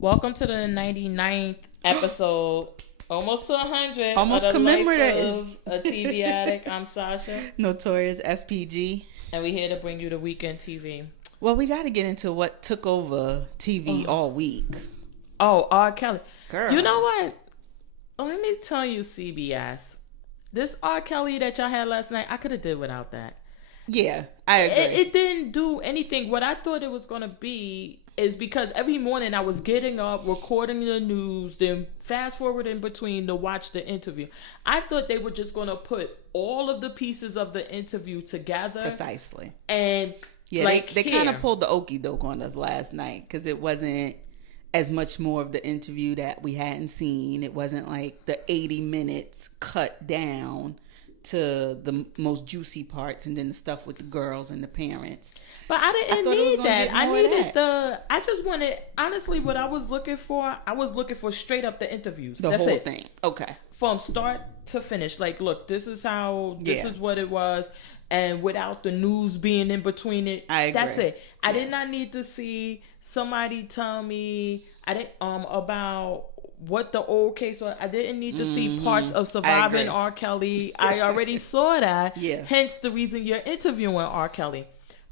Welcome to the 99th episode. Almost to 100. Almost commemorative. Of a TV addict. I'm Sasha. Notorious FPG. And we're here to bring you the weekend TV. Well, we got to get into what took over TV all week. Oh, RKelly. Girl. You know what? Let me tell you, CBS. This RKelly that y'all had last night, I could have did without that. Yeah, I agree. It didn't do anything. What I thought it was going to be is because every morning I was getting up, recording the news, then fast forward in between to watch the interview. I thought they were just going to put all of the pieces of the interview together. Precisely. And yeah, like they kind of pulled the okie doke on us last night because it wasn't as much more of the interview that we hadn't seen. It wasn't like the 80 minutes cut down to the most juicy parts and then the stuff with the girls and the parents. But I didn't need that. I needed I just wanted, honestly, what I was looking for straight up the interviews. That's whole thing. Okay. From start to finish. Like, look, this is what it was. And without the news being in between it. I agree. That's it. I did not need to see somebody tell me about what the old case was. I didn't need to see parts of surviving R. Kelly. I already saw that. Yeah. Hence the reason you're interviewing R. Kelly.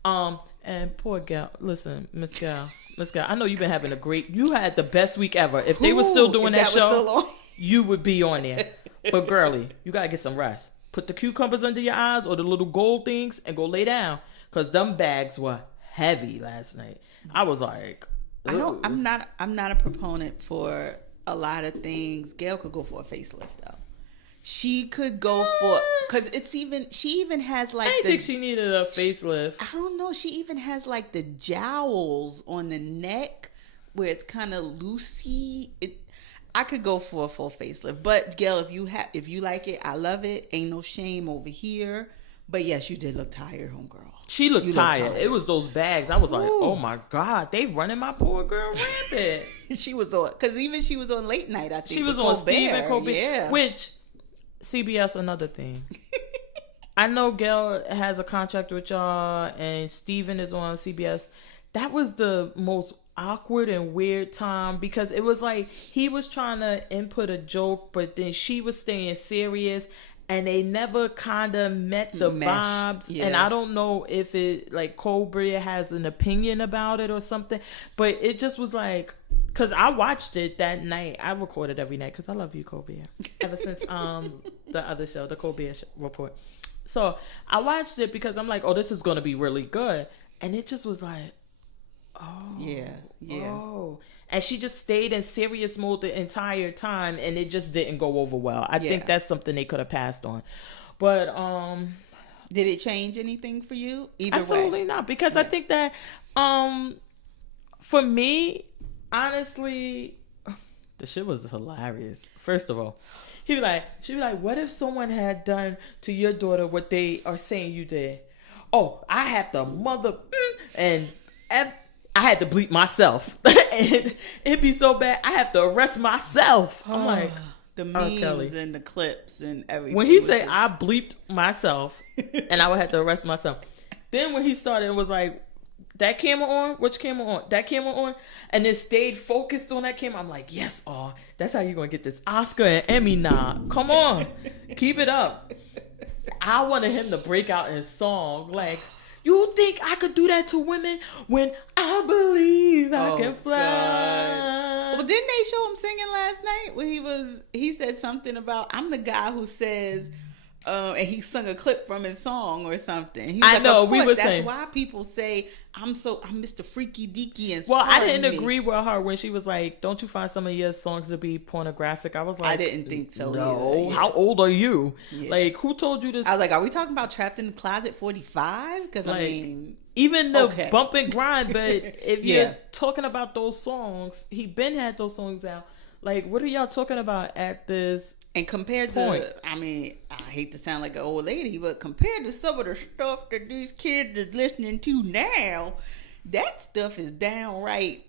And poor gal, listen, Miss Gal, I know you've been having you had the best week ever. If they were still doing that show, you would be on there. But girly, you gotta get some rest. Put the cucumbers under your eyes or the little gold things and go lay down. Cause them bags were heavy last night. I was like, ugh. I'm not a proponent for a lot of things. Gail could go for a facelift though. She could go for, because she even has like I think she needed a facelift. I don't know. She even has like the jowls on the neck where it's kind of loosey. I could go for a full facelift. But Gail, if you like it, I love it. Ain't no shame over here. But yes, you did look tired, homegirl. She looked tired. It was those bags. I was like, oh my God, they running my poor girl rampant. She was on, because even she was on late night, I think. She was on Stephen Colbert. Yeah. Which, CBS, another thing. I know Gail has a contract with y'all and Steven is on CBS. That was the most awkward and weird time because it was like he was trying to input a joke, but then she was staying serious and they never kind of met the vibes. Yeah. And I don't know if it, like, Colbert has an opinion about it or something, but it just was like, because I watched it that night. I recorded every night because I love you, Colbert. Ever since the other show, the Colbert Report. So I watched it because I'm like, oh, this is going to be really good. And it just was like, oh. Yeah. Oh. And she just stayed in serious mode the entire time. And it just didn't go over well. I think that's something they could have passed on. But did it change anything for you? Either absolutely way? Not. Because I think that for me, honestly, the shit was hilarious. First of all, she'd be like, what if someone had done to your daughter what they are saying you did? Oh, I have to and I had to bleep myself. And it'd be so bad, I have to arrest myself. I'm like, the memes and the clips and everything. When he said I bleeped myself and I would have to arrest myself. Then when he started, it was like, that camera on? Which camera on? That camera on? And then stayed focused on that camera. I'm like, yes, that's how you're going to get this Oscar and Emmy nod. Come on. Keep it up. I wanted him to break out in song. Like, you think I could do that to women when I believe I can fly? God. Well, didn't they show him singing last night when he said something about, I'm the guy who says... and he sung a clip from his song or something. He was I know, we were saying. That's why people say, I'm Mr. Freaky Deaky. And well, I didn't agree with her when she was like, don't you find some of your songs to be pornographic? I was like, I didn't think so. No, either. How old are you? Yeah. Like, who told you this? I was like, are we talking about Trapped in the Closet 45? Because, like, I mean... Even the bump and grind, but if you're talking about those songs, he been had those songs out. Like, what are y'all talking about at this And compared to, I mean, I hate to sound like an old lady, but compared to some of the stuff that these kids are listening to now, that stuff is downright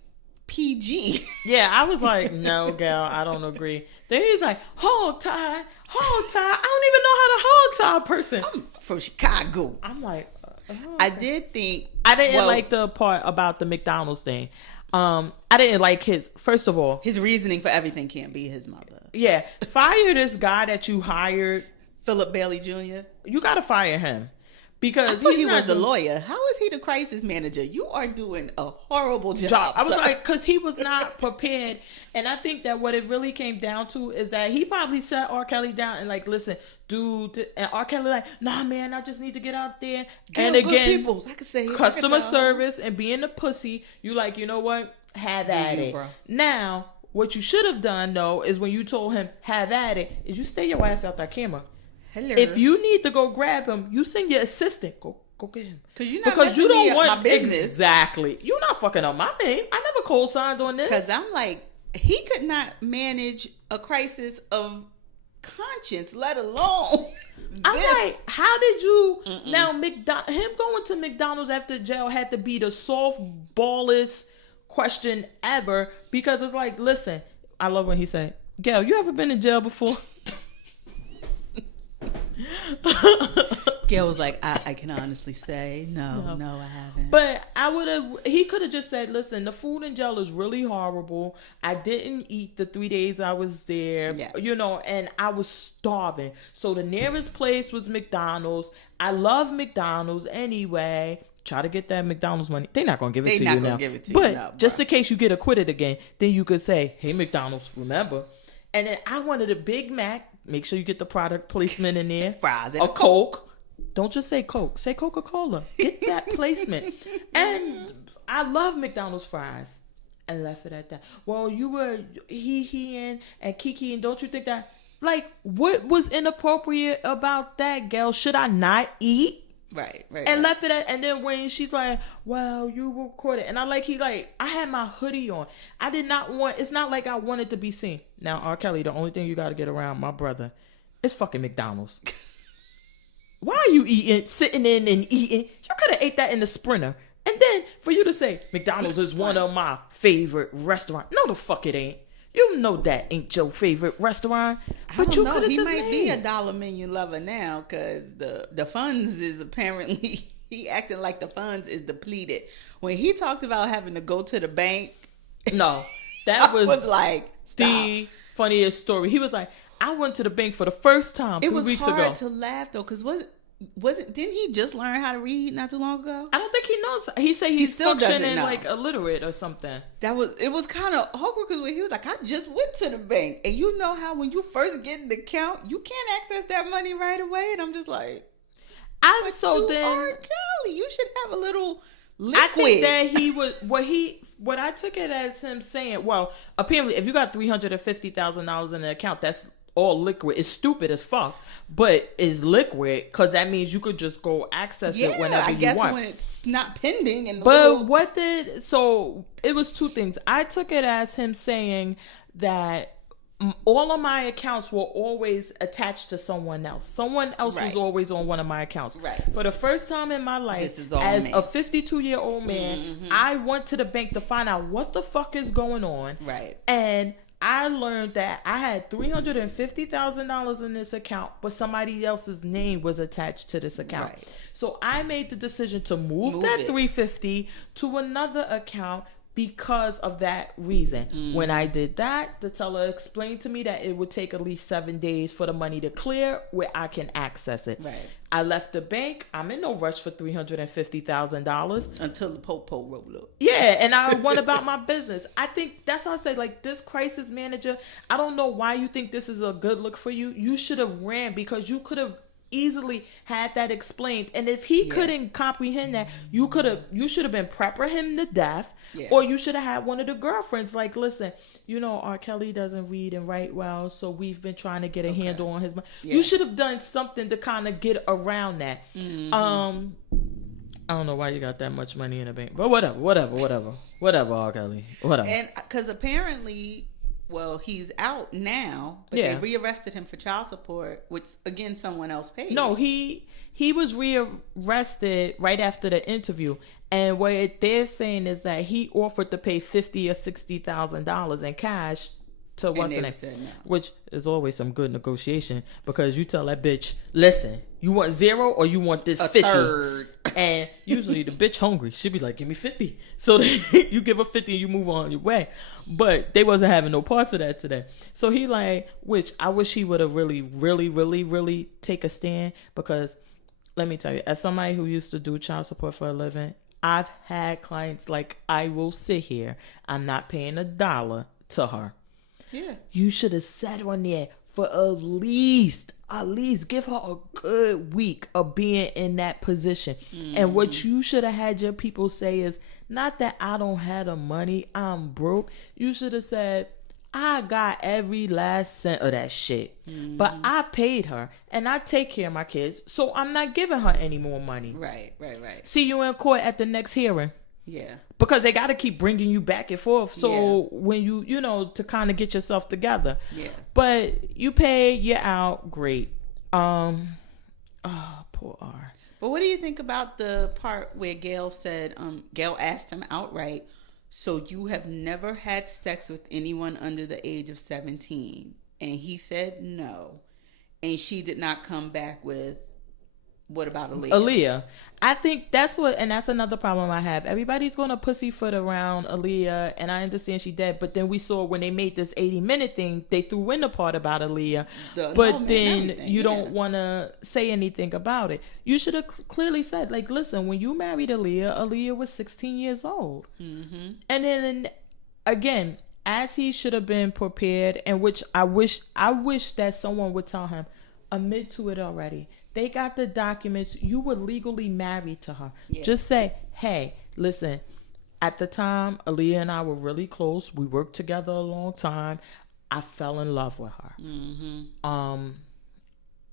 PG. Yeah, I was like, no, gal, I don't agree. Then he's like, hog tie. I don't even know how to hog tie a person. I'm from Chicago. I'm like, I did think... I didn't like the part about the McDonald's thing. I didn't like first of all, his reasoning for everything can't be his mother. Yeah, fire this guy that you hired, Philip Bailey Jr. You gotta fire him because he was the lawyer. How is he the crisis manager? You are doing a horrible job. I was like, because he was not prepared, and I think that what it really came down to is that he probably sat R. Kelly down and like, listen, dude, and R. Kelly like, nah, man, I just need to get out there. And again, people, I could say customer service and being a pussy. You like, you know what? Have at it. Bro. Now, what you should have done though is when you told him have at it, is you stay your ass out that camera. Hello. If you need to go grab him, you send your assistant. Go get him. Because you don't want my business. Exactly. You're not fucking up my name. I never co-signed on this. Because I'm like, he could not manage a crisis of conscience, let alone. I'm like, how did you now him going to McDonald's after jail had to be the softballest question ever, because it's like, listen, I love when he said, Gail, you ever been in jail before? Gail was like, I can honestly say no, I haven't. But he could have just said, listen, the food in jail is really horrible. I didn't eat the 3 days I was there, and I was starving. So the nearest place was McDonald's. I love McDonald's anyway. Try to get that McDonald's money. They're not going to give it to you now. But just in case you get acquitted again, then you could say, hey, McDonald's, remember. And then I wanted a Big Mac. Make sure you get the product placement in there. Fries and a Coke. Don't just say Coke. Say Coca-Cola. Get that placement. And I love McDonald's fries. And left it at that. Well, you were he and Kiki, and don't you think that, like, what was inappropriate about that, Gail? Should I not eat? Right. And left it at, and then when she's like, well, you recorded, and I had my hoodie on. I did not want, it's not like I wanted to be seen. Now, R. Kelly, the only thing you got to get around my brother is fucking McDonald's. Why are you sitting in and eating? You could have ate that in the Sprinter. And then for you to say, McDonald's is one of my favorite restaurants. No, the fuck it ain't. You know that ain't your favorite restaurant. But you could have just He might be a dollar menu lover now, because the funds is apparently, he acting like the funds is depleted. When he talked about having to go to the bank. No, that was like the funniest story. He was like, I went to the bank for the first time 3 weeks ago. It was hard to laugh though, because didn't he just learn how to read not too long ago? I don't think he knows. He said he's still functioning like illiterate or something. It was kind of awkward, because when he was like, I just went to the bank, and you know how when you first get an account, you can't access that money right away, and I'm just like, R. Kelly, you should have a little liquid. I think that he was what I took it as him saying. Well, apparently, if you got $350,000 in the account, that's all liquid. It's stupid as fuck, but it's liquid, because that means you could just go access it whenever you want. When it's not pending. So it was two things. I took it as him saying that all of my accounts were always attached to someone else. Someone else was always on one of my accounts. Right. For the first time in my life, as a 52-year-old man, I went to the bank to find out what the fuck is going on. Right. And I learned that I had $350,000 in this account, but somebody else's name was attached to this account. Right. So I made the decision to move that $350 to another account because of that reason. When I did that, the teller explained to me that it would take at least 7 days for the money to clear where I can access it. Right. I left the bank. I'm in no rush for $350,000 until the po-po roll up. Yeah, and I went about my business. I think that's why I say, like, this crisis manager, I don't know why you think this is a good look for you. You should have ran, because you could have easily had that explained, and if he couldn't comprehend that, you should have been prepping him to death, or you should have had one of the girlfriends like, listen, R. Kelly doesn't read and write well, so we've been trying to get a handle on his mind. You should have done something to kind of get around that. I don't know why you got that much money in the bank, but whatever, R. Kelly, whatever. And because apparently, well, he's out now, but they rearrested him for child support, which, again, someone else paid. No, he was rearrested right after the interview, and what they're saying is that he offered to pay $50,000 or $60,000 in cash to what's the name, which is always some good negotiation, because you tell that bitch, listen, you want zero or you want this 50? And usually the bitch hungry. She'd be like, give me 50. So you give her 50 and you move on your way. But they wasn't having no parts of that today. So he like, which I wish he would have really take a stand. Because let me tell you, as somebody who used to do child support for a living, I've had clients like, I will sit here. I'm not paying $1 to her. Yeah. You should have sat on there for at least give her a good week of being in that position. And what you should have had your people say is not that I don't have the money, I'm broke. You should have said, I got every last cent of that shit. But I paid her and I take care of my kids, so I'm not giving her any more money. Right. See you in court at the next hearing. Yeah. Because they got to keep bringing you back and forth. So when you know, to kind of get yourself together. Yeah. But you pay, you're out, great. Oh, poor R. But what do you think about the part where Gayle said, Gayle asked him outright, so you have never had sex with anyone under the age of 17? And he said no. And she did not come back with, what about Aaliyah? I think that's another problem I have. Everybody's going to pussyfoot around Aaliyah, and I understand she dead, but then we saw when they made this 80-minute thing, they threw in the part about Aaliyah, you don't want to say anything about it. You should have clearly said, like, listen, when you married Aaliyah was 16 years old. Mm-hmm. And then, again, as he should have been prepared, and which I wish that someone would tell him, admit to it already. They got the documents. You were legally married to her. Yeah. Just say, hey, listen, at the time, Aaliyah and I were really close. We worked together a long time. I fell in love with her. Mm-hmm.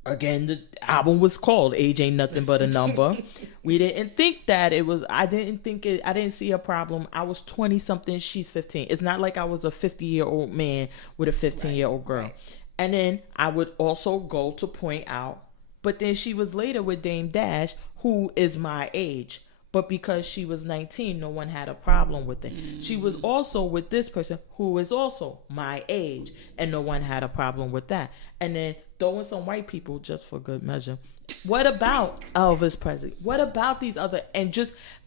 Again, the album was called Age Ain't Nothing But a Number. We didn't think that it was, I didn't see a problem. I was 20 something. She's 15. It's not like I was a 50-year-old man with a 15-year-old girl. Right. And then I would also go to point out, but then she was later with Dame Dash, who is my age. But because she was 19, no one had a problem with it. Mm-hmm. She was also with this person who is also my age, and no one had a problem with that. And then throwing some white people just for good measure. What about Elvis Presley? What about these other,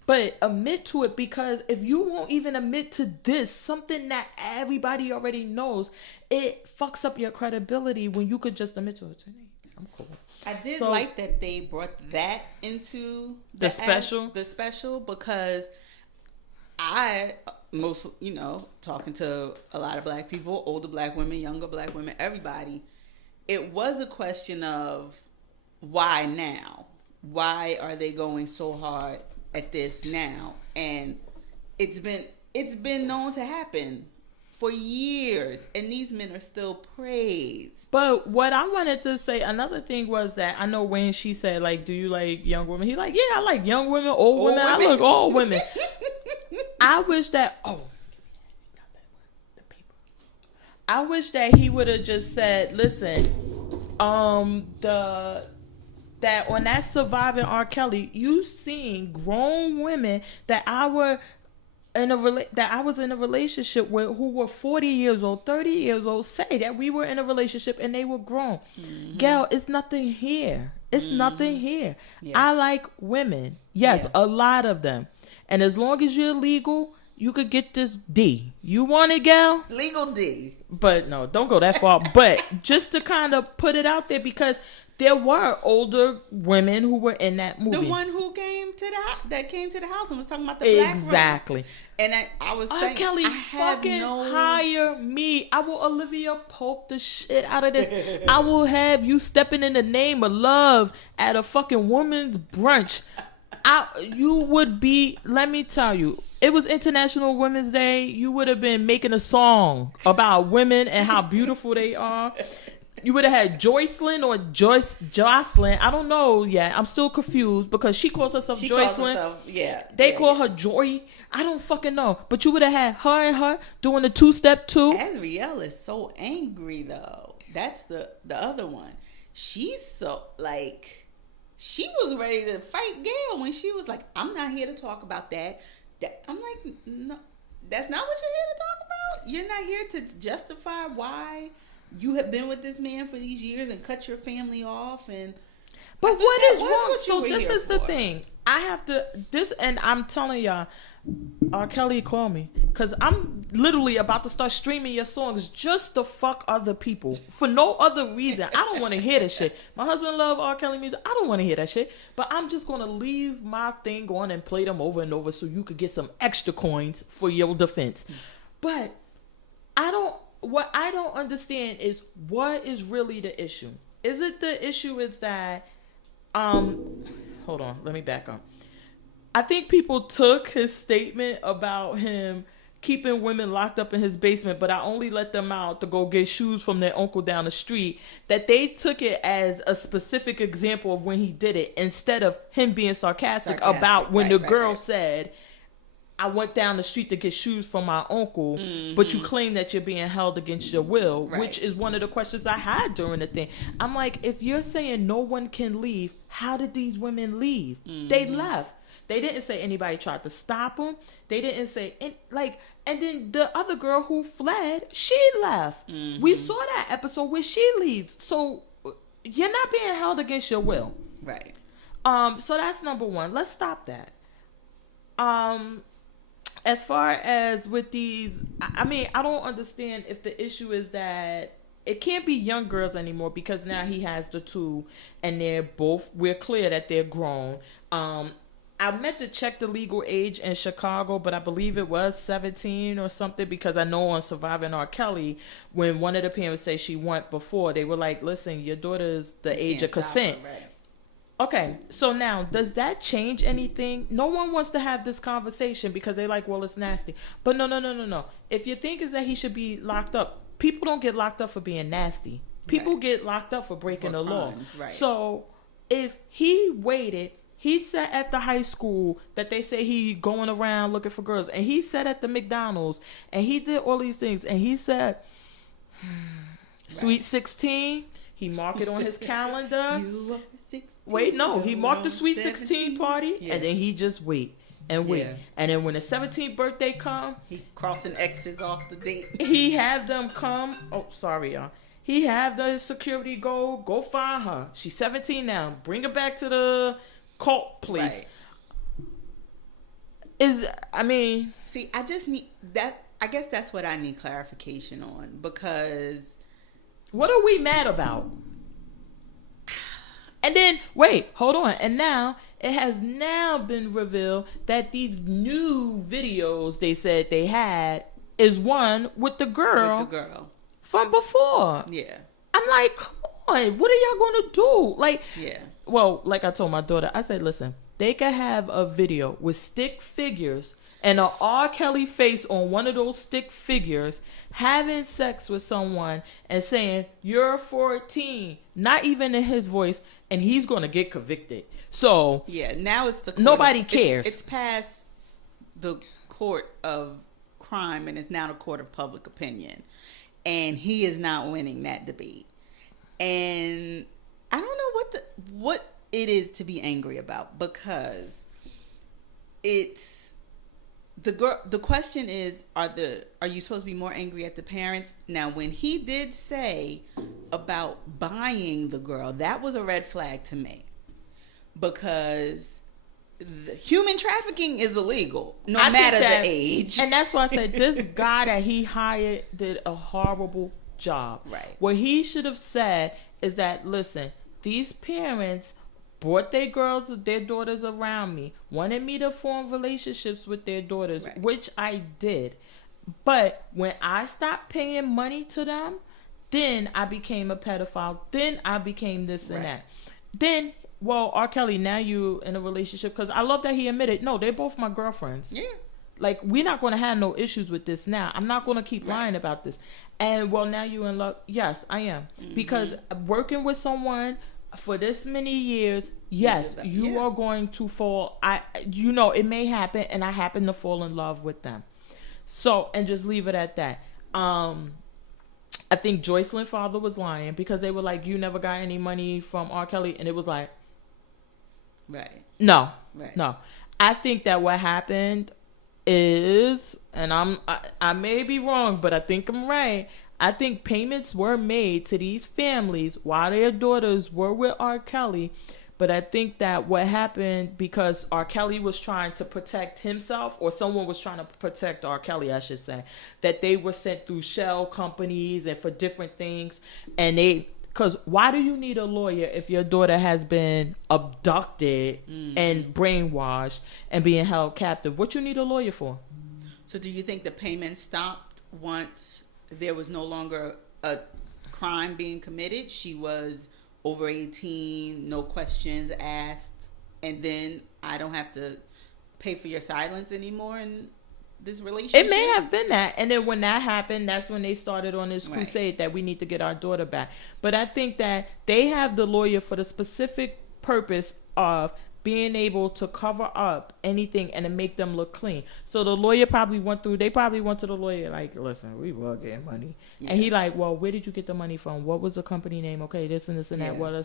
but admit to it, because if you won't even admit to this, something that everybody already knows, it fucks up your credibility when you could just admit to it. I'm cool. I did like that they brought that into the special. The special, because I talking to a lot of black people, older black women, younger black women, everybody, it was a question of why now? Why are they going so hard at this now? And it's been known to happen for years, and these men are still praised. But what I wanted to say, another thing was that I know when she said, like, do you like young women? He like, yeah, I like young women, old women. I like all women. I wish that, I wish that he would have just said, listen, that on that Surviving R. Kelly, you seen grown women that I was in a relationship with, who were 40 years old, 30 years old, say that we were in a relationship and they were grown. Mm-hmm. Gal, it's nothing here. It's nothing here. Yeah. I like women. Yes, a lot of them. And as long as you're legal, you could get this D. You want it, gal? Legal D. But no, don't go that far. But just to kind of put it out there, because there were older women who were in that movie. The one who came to the house and was talking about the black room. Exactly. And I was saying, Kelly, fucking hire me. I will Olivia Pope the shit out of this. I will have you stepping in the name of love at a fucking woman's brunch. You would be, let me tell you, it was International Women's Day. You would have been making a song about women and how beautiful they are. You would have had Joycelyn or Jocelyn. I don't know yet. I'm still confused because she calls herself Joycelyn. They call her Joy. I don't fucking know. But you would have had her and her doing the 2-step too. Azriel is so angry though. That's the other one. She's so she was ready to fight Gayle when she was like, I'm not here to talk about that. I'm like, no, that's not what you're here to talk about. You're not here to justify why you have been with this man for these years and cut your family off. And But what is wrong? what you So were this here is the for. thing. I have to and I'm telling y'all, RKelly, call me, because I'm literally about to start streaming your songs just to fuck other people for no other reason. I don't want to hear that shit. My husband love RKelly music. I don't want to hear that shit. But I'm just gonna leave my thing on and play them over and over so you could get some extra coins for your defense. But what I don't understand is what is really the issue. Is it the issue is that hold on, let me back up. I think people took his statement about him keeping women locked up in his basement, but I only let them out to go get shoes from their uncle down the street, that they took it as a specific example of when he did it instead of him being sarcastic about when the girl said, I went down the street to get shoes from my uncle, but you claim that you're being held against your will, which is one of the questions I had during the thing. I'm like, if you're saying no one can leave, how did these women leave? They left. They didn't say anybody tried to stop them. They didn't say, and then the other girl who fled, she left. We saw that episode where she leaves. So you're not being held against your will. Right. So that's number one. Let's stop that. As far as with these, I mean, I don't understand if the issue is that it can't be young girls anymore because now he has the two and we're clear that they're grown. I meant to check the legal age in Chicago, but I believe it was 17 or something, because I know on Surviving RKelly, when one of the parents said she went before, they were like, listen, your daughter is the age of consent. Her, right. Okay, so now, does that change anything? No one wants to have this conversation because they're like, well, it's nasty. But no. If your thing is that he should be locked up, people don't get locked up for being nasty. People get locked up for breaking the law. Right. So if he waited, he sat at the high school that they say he going around looking for girls, and he sat at the McDonald's, and he did all these things, and he said, Sweet 16, he marked it on his calendar. You are 16. Wait, no, he marked the Sweet 16 party, and then he just wait. And then when the 17th birthday come, he crossing X's off the date. He have them come. Oh, sorry, y'all. He have the security go find her. She's 17 now. Bring her back to the cult place. Right. See, I just need that. I guess that's what I need clarification on, because what are we mad about? And then wait, hold on. And now it has now been revealed that these new videos they said they had is one with the girl from before. Yeah. I'm like, come on, what are y'all gonna do? Like, yeah. Well, like I told my daughter, I said, listen, they could have a video with stick figures and a RKelly face on one of those stick figures having sex with someone and saying, you're 14, not even in his voice, and he's going to get convicted. So, yeah, now it's nobody cares. It's past the court of crime and it's now the court of public opinion. And he is not winning that debate. And I don't know what it is to be angry about, because it's the girl. The question is, are you supposed to be more angry at the parents? Now, when he did say about buying the girl, that was a red flag to me, because human trafficking is illegal no matter the age. And that's why I said this guy that he hired did a horrible job. Right. What he should have said is that, listen, these parents brought their daughters around me, wanted me to form relationships with their daughters, right, which I did. But when I stopped paying money to them, then I became a pedophile. Then I became this and that. Then, well, RKelly, now you in a relationship, because I love that he admitted, no, they're both my girlfriends. Yeah. Like, we're not going to have no issues with this now. I'm not going to keep lying about this. And, well, now you in love. Yes, I am. Mm-hmm. Because working with someone for this many years, yes, you are going to fall. It may happen, and I happen to fall in love with them. So, and just leave it at that. I think Joycelyn's father was lying, because they were like, you never got any money from RKelly, and it was like, no. I think that what happened is, and I may be wrong, but I think I'm right. I think payments were made to these families while their daughters were with RKelly, But I think that what happened, because R. Kelly was trying to protect himself, or someone was trying to protect R. Kelly, I should say, that they were sent through shell companies and for different things. And because why do you need a lawyer if your daughter has been abducted and brainwashed and being held captive? What you need a lawyer for? So do you think the payment stopped once there was no longer a crime being committed? She was over 18, no questions asked, and then I don't have to pay for your silence anymore in this relationship? It may have been that. And then when that happened, that's when they started on this crusade that we need to get our daughter back. But I think that they have the lawyer for the specific purpose of being able to cover up anything and to make them look clean. So the lawyer probably went to the lawyer like, listen, we were getting money. Yeah. And he like, well, where did you get the money from? What was the company name? Okay, this and this and that. Well,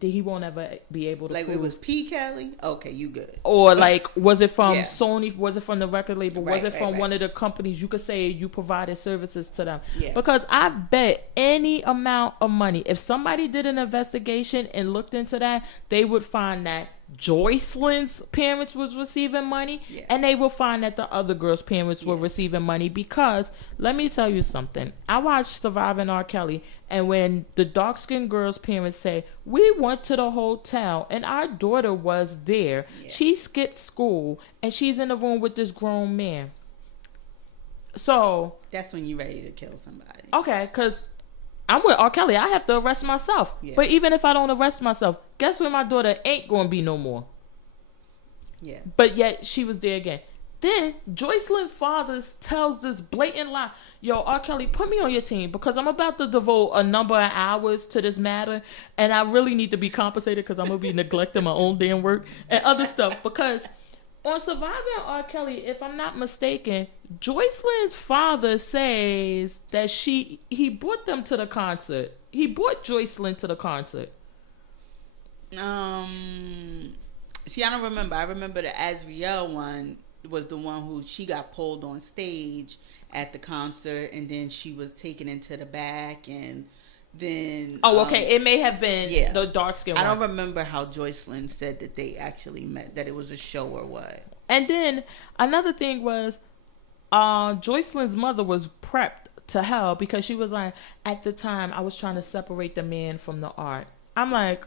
he won't ever be able to like prove. It was P. Kelly? Okay, you good. Or like, was it from Sony? Was it from the record label? Was it from one of the companies? You could say you provided services to them. Yeah. Because I bet any amount of money, if somebody did an investigation and looked into that, they would find that Joycelyn's parents was receiving money, and they will find that the other girl's parents were receiving money. Because let me tell you something, I watched Surviving R. Kelly, and when the dark-skinned girl's parents say, we went to the hotel and our daughter was there, she skipped school and she's in the room with this grown man. So that's when you're ready to kill somebody. Okay, because I'm with R. Kelly. I have to arrest myself. Yeah. But even if I don't arrest myself, guess where my daughter ain't going to be no more? Yeah. But yet she was there again. Then Joycelyn Fathers tells this blatant lie. Yo, R. Kelly, put me on your team because I'm about to devote a number of hours to this matter. And I really need to be compensated because I'm going to be neglecting my own damn work and other stuff. Because on Surviving R. Kelly, if I'm not mistaken, Joycelyn's father says that he brought them to the concert. He brought Joycelyn to the concert. See, I don't remember. I remember the Azriel one was the one who she got pulled on stage at the concert, and then she was taken into the back, and then it may have been the dark skin one. I don't remember how Joycelyn said that they actually met, that it was a show or what. And then another thing was Joycelyn's mother was prepped to hell because she was like, at the time I was trying to separate the man from the art. I'm like,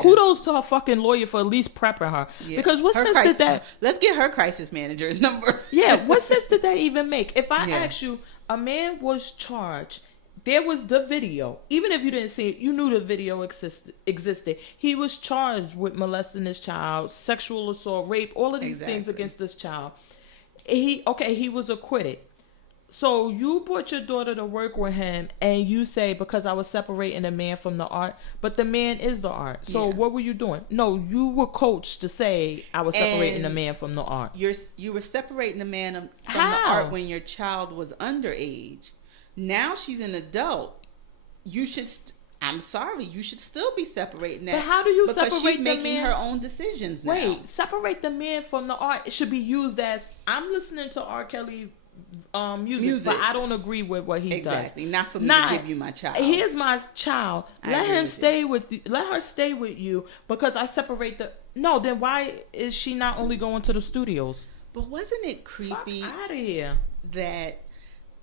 kudos to her fucking lawyer for at least prepping her. Because what sense did that... Let's get her crisis manager's number. What sense did that even make? If I ask you, a man was charged, there was the video. Even if you didn't see it, you knew the video existed. He was charged with molesting this child, sexual assault, rape, all of these things against this child. He was acquitted. So you brought your daughter to work with him and you say, because I was separating the man from the art, but the man is the art. So what were you doing? No, you were coached to say I was separating the man from the art. You were separating the man from the art when your child was underage. Now she's an adult. You should... I'm sorry. You should still be separating that. But how do you separate separate the man? Because she's making her own decisions now. Wait, separate the man from the art. It should be used as, I'm listening to R. Kelly music, but I don't agree with what he does. Exactly. Not for me to give you my child. Here's my child. Let him stay with you. Let her stay with you because I separate the... No, then why is she not only going to the studios? But wasn't it creepy? Fuck out of here. That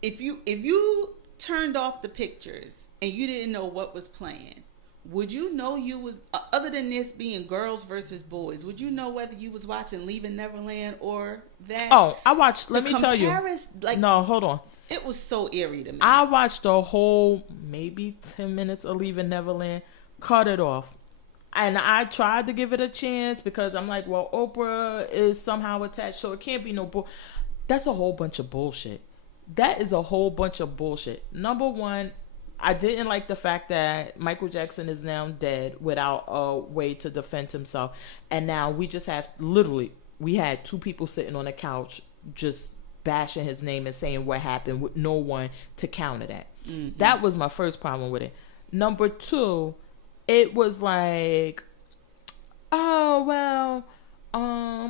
if you turned off the pictures and you didn't know what was playing, would you know you was, other than this being girls versus boys, would you know whether you was watching Leaving Neverland or that? Oh, I watched, let me tell you. Like, no, hold on. It was so eerie to me. I watched the whole maybe 10 minutes of Leaving Neverland, cut it off. And I tried to give it a chance because I'm like, well, Oprah is somehow attached, so it can't be no That's a whole bunch of bullshit. That is a whole bunch of bullshit. Number one, I didn't like the fact that Michael Jackson is now dead without a way to defend himself. And now we just have, literally, we had two people sitting on a couch just bashing his name and saying what happened with no one to counter that. Mm-hmm. That was my first problem with it. Number two, it was like, oh, well,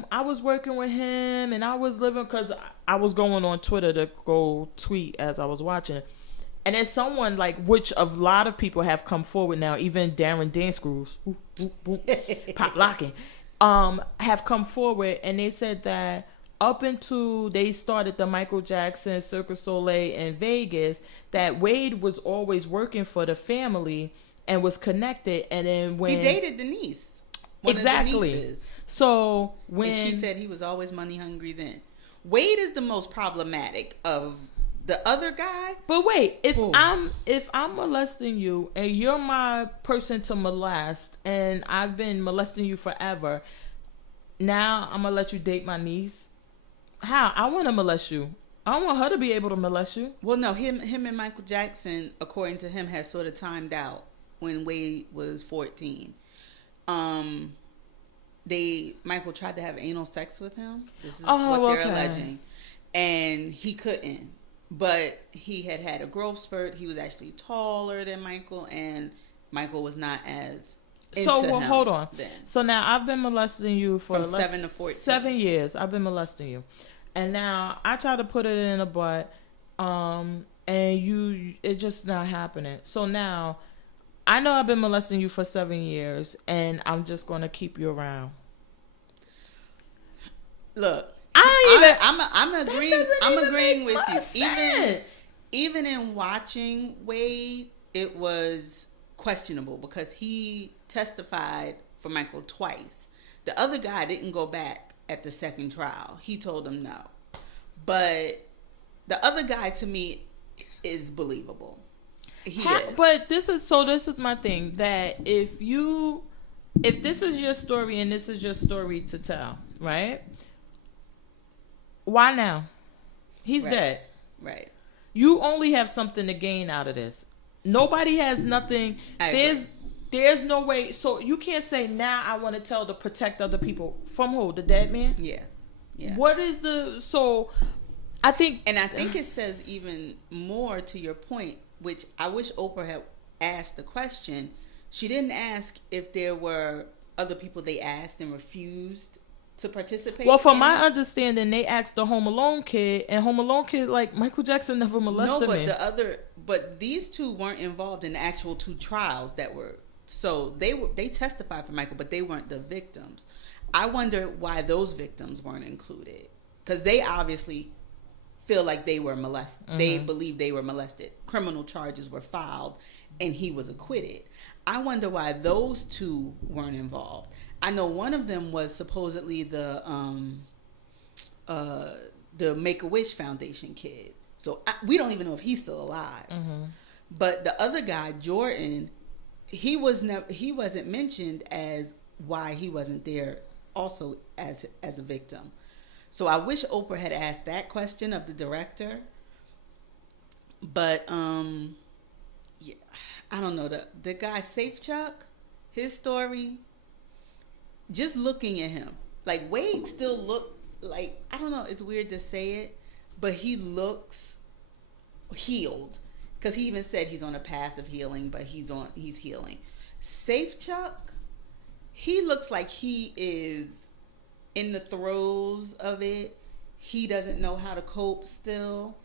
I was working with him and I was living, because I was going on Twitter to go tweet as I was watching. And then someone like, which a lot of people have come forward now, even Darren Dance Screws, pop locking, have come forward, and they said that up until they started the Michael Jackson Cirque du Soleil in Vegas, that Wade was always working for the family and was connected. And then when he dated Denise, exactly. of the nieces. So when and she said he was always money hungry then. Wade is the most problematic of the other guy. But wait, if I'm molesting you and you're my person to molest, and I've been molesting you forever, now I'm gonna let you date my niece? How? I want to molest you. I want her to be able to molest you. Well, no, him and Michael Jackson, according to him, had sort of timed out when Wade was 14. Michael tried to have anal sex with him. This is what they're alleging, and he couldn't. But he had a growth spurt. He was actually taller than Michael, and Michael was not as into him. Hold on. Then. So now I've been molesting you for from 7 to 14. 7 years. I've been molesting you, and now I try to put it in a butt, and it's just not happening. So now I know I've been molesting you for 7 years, and I'm just gonna keep you around. Look. I'm agreeing with you. Even in watching Wade, it was questionable because he testified for Michael twice. The other guy didn't go back at the second trial. He told him no. But the other guy, to me, is believable. But this is my thing, that if this is your story and this is your story to tell, right? Why now? He's dead. Right. You only have something to gain out of this. Nobody has nothing. There's no way. So you can't say now I want to tell to protect other people from who? The dead man? Yeah. What is I think it says even more to your point, which I wish Oprah had asked the question. She didn't ask if there were other people they asked and refused to participate. Well, from my understanding, they asked the Home Alone kid, and Home Alone kid, like, Michael Jackson never molested me. But these two weren't involved in the actual two trials that were. So they testified for Michael, but they weren't the victims. I wonder why those victims weren't included, because they obviously feel like they were molested. Mm-hmm. They believe they were molested. Criminal charges were filed, and he was acquitted. I wonder why those two weren't involved. I know one of them was supposedly the Make-A-Wish Foundation kid. So we don't even know if he's still alive. Mm-hmm. But the other guy, Jordan, he wasn't mentioned as why he wasn't there also as a victim. So I wish Oprah had asked that question of the director. But yeah, I don't know, the guy Safe Chuck, his story, just looking at him, like Wade still looked like, I don't know, it's weird to say it, but he looks healed, because he even said he's on a path of healing, but he's healing. Safe Chuck, he looks like he is in the throes of it. He doesn't know how to cope still.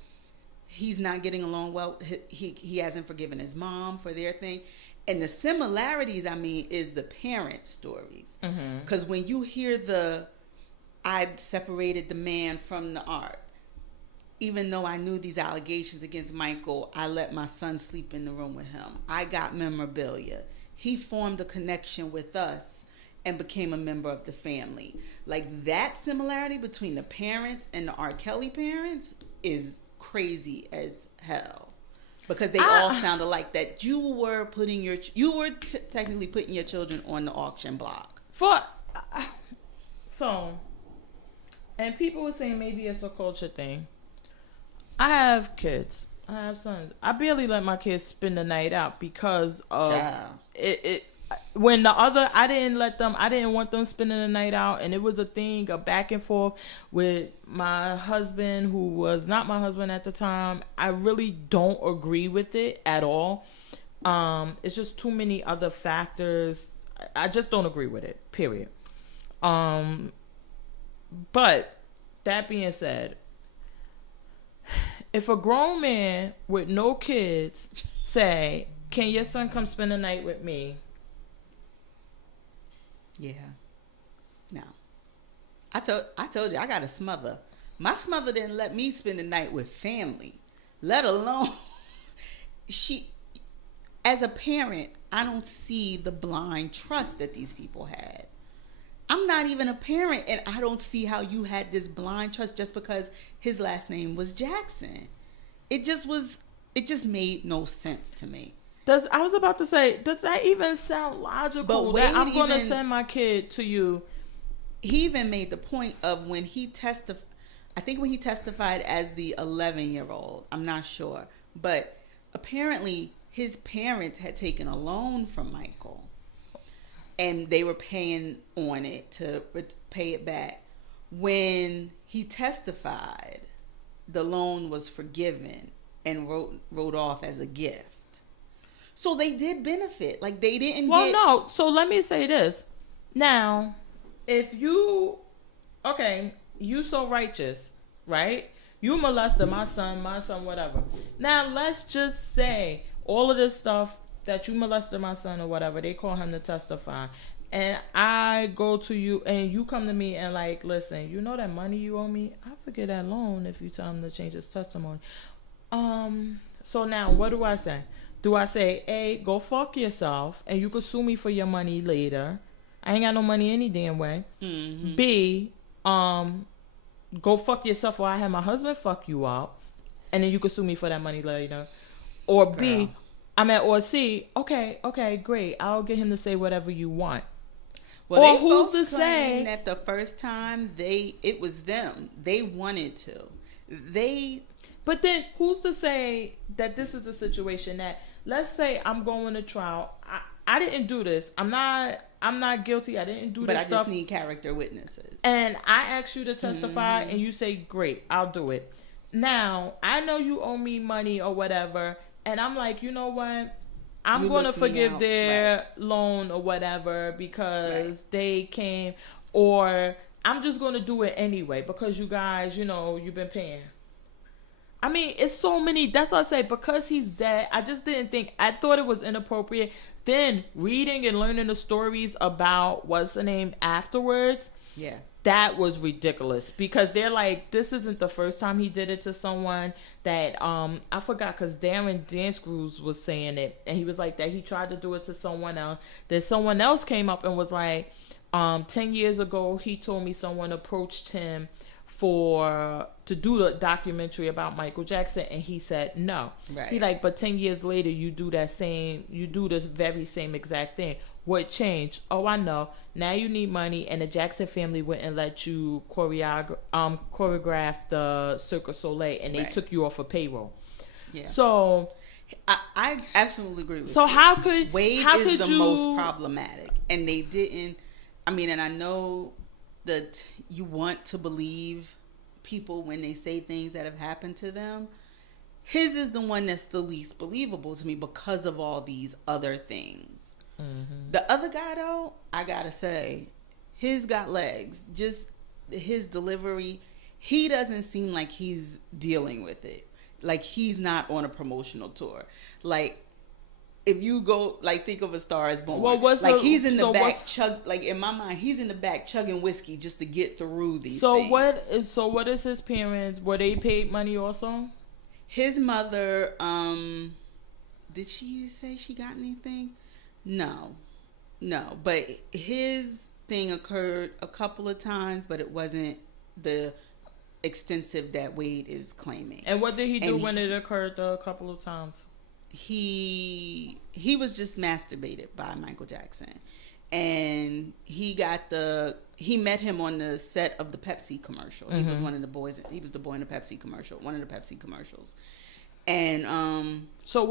He's not getting along well. He hasn't forgiven his mom for their thing. And the similarities, is the parent stories. Because when you hear I separated the man from the art. Even though I knew these allegations against Michael, I let my son sleep in the room with him. I got memorabilia. He formed a connection with us and became a member of the family. Like, that similarity between the parents and the RKelly parents is crazy as hell. Because they all sound alike. That you were technically putting your children on the auction block. And people were saying maybe it's a culture thing. I have kids. I have sons. I barely let my kids spend the night out because of it. When I didn't want them spending the night out, and it was a thing, a back and forth with my husband, who was not my husband at the time. I really don't agree with it at all. It's just too many other factors. I just don't agree with it, period. But that being said, if a grown man with no kids say, "Can your son come spend the night with me?" Yeah. No. I told you I got a smother. My smother didn't let me spend the night with family, let alone as a parent, I don't see the blind trust that these people had. I'm not even a parent, and I don't see how you had this blind trust just because his last name was Jackson. It just made no sense to me. I was about to say, does that even sound logical? That I'm going to send my kid to you. He even made the point of when he testified, I think when he testified as the 11-year-old, I'm not sure, but apparently his parents had taken a loan from Michael. And they were paying on it to pay it back. When he testified, the loan was forgiven and wrote off as a gift. So they did benefit. Like they didn't no. So let me say this. Now, if you so righteous, right? You molested my son, whatever. Now, let's just say all of this stuff that you molested my son or whatever, they call him to testify. And I go to you and you come to me and like, listen, you know that money you owe me? I forget that loan if you tell him to change his testimony. So now what do I say? Do I say, A, go fuck yourself and you can sue me for your money later? I ain't got no money any damn way. Mm-hmm. B, go fuck yourself or I have my husband fuck you up and then you can sue me for that money later. Or Girl. B, or C, okay, great. I'll get him to say whatever you want. Well, or who's to say that the first time it was them. They wanted to. But then who's to say that this is a situation that, let's say I'm going to trial. I didn't do this. I'm not guilty. I didn't do this stuff. But I just need character witnesses. And I ask you to testify and you say, great, I'll do it. Now, I know you owe me money or whatever. And I'm like, you know what? I'm going to forgive their loan or whatever because they came. Or I'm just going to do it anyway because you guys, you've been paying. I mean, it's so many. That's what I say. Because he's dead, I just didn't think. I thought it was inappropriate. Then reading and learning the stories about what's the name afterwards. Yeah. That was ridiculous because they're like, this isn't the first time he did it to someone that, I forgot because Darren Danscrews was saying it and he was like that he tried to do it to someone else. Then someone else came up and was like, 10 years ago, he told me someone approached him to do the documentary about Michael Jackson and he said no. Right. He like, but 10 years later, you do this very same exact thing. What changed? Oh, I know. Now you need money, and the Jackson family wouldn't let you choreograph the Cirque du Soleil, and they took you off of payroll. Yeah. So I absolutely agree with you. So how could Wade is the most problematic, and they didn't. I mean, and I know that you want to believe people when they say things that have happened to them. His is the one that's the least believable to me because of all these other things. Mm-hmm. The other guy, though, I gotta say, his got legs. Just his delivery, he doesn't seem like he's dealing with it. Like he's not on a promotional tour. Like if you go, like think of A Star Is Born. Well, he's in the back like in my mind, he's in the back chugging whiskey just to get through these things. So what is his parents? Were they paid money also? His mother, did she say she got anything? No, but his thing occurred a couple of times, but it wasn't the extensive that Wade is claiming. And what did he do when it occurred a couple of times? He was just masturbated by Michael Jackson, and he met him on the set of the Pepsi commercial. Mm-hmm. He was one of the boys. He was the boy in the Pepsi commercial, one of the Pepsi commercials. And so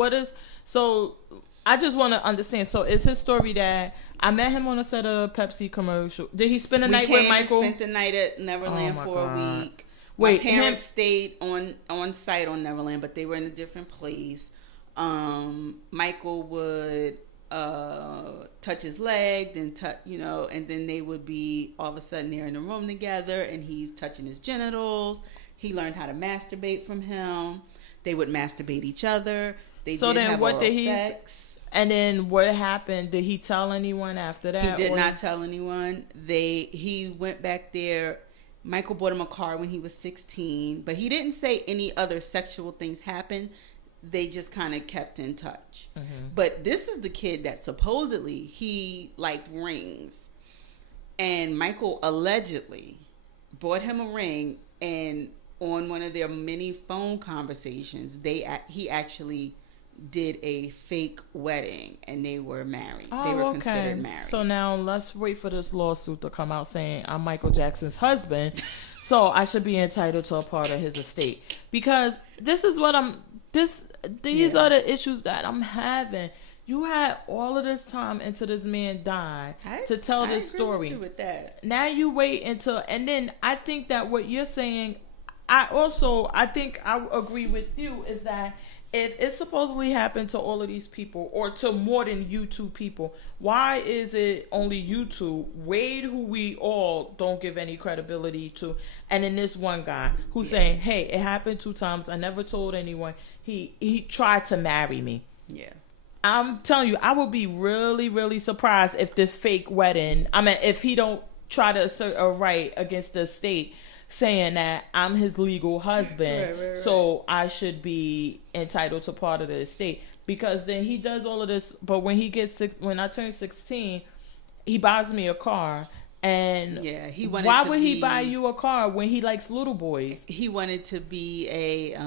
I just want to understand. So it's his story that I met him on a set of Pepsi commercial. Did he spend a night with Michael? We spent the night at Neverland for a week. My parents stayed on site on Neverland, but they were in a different place. Michael would touch his leg, then and then they would be all of a sudden they're in a room together, and he's touching his genitals. He learned how to masturbate from him. They would masturbate each other. They so did then have what oral did he sex. And then what happened? Did he tell anyone after that? He did not tell anyone. He went back there. Michael bought him a car when he was 16, but he didn't say any other sexual things happened. They just kind of kept in touch. Mm-hmm. But this is the kid that supposedly he liked rings. And Michael allegedly bought him a ring, and on one of their many phone conversations, he actually did a fake wedding, and they were married. They were considered married. So now let's wait for this lawsuit to come out saying I'm Michael Jackson's husband, so I should be entitled to a part of his estate. Because this is what these are the issues that I'm having. You had all of this time until this man died to tell this story. I agree with that. Now you wait until, and then I think that what you're saying, I think I agree with you, is that if it supposedly happened to all of these people, or to more than you two people, why is it only you two, Wade, who we all don't give any credibility to, and then this one guy who's saying, hey, it happened 2 times, I never told anyone, he tried to marry me. Yeah. I'm telling you, I would be really, really surprised if this fake wedding, if he don't try to assert a right against the state, saying that I'm his legal husband, right. So I should be entitled to part of the estate. Because then he does all of this, but when I turn 16, he buys me a car. And why would he buy you a car when he likes little boys? He wanted to be a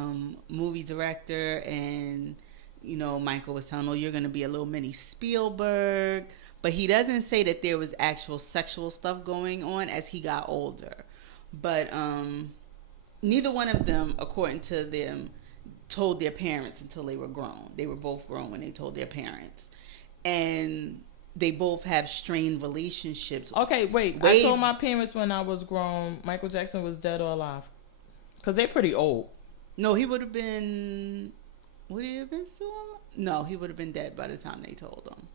movie director, and Michael was telling him, you're going to be a little mini Spielberg. But he doesn't say that there was actual sexual stuff going on as he got older. But neither one of them, according to them, told their parents until they were grown. They were both grown when they told their parents. And they both have strained relationships. Okay, wait. I told my parents when I was grown, Michael Jackson was dead or alive? Because they're pretty old. No, he would have been... Would he have been still alive? No, he would have been dead by the time they told him.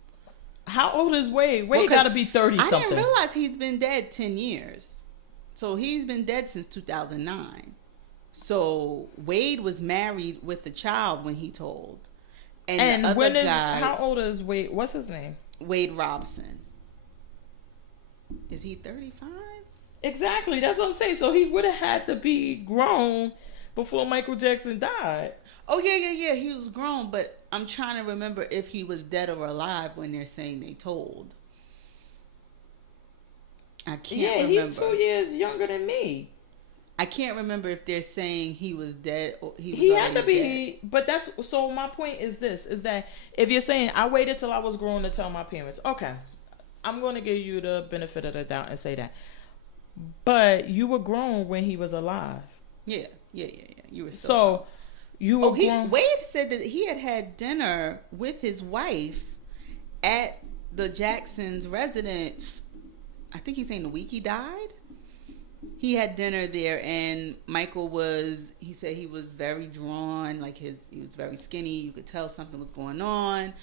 How old is Wade? Wade got to be 30-something. I didn't realize he's been dead 10 years. So he's been dead since 2009. So Wade was married with a child when he told. And the other guy... How old is Wade? What's his name? Wade Robson. Is he 35? Exactly. That's what I'm saying. So he would have had to be grown before Michael Jackson died. Oh, yeah. He was grown, but I'm trying to remember if he was dead or alive when they're saying they told. I can't remember. Yeah, he's 2 years younger than me. I can't remember if they're saying he was dead or he had to be dead. But that's so my point is that if you're saying I waited till I was grown to tell my parents, okay, I'm going to give you the benefit of the doubt and say that. But you were grown when he was alive. Yeah. You were so you were grown. Wade said that he had dinner with his wife at the Jackson's residence. I think he's saying the week he died. He had dinner there, and he said he was very drawn, he was very skinny. You could tell something was going on.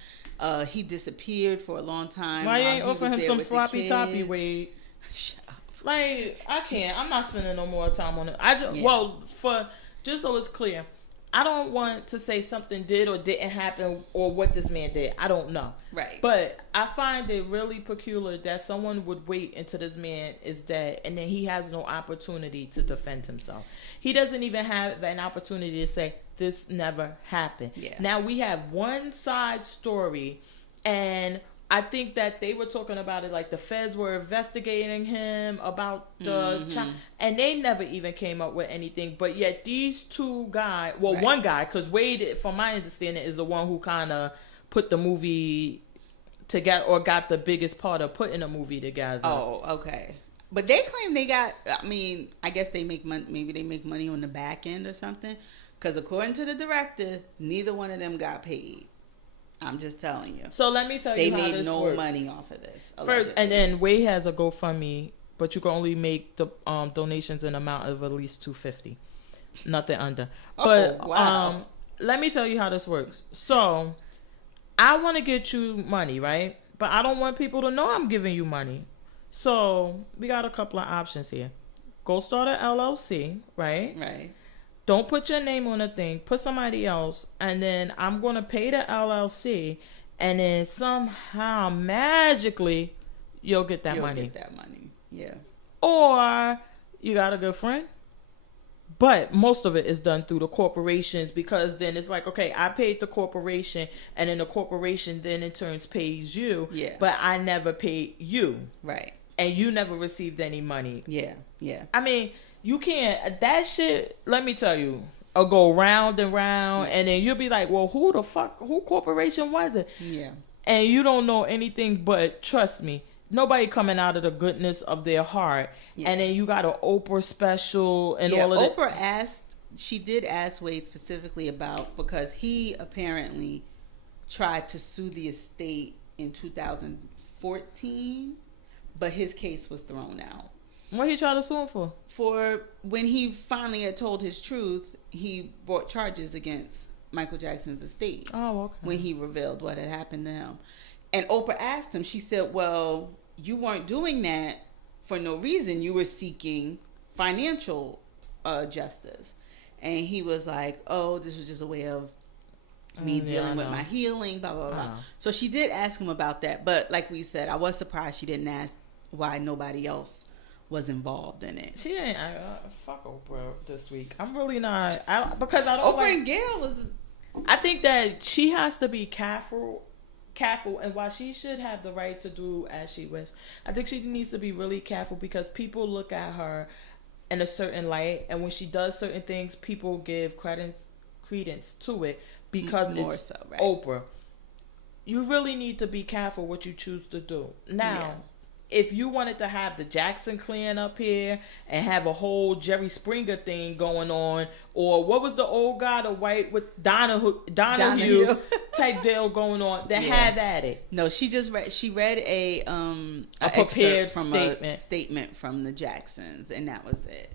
He disappeared for a long time. Why you ain't offer him some sloppy toppy, Wade? Shut up. I can't. I'm not spending no more time on it. Just so it's clear, I don't want to say something did or didn't happen or what this man did. I don't know. Right. But I find it really peculiar that someone would wait until this man is dead and then he has no opportunity to defend himself. He doesn't even have an opportunity to say, this never happened. Yeah. Now we have one side story, and I think that they were talking about it like the feds were investigating him about the child, and they never even came up with anything. But yet these two guys, one guy, because Wade, from my understanding, is the one who kind of put the movie together or got the biggest part of putting a movie together. Oh, okay. But they claim they got, I guess they make money, maybe they make money on the back end or something. Because according to the director, neither one of them got paid. I'm just telling you. So let me tell you how this works. They made no money off of this. Allegedly. First, and then Wade has a GoFundMe, but you can only make the donations in amount of at least $250, nothing under. But wow. Let me tell you how this works. So I want to get you money, right? But I don't want people to know I'm giving you money. So we got a couple of options here. Go start an LLC, right? Right. Don't put your name on a thing. Put somebody else, and then I'm gonna pay the LLC, and then somehow magically you'll get that money. Get that money. Yeah. Or you got a good friend. But most of it is done through the corporations, because then it's like, okay, I paid the corporation, and then the corporation then in turn pays you. Yeah. But I never paid you. Right. And you never received any money. Yeah. Yeah. I mean, you can't, that shit, let me tell you, it'll go round and round, and then you'll be like, well, who corporation was it? Yeah. And you don't know anything, but trust me, nobody coming out of the goodness of their heart. Yeah. And then you got an Oprah special and all of that. Oprah did ask Wade specifically about, because he apparently tried to sue the estate in 2014, but his case was thrown out. What he tried to sue him for? For when he finally had told his truth, he brought charges against Michael Jackson's estate. Oh, okay. When he revealed what had happened to him. And Oprah asked him, she said, well, you weren't doing that for no reason. You were seeking financial justice. And he was like, oh, this was just a way of me dealing with my healing, blah, blah, blah. So she did ask him about that. But like we said, I was surprised she didn't ask why nobody else was involved in it. She didn't. Fuck Oprah this week. I'm really not. Because I don't Oprah and Gayle was... I think that she has to be careful, and while she should have the right to do as she wishes, I think she needs to be really careful, because people look at her in a certain light, and when she does certain things, people give credence to it because more it's so, right? Oprah. You really need to be careful what you choose to do. Now, if you wanted to have the Jackson clan up here and have a whole Jerry Springer thing going on, or what was the old guy, the white with Donahue type deal going on, then have at it. No, she just read a prepared statement from the Jacksons, and that was it.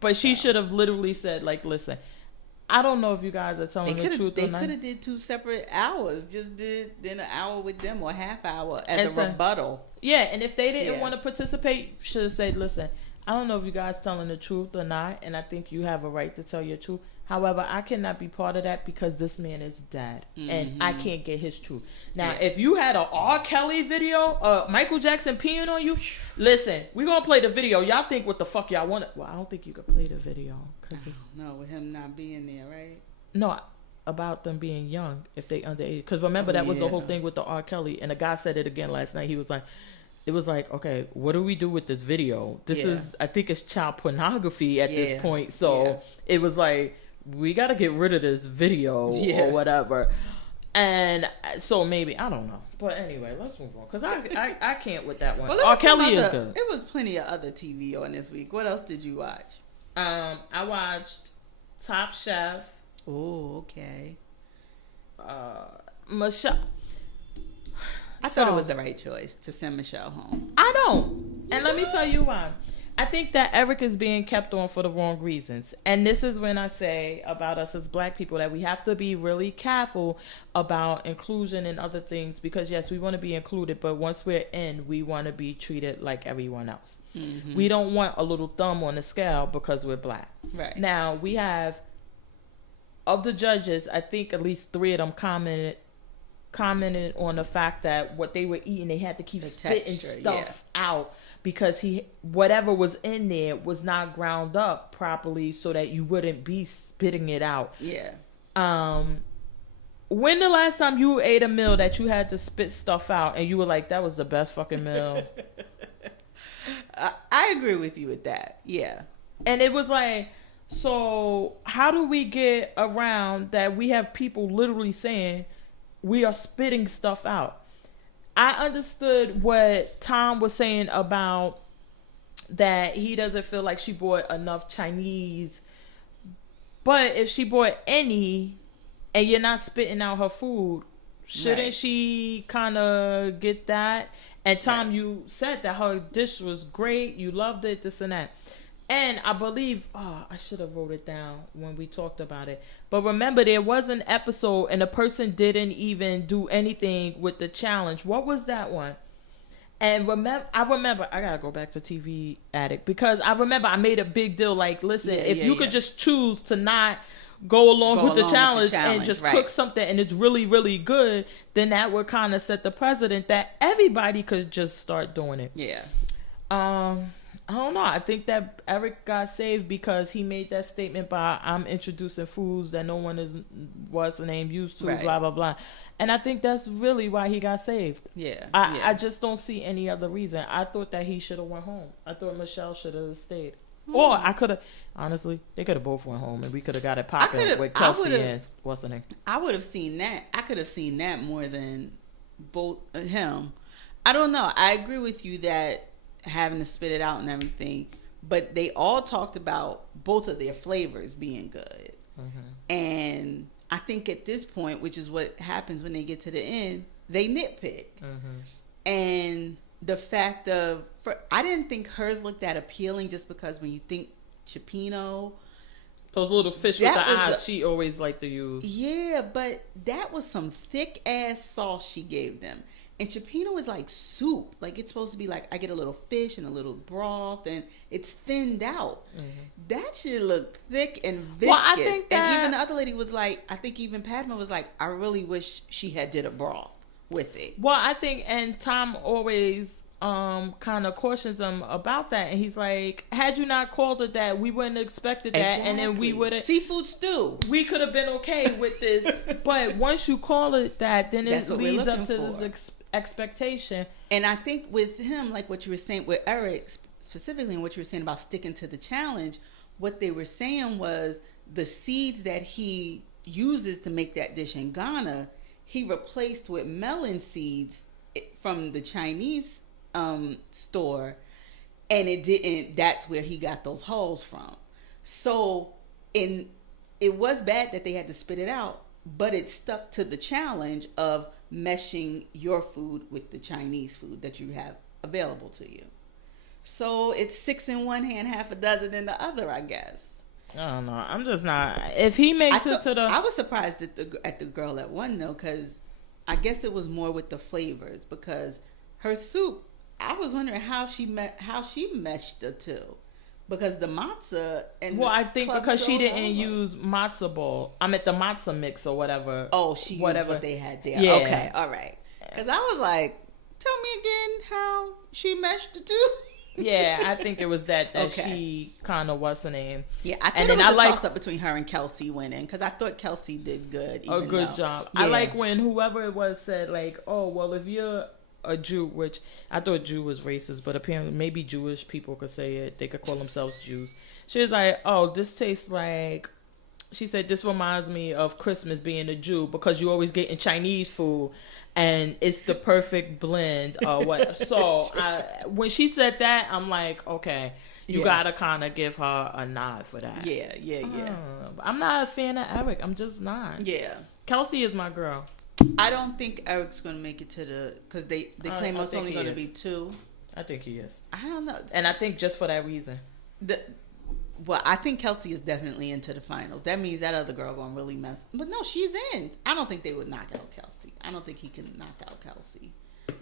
But she should have literally said, like, listen, I don't know if you guys are telling the truth or not. They could have did 2 separate hours. Just did then an hour with them, or half hour as a rebuttal. Yeah, and if they didn't want to participate, should have said, listen, I don't know if you guys telling the truth or not, and I think you have a right to tell your truth. However, I cannot be part of that because this man is dead, and I can't get his truth. Now, if you had a RKelly video, Michael Jackson peeing on you, listen, we're going to play the video. Y'all think what the fuck y'all want. Well, I don't think you could play the video. No, with him not being there, right? No, about them being young, if they underage. Because remember, that was the whole thing with the RKelly, and the guy said it again last night. He was like, it was like, okay, what do we do with this video? This is, I think it's child pornography at this point. So it was like, we got to get rid of this video or whatever. And so maybe, I don't know. But anyway, let's move on. Because I can't with that one. Well, RKelly is good. It was plenty of other TV on this week. What else did you watch? I watched Top Chef. Oh, okay. Michelle. I thought it was the right choice to send Michelle home. I don't. And let me tell you why. I think that Eric is being kept on for the wrong reasons. And this is when I say about us as black people that we have to be really careful about inclusion and other things. Because, yes, we want to be included. But once we're in, we want to be treated like everyone else. Mm-hmm. We don't want a little thumb on the scale because we're black. Right. Now, we have, of the judges, I think at least 3 of them commented on the fact that what they were eating, they had to keep spitting stuff out. Because whatever was in there was not ground up properly so that you wouldn't be spitting it out. Yeah. When the last time you ate a meal that you had to spit stuff out and you were like, that was the best fucking meal? I agree with you with that. Yeah. And it was like, so how do we get around that we have people literally saying we are spitting stuff out? I understood what Tom was saying about that he doesn't feel like she bought enough Chinese. But if she bought any and you're not spitting out her food, shouldn't she kind of get that? And Tom, you said that her dish was great. You loved it, this and that. And I believe, I should have wrote it down when we talked about it. But remember, there was an episode and the person didn't even do anything with the challenge. What was that one? And I remember, I gotta go back to TV Addict because I remember I made a big deal. Like, listen, if you could just choose to not go along with the challenge and just cook something and it's really, really good, then that would kind of set the precedent that everybody could just start doing it. Yeah. I don't know. I think that Eric got saved because he made that statement by I'm introducing foods that no one is what's the name used to, blah blah blah. And I think that's really why he got saved. Yeah. I just don't see any other reason. I thought that he should have went home. I thought Michelle should have stayed. Or I could have, honestly, they could have both went home and we could have got it popping with Kelsey and what's her name. I would have seen that. I could have seen that more than both him. I don't know. I agree with you that having to spit it out and everything, but they all talked about both of their flavors being good. And I think at this point, which is what happens when they get to the end, they nitpick. And the fact of, I didn't think hers looked that appealing just because when you think Cioppino, those little fish with the eyes she always liked to use. Yeah, but that was some thick ass sauce she gave them. And Cioppino is like soup. Like, it's supposed to be like, I get a little fish and a little broth, and it's thinned out. That shit looked thick and viscous. Well, I think that, and even the other lady was like, I think even Padma was like, I really wish she had did a broth with it. Well, I think, and Tom always kind of cautions him about that. And he's like, had you not called it that, we wouldn't have expected that. And then we would have... Seafood stew. We could have been okay with this. But once you call it that, then it leads up to this expectation. And I think with him, like what you were saying with Eric specifically, and what you were saying about sticking to the challenge, what they were saying was the seeds that he uses to make that dish in Ghana, he replaced with melon seeds from the Chinese store, and it didn't. That's where he got those holes from. So it was bad that they had to spit it out, but it stuck to the challenge of meshing your food with the Chinese food that you have available to you. So it's 6 in one hand, half a dozen in the other, I guess. I don't know. I'm just not. If he makes it to the, I was surprised at the girl that won though, because I guess it was more with the flavors. Because her soup, I was wondering how she meshed the two. Because the matzah and I think because she didn't use matzah ball. I meant the matzah mix or whatever. Oh, she used what they had there. Yeah. Okay, all right. Because I was like, tell me again how she meshed the two. Yeah, I think it was that she kind of what's her name. Yeah, I think it was a toss-up between her and Kelsey winning, because I thought Kelsey did good. A good job. Yeah. I like when whoever it was said like, oh, well, if you're a Jew, which I thought Jew was racist, but apparently maybe Jewish people could say it. They could call themselves Jews. She was like, oh, this tastes like, she said, this reminds me of Christmas being a Jew because you always getting Chinese food and it's the perfect blend or what. So when she said that, I'm like, okay, you gotta kind of give her a nod for that. Yeah. I'm not a fan of Eric. I'm just not. Yeah. Kelsey is my girl. I don't think Eric's going to make it to the... Because they claim it's only going to be 2. I think he is. I don't know. And I think just for that reason. I think Kelsey is definitely into the finals. That means that other girl going to really mess... But no, she's in. I don't think they would knock out Kelsey. I don't think he can knock out Kelsey.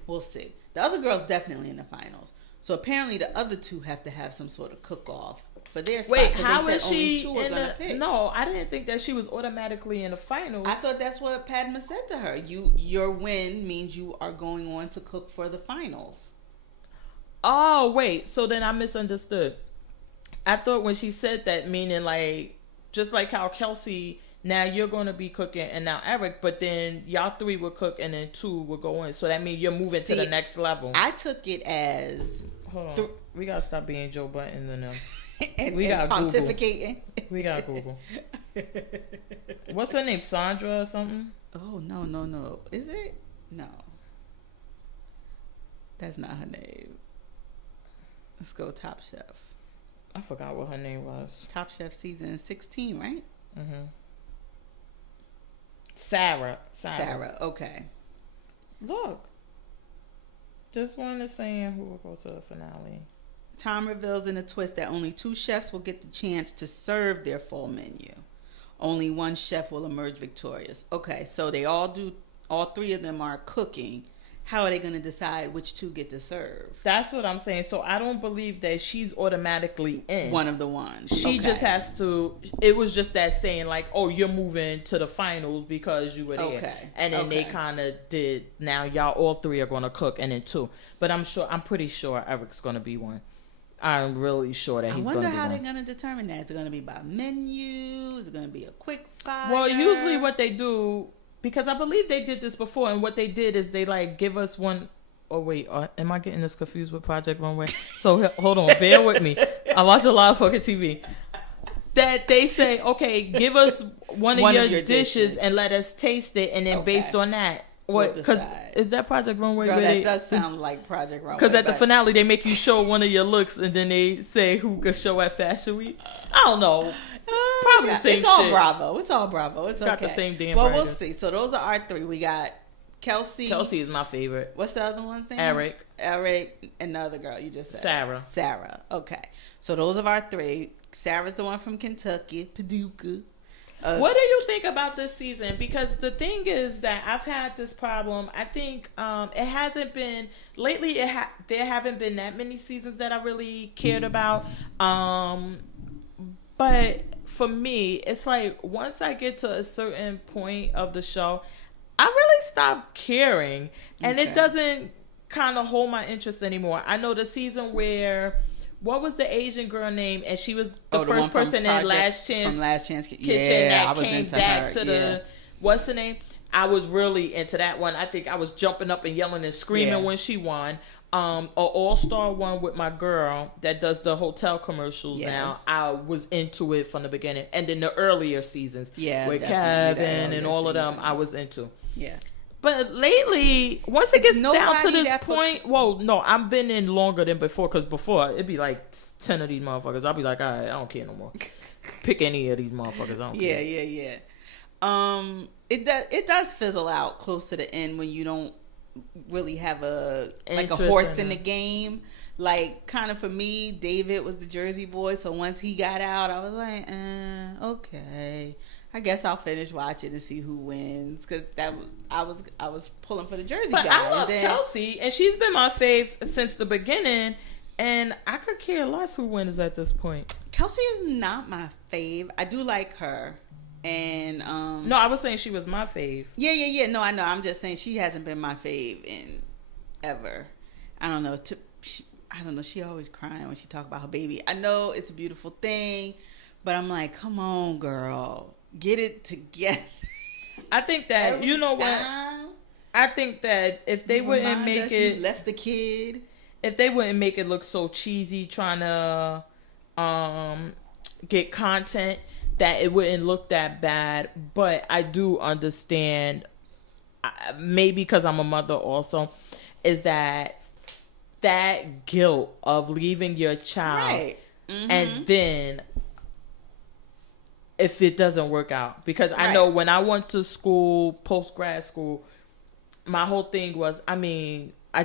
We'll see. The other girl's definitely in the finals. So apparently the other 2 have to have some sort of cook-off for their spot. Wait, how is she in the... No, I didn't think that she was automatically in the finals. I thought that's what Padma said to her. Your win means you are going on to cook for the finals. Oh, wait. So then I misunderstood. I thought when she said that, meaning like, just like how Kelsey, now you're going to be cooking and now Eric, but then y'all 3 will cook and then 2 will go in. So that means you're moving to the next level. I took it as... Hold on. We got to stop being Joe Button and them. We got pontificating. We got Google. What's her name? Sandra or something? Oh, no. Is it? No. That's not her name. Let's go Top Chef. I forgot what her name was. Top Chef season 16, right? Mm-hmm. Sarah. Okay. Look. Just wanted to say who will go to the finale. Tom reveals in a twist that only 2 chefs will get the chance to serve their full menu. Only 1 chef will emerge victorious. Okay, so they all 3 of them are cooking. how are they going to decide which two get to serve? That's what I'm saying. So I don't believe that she's automatically in. One of the ones. She just has to. It was just that saying like, "Oh, you're moving to the finals because you were there." Okay. And then they kind of did. Now y'all all three are going to cook, and then two. But I'm pretty sure Eric's going to be one. I'm really sure that he's going to be one. I wonder how they're going to determine that. Is it going to be by menu? Is it going to be a quick fire? Well, usually what they do, because I believe they did this before, and what they did is they like give us one. Oh wait, am I getting this confused with Project Runway? So hold on, bear with me. I watch a lot of fucking TV. That they say, okay, give us one of your dishes and let us taste it, and then based on that. What? Because is that Project Runway? Girl, that does sound like Project Runway. Because at the finale, they make you show one of your looks, and then they say who could show at Fashion Week. I don't know. Probably the same shit. It's all Bravo. It's all Bravo. It's got the same damn. Well, we'll see. So those are our three. We got Kelsey. Kelsey is my favorite. What's the other one's name? Eric, and the other girl you just said. Sarah. Okay. So those are our three. Sarah's the one from Kentucky, Paducah. What do you think about this season? Because the thing is that I've had this problem. I think it hasn't been lately. There haven't been that many seasons that I really cared about. But for me, it's like once I get to a certain point of the show, I really stop caring, and it doesn't kind of hold my interest anymore. I know the season where. What was the Asian girl name? And she was the first person in Last Chance Kitchen that came back to the what's the name? I was really into that one. I think I was jumping up and yelling and screaming when she won. An all-star one with my girl that does the hotel commercials now. I was into it from the beginning, and then the earlier seasons with Kevin and all of them, I was into. Yeah. But lately, once it gets down to this point, I've been in longer than before. Because before, it'd be like 10 of these motherfuckers. I'll be like, all right, I don't care no more. Pick any of these motherfuckers. I don't care. Yeah. It does fizzle out close to the end when you don't really have a horse in the game. Like, kind of for me, David was the Jersey boy. So once he got out, I was like, okay. I guess I'll finish watching to see who wins because I was pulling for the Jersey guy. I love Kelsey, and she's been my fave since the beginning, and I could care less who wins at this point. Kelsey is not my fave. I do like her, and no, I was saying she was my fave. Yeah. No, I know. I'm just saying she hasn't been my fave in ever. I don't know. She always crying when she talk about her baby. I know it's a beautiful thing, but I'm like, come on, girl. Get it together. I think that you know what? I think that if they wouldn't make it left the kid, if they wouldn't make it look so cheesy trying to get content, that it wouldn't look that bad. But I do understand, maybe because I'm a mother also, is that guilt of leaving your child and then if it doesn't work out. Because I know when I went to school, post-grad school, my whole thing was, I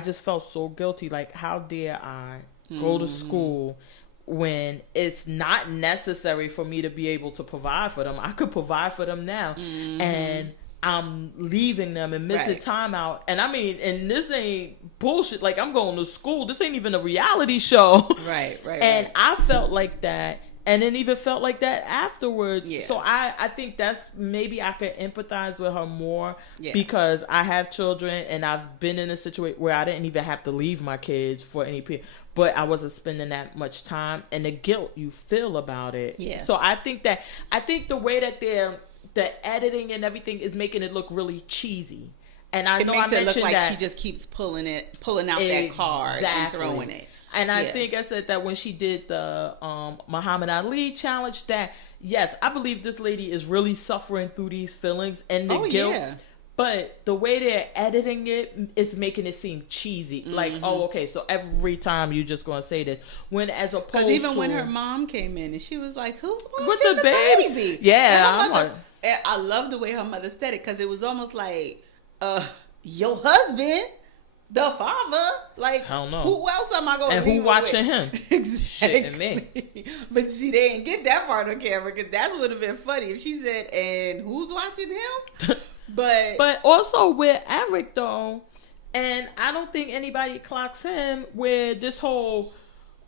just felt so guilty. Like, how dare I go to school when it's not necessary for me to be able to provide for them? I could provide for them now. And I'm leaving them and missing time out. And and this ain't bullshit. Like, I'm going to school. This ain't even a reality show. Right. And I felt like that. And then even felt like that afterwards. Yeah. So I think that's maybe I could empathize with her more because I have children and I've been in a situation where I didn't even have to leave my kids for any period. But I wasn't spending that much time and the guilt you feel about it. Yeah. So I think the way that the editing and everything is making it look really cheesy. And I know I mentioned it look like that she just keeps pulling out that card and throwing it. And I think I said that when she did the Muhammad Ali challenge, that yes, I believe this lady is really suffering through these feelings and the guilt. Yeah. But the way they're editing it, it's making it seem cheesy. Like, okay, so every time you're just going to say this. When as opposed to... Because even when her mom came in and she was like, who's watching the baby? Yeah. I love the way her mother said it because it was almost like, your husband... The father, like, I don't know. Who else am I going to And who watching him? Exactly. Shitting me. But see, they didn't get that part on camera because that would have been funny if she said, and who's watching him? But also with Eric, though, And I don't think anybody clocks him with this whole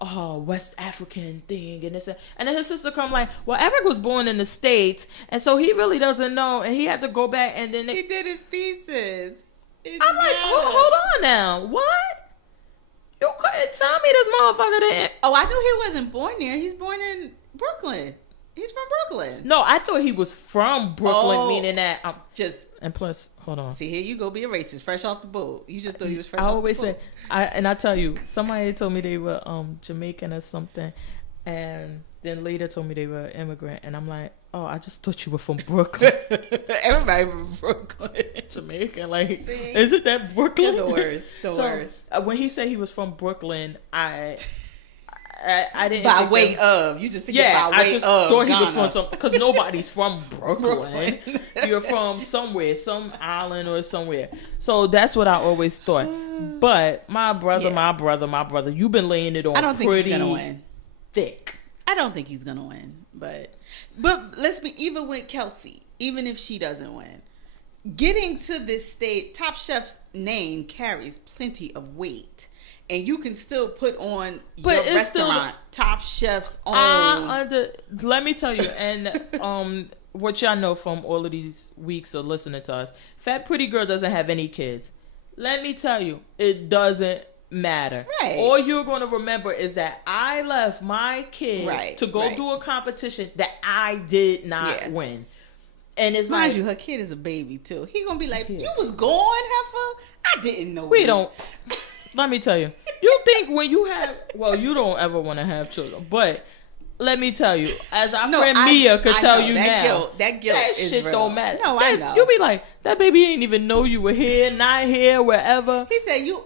West African thing and this. And then his sister come like, well, Eric was born in the States, and so he really doesn't know, and he had to go back, and then he did his thesis. I'm like, hold on now. What? You couldn't tell me this motherfucker didn't. Oh, I knew he wasn't born there. He's born in Brooklyn. He's from Brooklyn. No, I thought he was from Brooklyn, meaning that and plus, hold on. See, here you go, be a racist, fresh off the boat. You just thought he was fresh I off always the boat. say, I tell you, somebody told me they were Jamaican or something, and then later told me they were an immigrant, and I'm like, oh, I just thought you were from Brooklyn. Everybody from Brooklyn. Jamaican, like, isn't that Brooklyn? You're the worst. The worst. When he said he was from Brooklyn, I didn't. By way of. You just figured by way of. I just thought Ghana. he was from some, because nobody's from Brooklyn. You're from somewhere, some island or somewhere. So that's what I always thought. But my brother, you've been laying it on. I don't think pretty he's gonna win. Thick. I don't think he's gonna win. But let's be even with Kelsey, even if she doesn't win. Getting to this state, Top Chef's name carries plenty of weight. And you can still put on your restaurant, Top Chef's own. Let me tell you, and what y'all know from all of these weeks of listening to us, Fat Pretty Girl doesn't have any kids. Let me tell you, it doesn't matter. Right. All you're going to remember is that I left my kid to go do a competition that I did not win. And it's mind like, you, her kid is a baby too. He gonna be like, you was gone, heifer? I didn't know. We don't. Let me tell you. You think when you have, you don't ever want to have children, but let me tell you, as our friend Mia could tell you now, that is shit real. don't matter. No, I know. You be like, that baby ain't even know you were here, not here, wherever. He said, you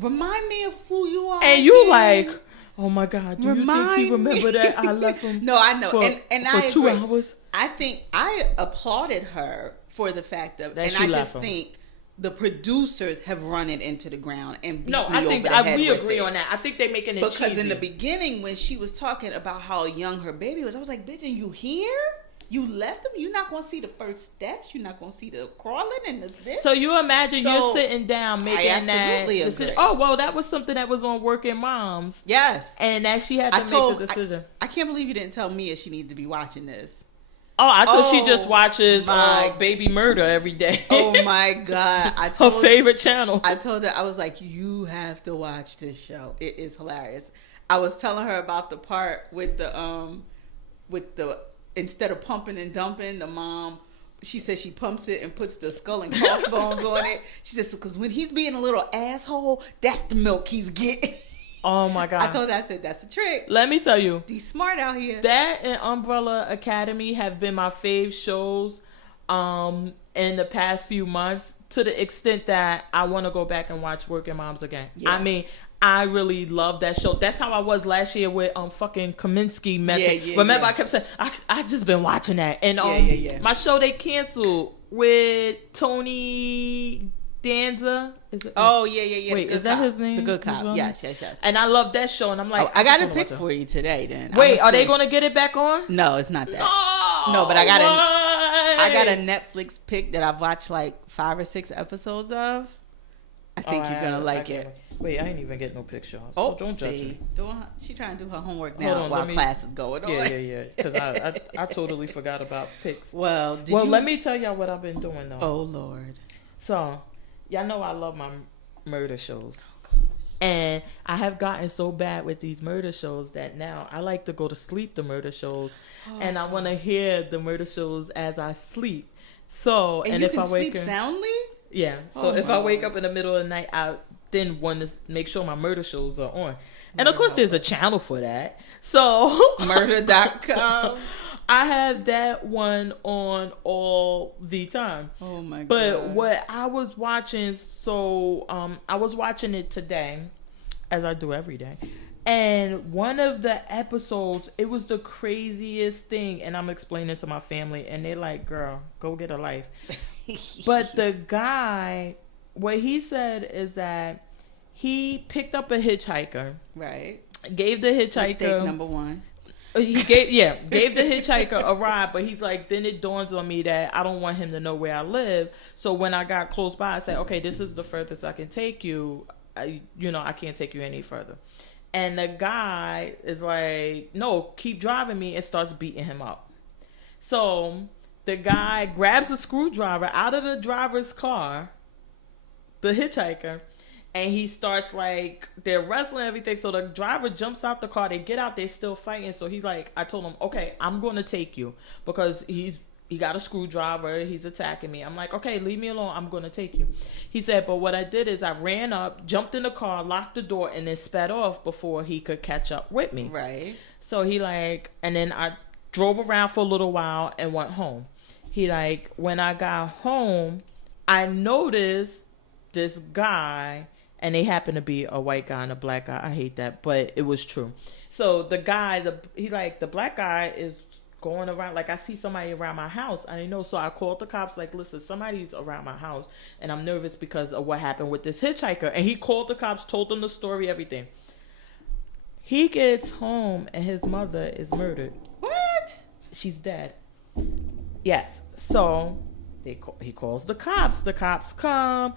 remind me of who you are. And you like, oh my God, do you think he remember that I left him? No, I know. For 2 hours. I think I applauded her for the fact of, and I just think the producers have run it into the ground and beat me over the head we with agree it. on that. I think they're making it because cheesy. In the beginning when she was talking about how young her baby was, I was like, bitch, and you here? You left them? You're not going to see the first steps? You're not going to see the crawling and the this? So you imagine you're sitting down making that decision. Agree. Oh, well, that was something that was on Working Moms. Yes. And that she had to make the decision. I can't believe you didn't tell Mia she needed to be watching this. Oh, I thought she just watches Baby Murder every day. Oh my God. Her favorite channel. I told her, I was like, you have to watch this show. It is hilarious. I was telling her about the part with the instead of pumping and dumping, the mom, she says she pumps it and puts the skull and crossbones on it. She says, because when he's being a little asshole, that's the milk he's getting. Oh my God. I told her, I said, that's the trick. Let me tell you. He's smart out here. That and Umbrella Academy have been my fave shows in the past few months, to the extent that I want to go back and watch Working Moms again. Yeah. I mean, I really love that show. That's how I was last year with fucking Kaminsky Method. Yeah, remember, I kept saying, I just been watching that. And my show they canceled with Tony Danza. Is it? Oh, yeah. Wait, is that his name? The Good Cop. Yes. And I love that show, and I'm like, I got a pick for you today. Then wait, are they gonna get it back on? No, it's not that. No, but I got a Netflix pick that I've watched like 5 or 6 episodes of. I think you're gonna like it. Wait, I ain't even getting no pictures. So don't judge me. She trying to do her homework now while class is going on. Yeah. Because I totally forgot about pics. Well, let me tell y'all what I've been doing though. Oh Lord. So, y'all know I love my murder shows. And I have gotten so bad with these murder shows that now I like to go to sleep the murder shows. And I want to hear the murder shows as I sleep. So, and if I wake up soundly? Yeah. So if I wake up in the middle of the night, I then want to make sure my murder shows are on. And of course there's a channel for that. So murder.com. I have that one on all the time. Oh my God. But what I was watching, I was watching it today, as I do every day. And one of the episodes, it was the craziest thing. And I'm explaining to my family, and they're like, girl, go get a life. But the guy, what he said is that he picked up a hitchhiker. Right. Gave the hitchhiker. Mistake number one. He gave the hitchhiker a ride, but he's like, then it dawns on me that I don't want him to know where I live. So when I got close by, I said, okay, this is the furthest I can take you. I can't take you any further. And the guy is like, no, keep driving me, and starts beating him up. So the guy grabs a screwdriver out of the driver's car, the hitchhiker, and he starts like, they're wrestling everything. So the driver jumps out the car. They get out. They're still fighting. So he's like, I told him, okay, I'm going to take you because he got a screwdriver. He's attacking me. I'm like, okay, leave me alone. I'm going to take you. He said, but what I did is I ran up, jumped in the car, locked the door, and then sped off before he could catch up with me. Right. So he like, and then I drove around for a little while and went home. He like, when I got home, I noticed this guy, and they happened to be a white guy and a black guy. I hate that, but it was true. So the guy, the black guy is going around, like, I see somebody around my house. I didn't know, so I called the cops, like, listen, somebody's around my house, and I'm nervous because of what happened with this hitchhiker. And he called the cops, told them the story, everything. He gets home, and his mother is murdered. What? She's dead. Yes. So he calls the cops. The cops come,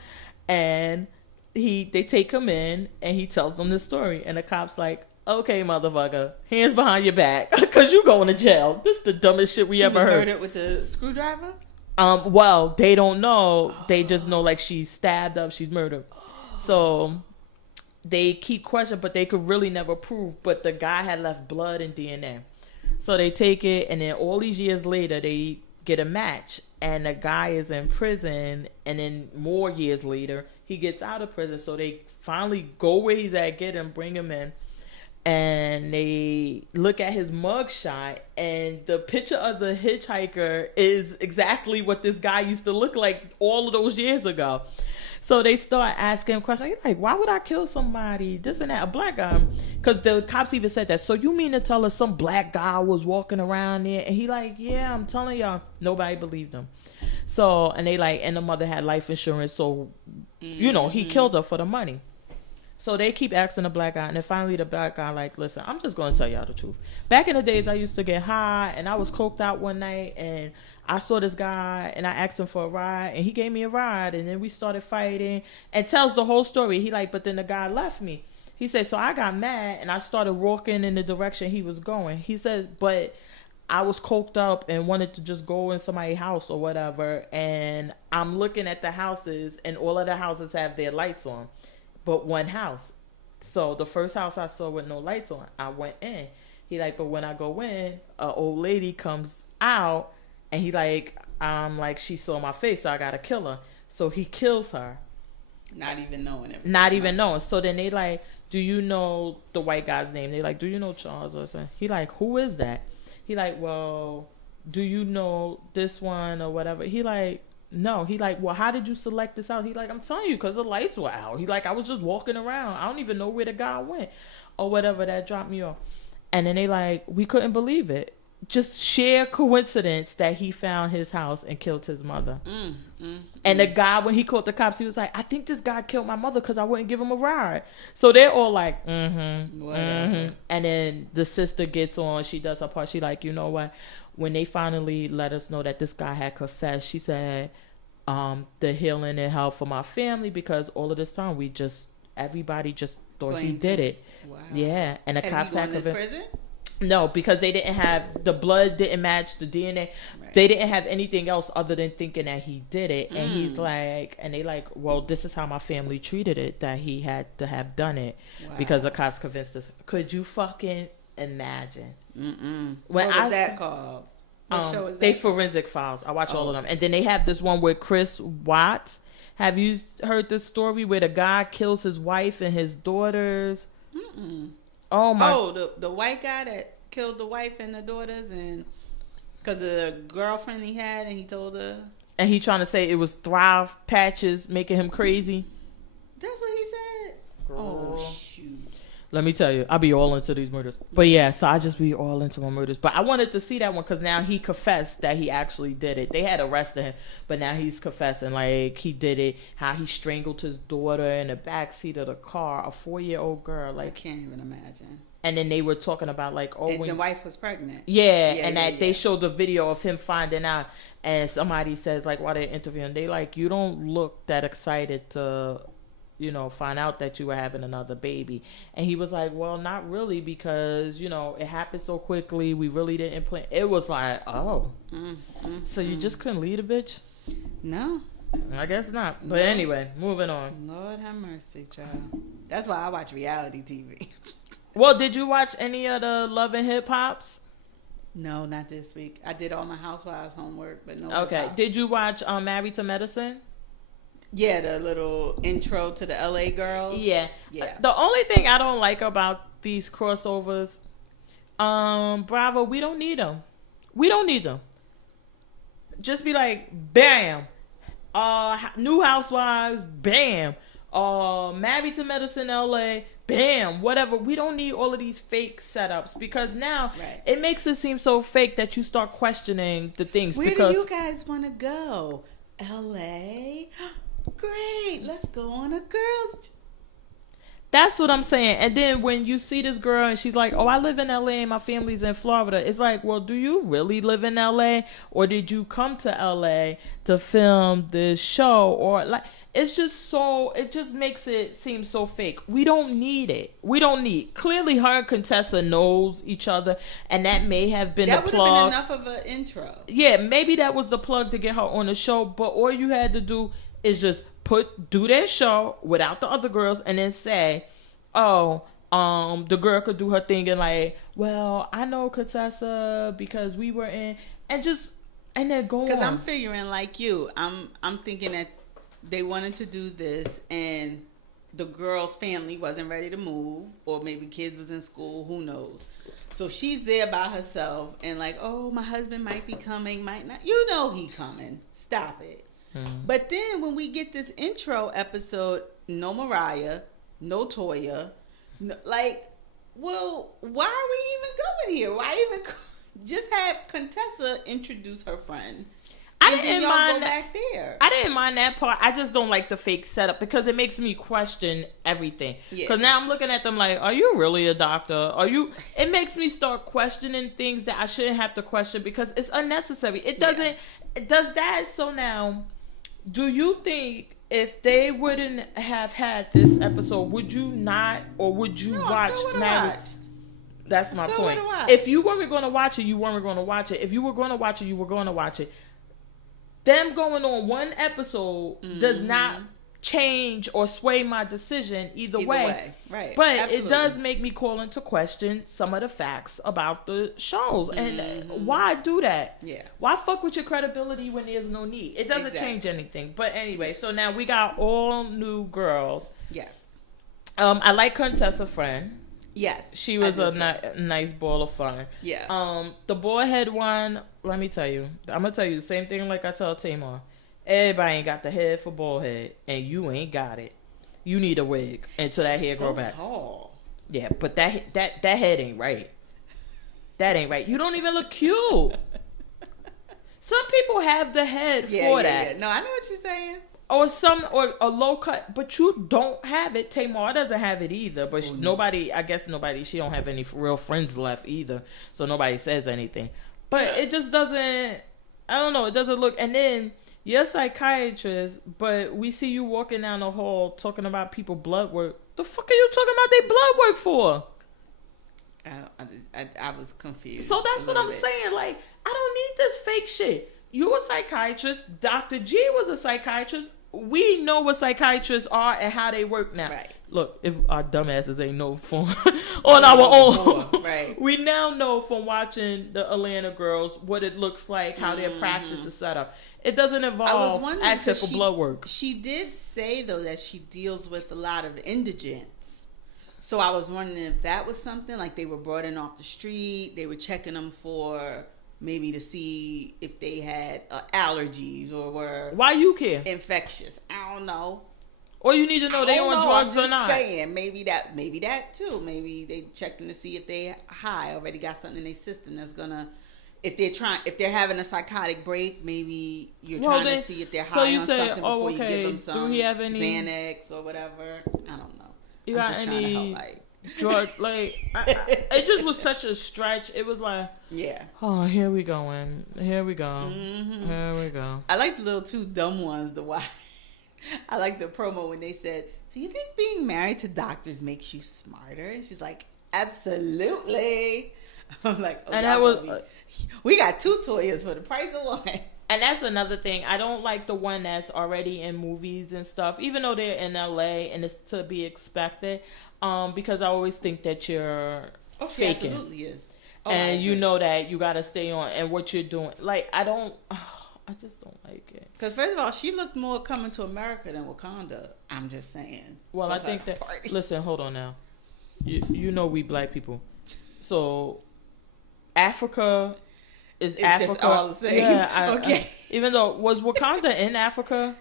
and they take him in, and he tells them this story. And the cop's like, okay, motherfucker, hands behind your back, because you going to jail. This is the dumbest shit we ever heard. She was murdered with the screwdriver? Well, they don't know. They just know, like, she's stabbed up, she's murdered. So they keep questioning, but they could really never prove. But the guy had left blood and DNA. So they take it, and then all these years later, they get a match. And the guy is in prison, and then more years later, he gets out of prison. So they finally go where he's at, get him, bring him in. And they look at his mugshot, and the picture of the hitchhiker is exactly what this guy used to look like all of those years ago. So they start asking him questions. He's like, why would I kill somebody? This and that, a black guy. Because the cops even said that. So you mean to tell us some black guy was walking around there? And he like, yeah, I'm telling y'all. Nobody believed him. So, and they like, and the mother had life insurance. So, he killed her for the money. So they keep asking the black guy, and then finally the black guy like, listen, I'm just going to tell y'all the truth. Back in the days, I used to get high, and I was coked out one night, and I saw this guy, and I asked him for a ride, and he gave me a ride, and then we started fighting, and tells the whole story. He like, but then the guy left me. He said, so I got mad, and I started walking in the direction he was going. He says, but I was coked up and wanted to just go in somebody's house or whatever, and I'm looking at the houses, and all of the houses have their lights on. But one house. So the first house I saw with no lights on, I went in. He like, but when I go in, an old lady comes out, and he like, she saw my face, so I gotta kill her. So he kills her. Not even knowing it. Not even knowing. So then they like, do you know the white guy's name? They like, do you know Charles or something? He like, who is that? He like, well, do you know this one or whatever? He like, no. He like, well, how did you select this out? He like, I'm telling you, because the lights were out. He like, I was just walking around. I don't even know where the guy went or whatever. That dropped me off. And then they like, we couldn't believe it. Just sheer coincidence that he found his house and killed his mother. And the guy, when he called the cops, he was like, I think this guy killed my mother because I wouldn't give him a ride. So they're all like, And then the sister gets on. She does her part. She like, you know what? When they finally let us know that this guy had confessed, she said, the healing and help for my family, because all of this time everybody just thought he did it. Wow. Yeah. And the cops had to prison? No, because they didn't have, the blood didn't match the DNA. Right. They didn't have anything else other than thinking that he did it. And he's like, and they like, well, this is how my family treated it, that he had to have done it. Wow. Because the cops convinced us. Could you fucking imagine? When what was that called? What show is that? They Forensic Files. I watch all of them. And then they have this one with Chris Watts. Have you heard this story where the guy kills his wife and his daughters? Oh my! Oh, the white guy that killed the wife and the daughters, and because of the girlfriend he had, and he told her. And he trying to say it was Thrive patches making him crazy. That's what he said. Girl. Oh shoot! Let me tell you, I be all into these murders. But yeah, so I just be all into my murders. But I wanted to see that one because now he confessed that he actually did it. They had arrested him, but now he's confessing like he did it. How he strangled his daughter in the backseat of the car, a 4-year-old girl. Like, I can't even imagine. And then they were talking about like, oh, and when the wife was pregnant. They showed the video of him finding out, and somebody says like while they're interviewing, they like, you don't look that excited to, you know, find out that you were having another baby. And he was like, well, not really, because, you know, it happened so quickly. We really didn't plan. It was like, oh, so you just couldn't lead a bitch? No, I guess not. But anyway, moving on. Lord have mercy, child. That's why I watch reality TV. Well, did you watch any of the Love and Hip Hops? No, not this week. I did all my housewives homework, but no. Okay. hip-hop. Did you watch Married to Medicine? Yeah, the little intro to the LA girls. Yeah. Yeah. The only thing I don't like about these crossovers, Bravo, we don't need them. We don't need them. Just be like, bam. New Housewives, bam. Married to Medicine LA, bam. Whatever. We don't need all of these fake setups, because now it makes it seem so fake that you start questioning the things. Where do you guys want to go? LA? Great. Let's go on a girls' That's what I'm saying. And then when you see this girl and she's like, oh, I live in LA and my family's in Florida. It's like, well, do you really live in LA? Or did you come to LA to film this show? Or like, it's just so, it just makes it seem so fake. We don't need it. We don't need. Clearly her and Contessa knows each other, and that may have been the plug. That would have been enough of an intro. Yeah, maybe that was the plug to get her on the show, but all you had to do is just do their show without the other girls, and then say, oh, the girl could do her thing and like, well, I know Contessa because we were in, and then go on. Because I'm figuring like you, I'm thinking that they wanted to do this and the girl's family wasn't ready to move, or maybe kids was in school, who knows. So she's there by herself and like, oh, my husband might be coming, might not. You know he coming. Stop it. But then when we get this intro episode, no Mariah, no Toya, no, like, well, why are we even going here? Why even just have Contessa introduce her friend? I didn't mind go back there. I didn't mind that part. I just don't like the fake setup because it makes me question everything. Because now I'm looking at them like, are you really a doctor? Are you? It makes me start questioning things that I shouldn't have to question because it's unnecessary. It doesn't. It does that. So now, do you think if they wouldn't have had this episode, would you not, or would you watch Married? That's my point. If you weren't going to watch it, you weren't going to watch it. If you were going to watch it, you were going to watch it. Them going on one episode does not change or sway my decision either way. Right. But absolutely. It does make me call into question some of the facts about the shows. And why do that? Yeah. Why fuck with your credibility when there's no need? It doesn't change anything. But anyway, so now we got all new girls. Yes. I like Contessa friend. Yes. She was a nice ball of fun. Yeah. The boyhead one, let me tell you. I'm going to tell you the same thing like I tell Tamar. Everybody ain't got the head for bald head, and you ain't got it. You need a wig until that hair grow back. Tall. Yeah, but that head ain't right. That ain't right. You don't even look cute. Some people have the head for that. Yeah. No, I know what you're saying. Or a low cut, but you don't have it. Tamar doesn't have it either, but nobody, she don't have any real friends left either, so nobody says anything. But it just doesn't, I don't know, it doesn't look, and then you're a psychiatrist, but we see you walking down the hall talking about people blood work. The fuck are you talking about their blood work for? I was confused. So that's what I'm saying, like, I don't need this fake shit. You a psychiatrist. Dr. G was a psychiatrist. We know what psychiatrists are and how they work now. Right. Look, if our dumbasses ain't know from on our own, right. We now know from watching the Atlanta girls what it looks like, how their practice is set up. It doesn't involve access for blood work. She did say, though, that she deals with a lot of indigents. So I was wondering if that was something, like they were brought in off the street, they were checking them for maybe to see if they had allergies or were why you care infectious. I don't know. Or you need to know they on drugs or not. Saying maybe that too. Maybe they checking to see if they high, already got something in their system that's gonna. If they're having a psychotic break, maybe you're trying to see if they're high on something before you give them some do he have any Xanax or whatever. I don't know. You got any George, like, it just was such a stretch. It was like, yeah. oh, here we going. Here we go. Mm-hmm. Here we go. I like the little two dumb ones. I like the promo when they said, "Do you think being married to doctors makes you smarter?" And she's like, "Absolutely." I'm like, oh, and that was, we got 2 Toyas for the price of 1. And that's another thing. I don't like the one that's already in movies and stuff, even though they're in LA and it's to be expected. Because I always think that you're faking. She absolutely is. And you know that you got to stay on and what you're doing. Like, I just don't like it. Because first of all, she looked more coming to America than Wakanda. I'm just saying. Well, I think that, listen, hold on now. You know we black people. So, Africa is Africa. Just all the same. Yeah, okay. Even though, was Wakanda in Africa?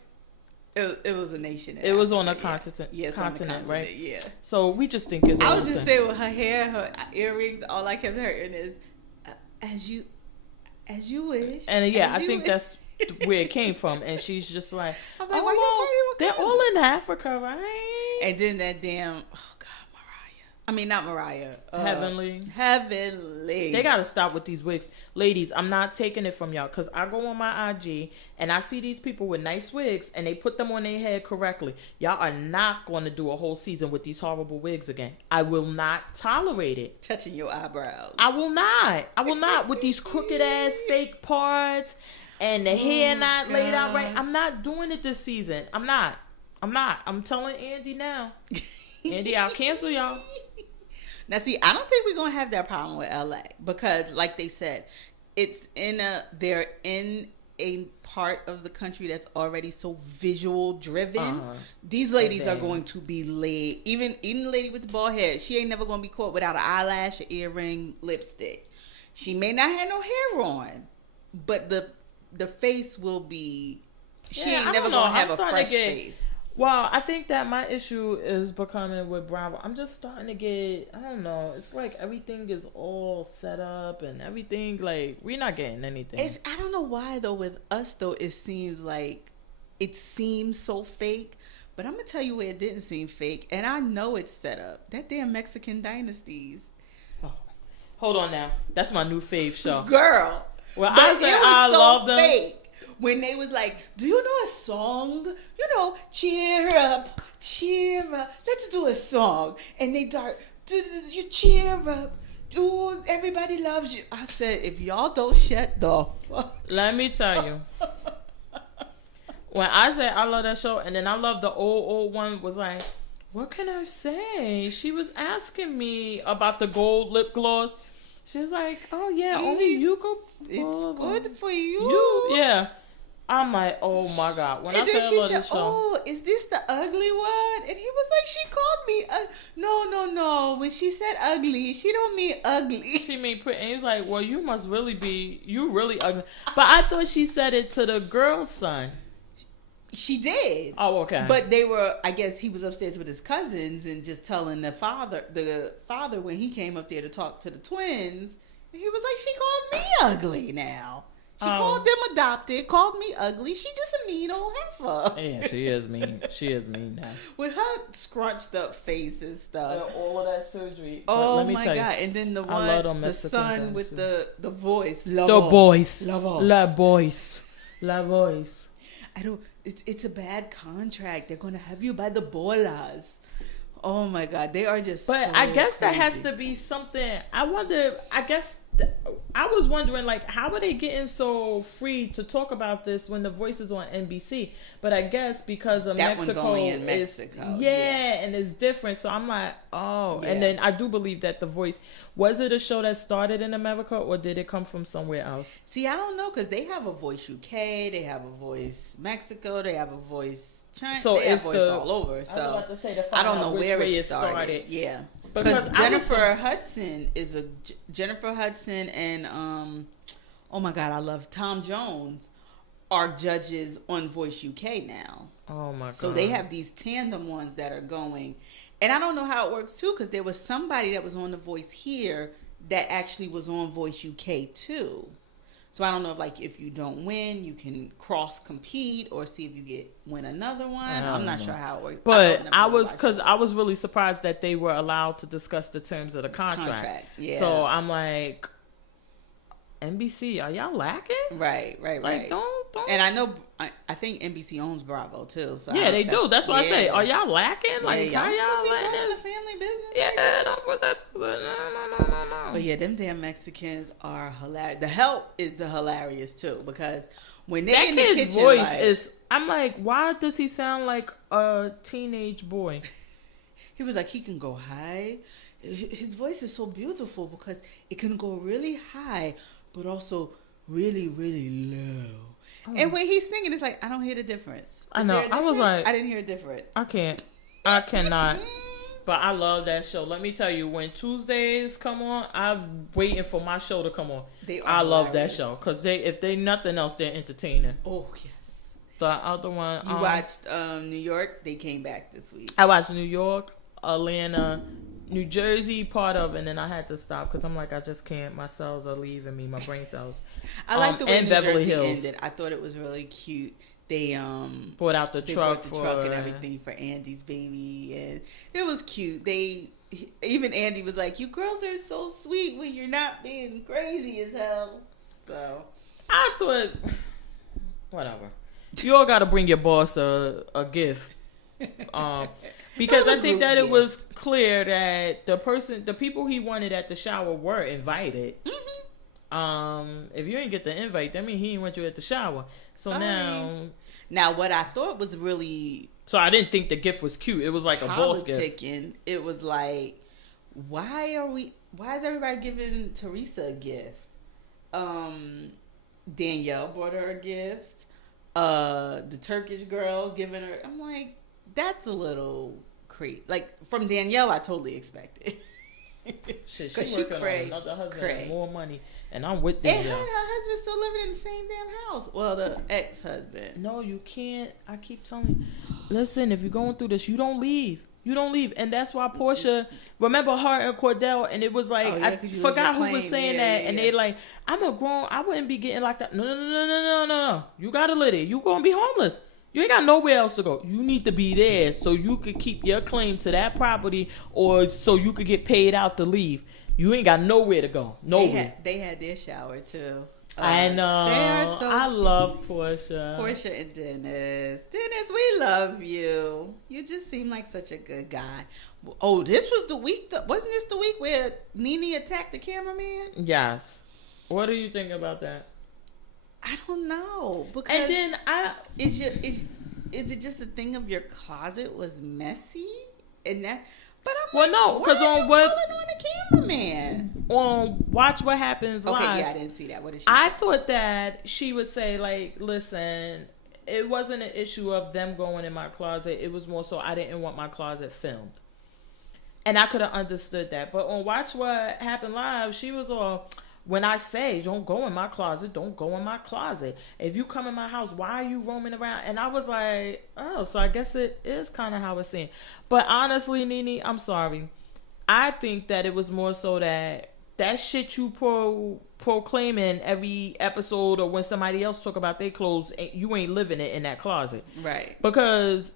It was a nation. It was on a continent. Yes, continent, right? Yeah. So we just think it's. I was just saying with her hair, her earrings, all I kept hearing is, as you wish. And yeah, I think that's where it came from. And she's just like, I'm like, they're all in Africa, right? And then that damn, not Mariah. Heavenly. They got to stop with these wigs. Ladies, I'm not taking it from y'all because I go on my IG and I see these people with nice wigs and they put them on their head correctly. Y'all are not going to do a whole season with these horrible wigs again. I will not tolerate it. Touching your eyebrows. I will not with these crooked ass fake parts and the hair not laid out right. I'm not doing it this season. I'm not. I'm telling Andy now. Andy, I'll cancel y'all. Now, see, I don't think we're going to have that problem with LA because, like they said, they're in a part of the country that's already so visual driven. These ladies are going to be laid. Even the lady with the bald head, she ain't never going to be caught without an eyelash, an earring, lipstick. She may not have no hair on, but the face will be. She ain't never going to have a fresh face. Well, I think that my issue is becoming with Bravo. I'm just starting to get, I don't know. It's like everything is all set up and everything. Like, we're not getting anything. I don't know why, though, with us, though, it seems so fake. But I'm going to tell you where it didn't seem fake. And I know it's set up. That damn Mexican Dynasties. Oh, hold on now. That's my new fave show. Girl. Well, I said I love them. Fake. When they was like, do you know a song? Cheer up, let's do a song. And they start, you cheer up, everybody loves you. I said, if y'all don't shut the fuck. Let me tell you. When I said I love that show, and then I love the old one, was like, what can I say? She was asking me about the gold lip gloss. She was like, oh yeah, only you go. It's good for you. Yeah. I'm like, oh my God. When and I then said she I love said, this show. oh, is this the ugly one? And he was like, she called me. No. When she said ugly, she don't mean ugly. She mean pretty. And he's like, well, you must really be, you really ugly. But I thought she said it to the girl's son. She did. Oh, okay. But they were, I guess he was upstairs with his cousins and just telling the father when he came up there to talk to the twins, and he was like, she called me ugly now. She called them adopted, called me ugly. She just a mean old heifer. Yeah, she is mean. She is mean now. With her scrunched up face and stuff. All of that surgery. Oh let me my God. And then the one, the son with the voice. La voice. I don't, it's a bad contract. They're going to have you by the bolas. Oh my God. They are just But so I guess crazy. that has to be something. I was wondering, like, how are they getting so free to talk about this when the voice is on NBC? But I guess because of that Mexico, one's only in Mexico. Yeah, and it's different. So I'm like, oh. Yeah. And then I do believe that the voice, was it a show that started in America or did it come from somewhere else? See, I don't know, because they have a voice UK, they have a voice Mexico, they have a voice China, so they have voice all over. So I don't know where it started. Yeah. Because Jennifer Hudson and oh my God, I love Tom Jones are judges on Voice UK now. Oh my God. So they have these tandem ones that are going, and I don't know how it works too, because there was somebody that was on The Voice here that actually was on Voice UK too. So I don't know if you don't win, you can cross compete or see if you win another one. I'm not sure how it works. But I was really surprised that they were allowed to discuss the terms of the contract. Yeah. So I'm like, NBC, are y'all lacking? Right. Like, don't. And I know, I think NBC owns Bravo too. So yeah, they do. That's why I say, are y'all lacking? Like, how y'all lacking? The family business. Yeah, don't put that. No. But yeah, them damn Mexicans are hilarious. The Help is hilarious too, because when they in the kitchen, voice is. I'm like, why does he sound like a teenage boy? He was like, he can go high. His voice is so beautiful because it can go really high, but also really, really low. Oh. And when he's singing, it's like, I don't hear the difference. I know. I was like, I didn't hear a difference. I cannot. But I love that show. Let me tell you, when Tuesdays come on, I'm waiting for my show to come on. I love that show because if they nothing else, they're entertaining. Oh yes. The other one, you watched New York. They came back this week. I watched New York, Atlanta, New Jersey, part of, and then I had to stop because I'm like, I just can't. My cells are leaving me, my brain cells. I like the way New Beverly Jersey Hills ended. I thought it was really cute. They brought out the truck and everything for Andy's baby, and it was cute. Even Andy was like, "You girls are so sweet when you're not being crazy as hell." So I thought, whatever. You all got to bring your boss a gift. Because I think that it was clear that the people he wanted at the shower were invited. Mm-hmm. If you didn't get the invite, that means he didn't want you at the shower. So now what I thought was really... So I didn't think the gift was cute. It was like a boss gift. It was like, why is everybody giving Teresa a gift? Danielle brought her a gift. The Turkish girl giving her... I'm like, that's a little creep. Like, from Danielle, I totally expected. Shit, she working on another husband and more money. And I'm with Danielle. And her husband still living in the same damn house. Well, the ex-husband. No, you can't. I keep telling you. Listen, if you're going through this, you don't leave. You don't leave. And that's why Portia, remember her and Cordell, and it was like, I forgot who was saying that. And they like, I wouldn't be getting like that. No. You got to live it. You going to be homeless. You ain't got nowhere else to go. You need to be there so you could keep your claim to that property or so you could get paid out to leave. You ain't got nowhere to go. Nowhere. They had their shower too. I know. They are so I cute. Love Portia. Portia and Dennis. Dennis, we love you. You just seem like such a good guy. Oh, this was the week. Wasn't this the week where Nene attacked the cameraman? Yes. What do you think about that? I don't know. Because and then is it just a thing of your closet was messy? And that... But I'm no, because on the cameraman? On Watch What Happens Live. Okay, yeah, I didn't see that. What did she say? Thought that she would say, like, listen, it wasn't an issue of them going in my closet. It was more so I didn't want my closet filmed. And I could have understood that. But on Watch What Happened Live, she was all... When I say, don't go in my closet, don't go in my closet. If you come in my house, why are you roaming around? And I was like, oh, so I guess it is kind of how it's seen. But honestly, Nene, I'm sorry. I think that it was more so that shit you proclaim in every episode or when somebody else talk about their clothes, you ain't living it in that closet. Right. Because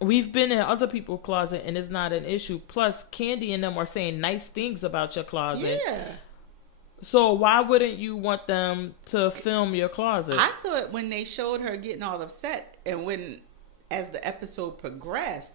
we've been in other people's closet and it's not an issue. Plus, Candy and them are saying nice things about your closet. Yeah. So why wouldn't you want them to film your closet? I thought when they showed her getting all upset and as the episode progressed,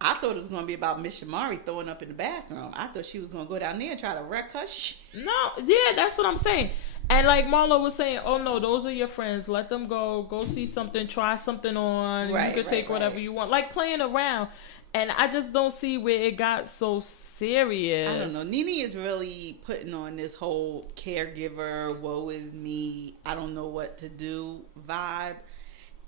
I thought it was going to be about Miss Shamari throwing up in the bathroom. I thought she was going to go down there and try to wreck her shit. No, yeah, that's what I'm saying. And like Marlo was saying, oh no, those are your friends. Let them go see something, try something on. Right, you can take whatever you want. Like playing around. And I just don't see where it got so serious. I don't know. Nene is really putting on this whole caregiver, woe is me, I don't know what to do vibe.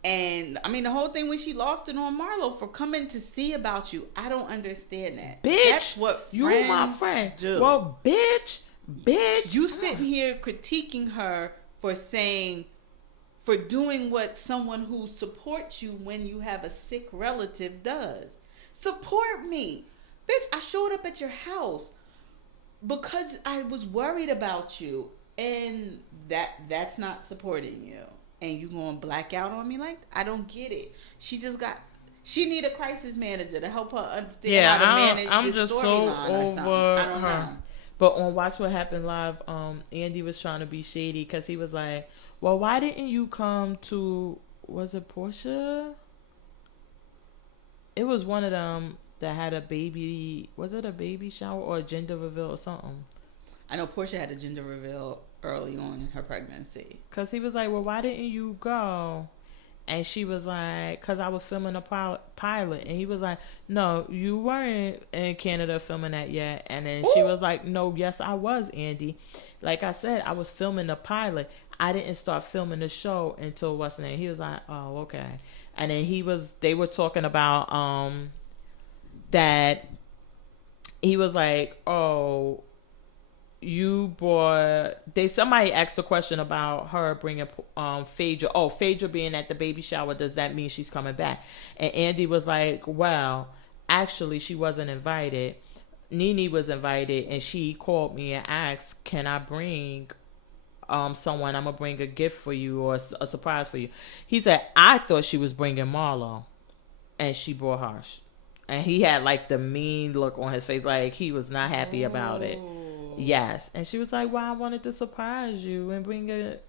And I mean, the whole thing when she lost it on Marlo for coming to see about you, I don't understand that. Bitch, that's what you my friend do. Well, bitch, you sitting here critiquing her for doing what someone who supports you when you have a sick relative does. Support me. Bitch, I showed up at your house because I was worried about you. and that's not supporting you, and you going to black out on me like, I don't get it. She need a crisis manager to help her understand how to manage this storyline or something. I don't know. But on Watch What Happened Live, Andy was trying to be shady because he was like, well, why didn't you come to, was it Portia? It was one of them that had a baby, was it a baby shower or a gender reveal or something? I know Portia had a gender reveal early on in her pregnancy. Because he was like, well, why didn't you go? And she was like, because I was filming a pilot. And he was like, no, you weren't in Canada filming that yet. And then she was like, no, yes, I was, Andy. Like I said, I was filming the pilot. I didn't start filming the show until what's the name? He was like, oh, okay. And then they were talking about that he was like, oh, somebody asked a question about her bringing Phaedra. Oh, Phaedra being at the baby shower, does that mean she's coming back? And Andy was like, well, actually she wasn't invited. Nene was invited, and she called me and asked, can I bring someone? I'm gonna bring a gift for you or a surprise for you. He said, I thought she was bringing Marlo, and she brought Harsh. And he had like the mean look on his face, like he was not happy about it. Yes. And she was like, well, I wanted to surprise you and bring it.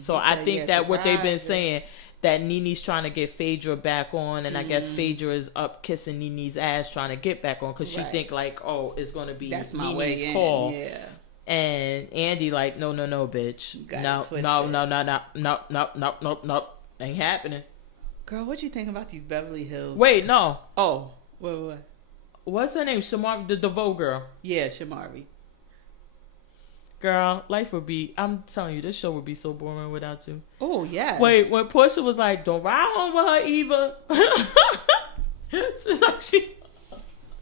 So I think that what they've been saying, that Nene's trying to get Phaedra back on, and I guess Phaedra is up kissing Nene's ass trying to get back on, because she think like, oh, it's going to be Nene's call. Yeah. And Andy like, no, bitch. No. Ain't happening. Girl, what you think about these Beverly Hills? Wait, no. Oh, what? What's her name? Shamari, the DeVoe girl. Yeah, Shamari. Girl, life would be, I'm telling you, this show would be so boring without you. Oh, yes. Wait, when Portia was like, don't ride home with her, Eva. She's like,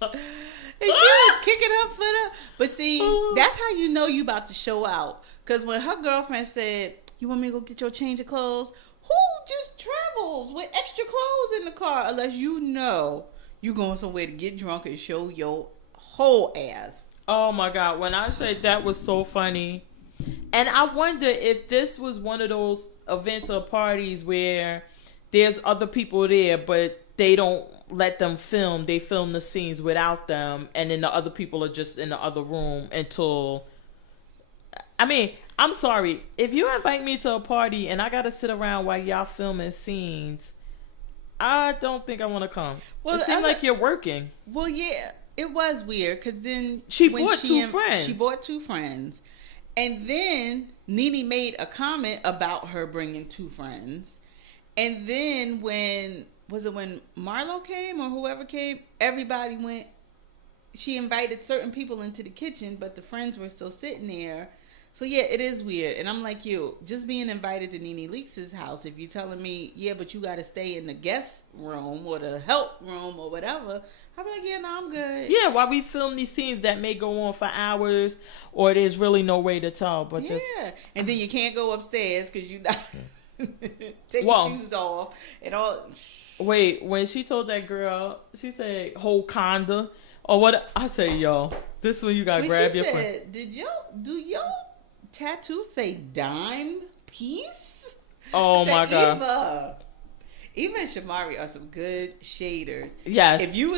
and she was kicking her foot up. But see, that's how you know you about to show out. Because when her girlfriend said, you want me to go get your change of clothes? Who just travels with extra clothes in the car unless you know you going somewhere to get drunk and show your whole ass? Oh my God. When I say that was so funny. And I wonder if this was one of those events or parties where there's other people there, but they don't let them film. They film the scenes without them. And then the other people are just in the other room until... I mean, I'm sorry. If you invite me to a party and I got to sit around while y'all filming scenes, I don't think I want to come. Well, it seems like you're working. Well, yeah, it was weird because then she brought two friends. She brought two friends, and then Nene made a comment about her bringing two friends, and then when Marlo came or whoever came, everybody went. She invited certain people into the kitchen, but the friends were still sitting there. So, yeah, it is weird. And I'm like you, just being invited to Nene Leakes' house, if you're telling me, yeah, but you got to stay in the guest room or the help room or whatever, I'll be like, yeah, no, I'm good. Yeah, while we film these scenes that may go on for hours or there's really no way to tell. But and then you can't go upstairs because you not take your shoes off and all. Wait, when she told that girl, she said, whole conda or what? I say, yo, this one you got to grab your friend. Do your tattoo say dime piece? Oh my God. Eva and Shamari are some good shaders. Yes. If you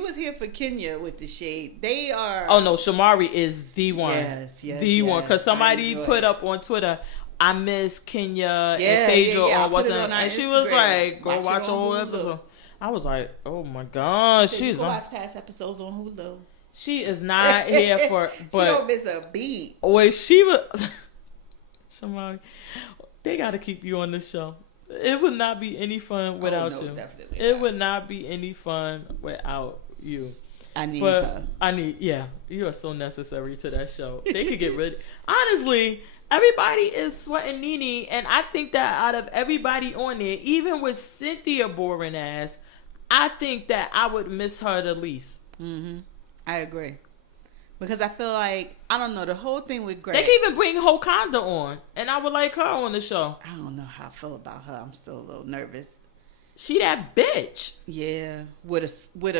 was here for Kenya with the shade, they are. Oh no, Shamari is the one. Yes. The one, because somebody put up on Twitter, I miss Kenya and Phaedra on what's and she was like, go watch a whole episode. I was like, oh my God, she's go watch past episodes on Hulu. She is not here for, but she don't miss a beat. Wait, she was. Shamari, they got to keep you on the show. It would not be any fun without you. Definitely it would not be any fun without you. I need her. You are so necessary to that show. They could get rid. Honestly, everybody is sweating Nene, and I think that out of everybody on there, even with Cynthia boring ass, I think that I would miss her the least. Mm-hmm. I agree. Because I feel like, I don't know, the whole thing with Greg. They can even bring Hokonda on, and I would like her on the show. I don't know how I feel about her. I'm still a little nervous. She that bitch. Yeah, with a straight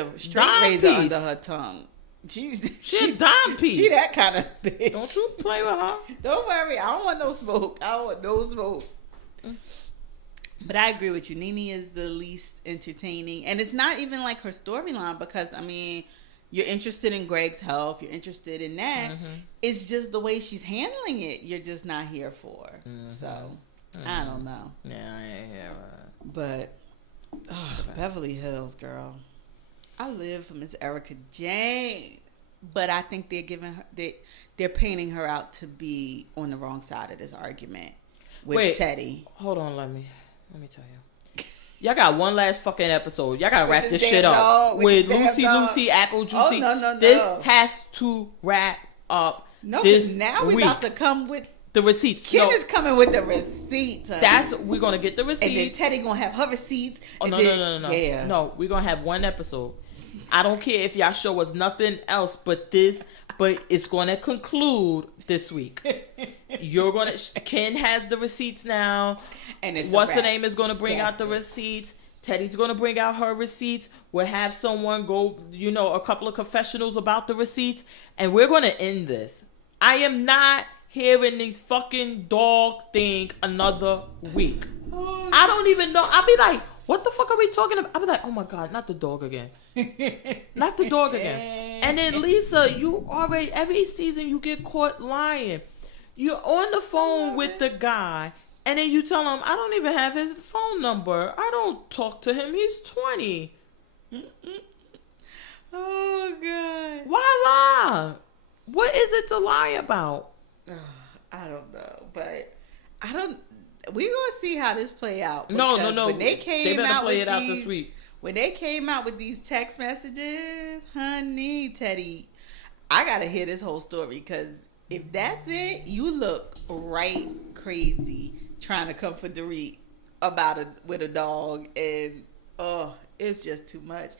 razor under her tongue. She's a dime piece. She that kind of bitch. Don't you play with her. Don't worry. I don't want no smoke. But I agree with you. Nene is the least entertaining. And it's not even like her storyline because, I mean, you're interested in Greg's health. You're interested in that. Mm-hmm. It's just the way she's handling it. You're just not here for. Mm-hmm. So, I don't know. Yeah, I ain't here. But, Beverly Hills, girl. I live for Miss Erica Jane. But I think they're giving her, they're painting her out to be on the wrong side of this argument with Teddy. Hold on, let me tell you. Y'all got one last fucking episode. Y'all gotta wrap this shit up with Lucy Apple Juicy. Oh, no. This has to wrap up. No, because now we about to come with the receipts. Kim is coming with the receipts. We're gonna get the receipts, and then Teddy gonna have her receipts. Oh no. Yeah, no, we're gonna have one episode. I don't care if y'all show us nothing else but this, but it's gonna conclude this week. Ken has the receipts now. And what's the name is gonna bring out the receipts. Teddy's gonna bring out her receipts. We'll have someone go, a couple of confessionals about the receipts, and we're gonna end this. I am not hearing these fucking dog thing another week. I don't even know. I'll be like, what the fuck are we talking about? I'll be like, oh my God, not the dog again. Not the dog again. And then Lisa, you already, every season you get caught lying. You're on the phone with the guy, and then you tell him, I don't even have his phone number. I don't talk to him. He's 20. Oh, God. Why lie? What is it to lie about? I don't know, but we're gonna see how this play out. No. When they better out play with it out this week. When they came out with these text messages, honey, Teddy, I gotta hear this whole story because if that's it, you look right crazy trying to come for Dorit with a dog, and it's just too much.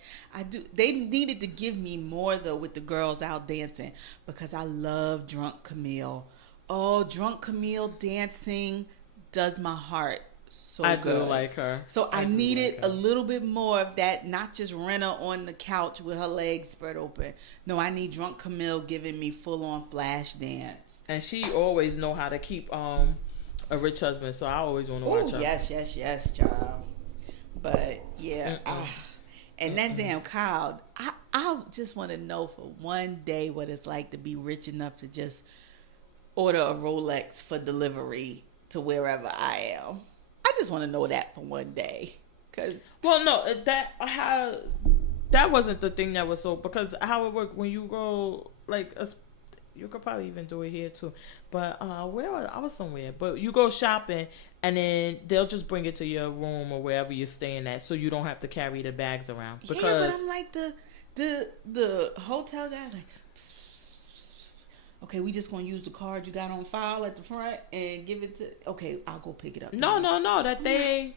They needed to give me more though with the girls out dancing because I love Drunk Camille. Oh, Drunk Camille dancing does my heart so good. I do like her. So I needed a little bit more of that, not just Renna on the couch with her legs spread open. No, I need Drunk Camille giving me full on flash dance. And she always know how to keep a rich husband, so I always want to watch her. Yes, child. But yeah, and that damn Kyle, I just want to know for one day what it's like to be rich enough to just order a Rolex for delivery to wherever I am. I just want to know that for one day. That wasn't the thing that was so, because how it worked when you go, like, you could probably even do it here too, but I was somewhere, but you go shopping and then they'll just bring it to your room or wherever you're staying at, so you don't have to carry the bags around. Because, yeah, but I'm like the hotel guy's like, okay, we just gonna use the card you got on file at the front and give it to. Okay, I'll go pick it up. No, that thing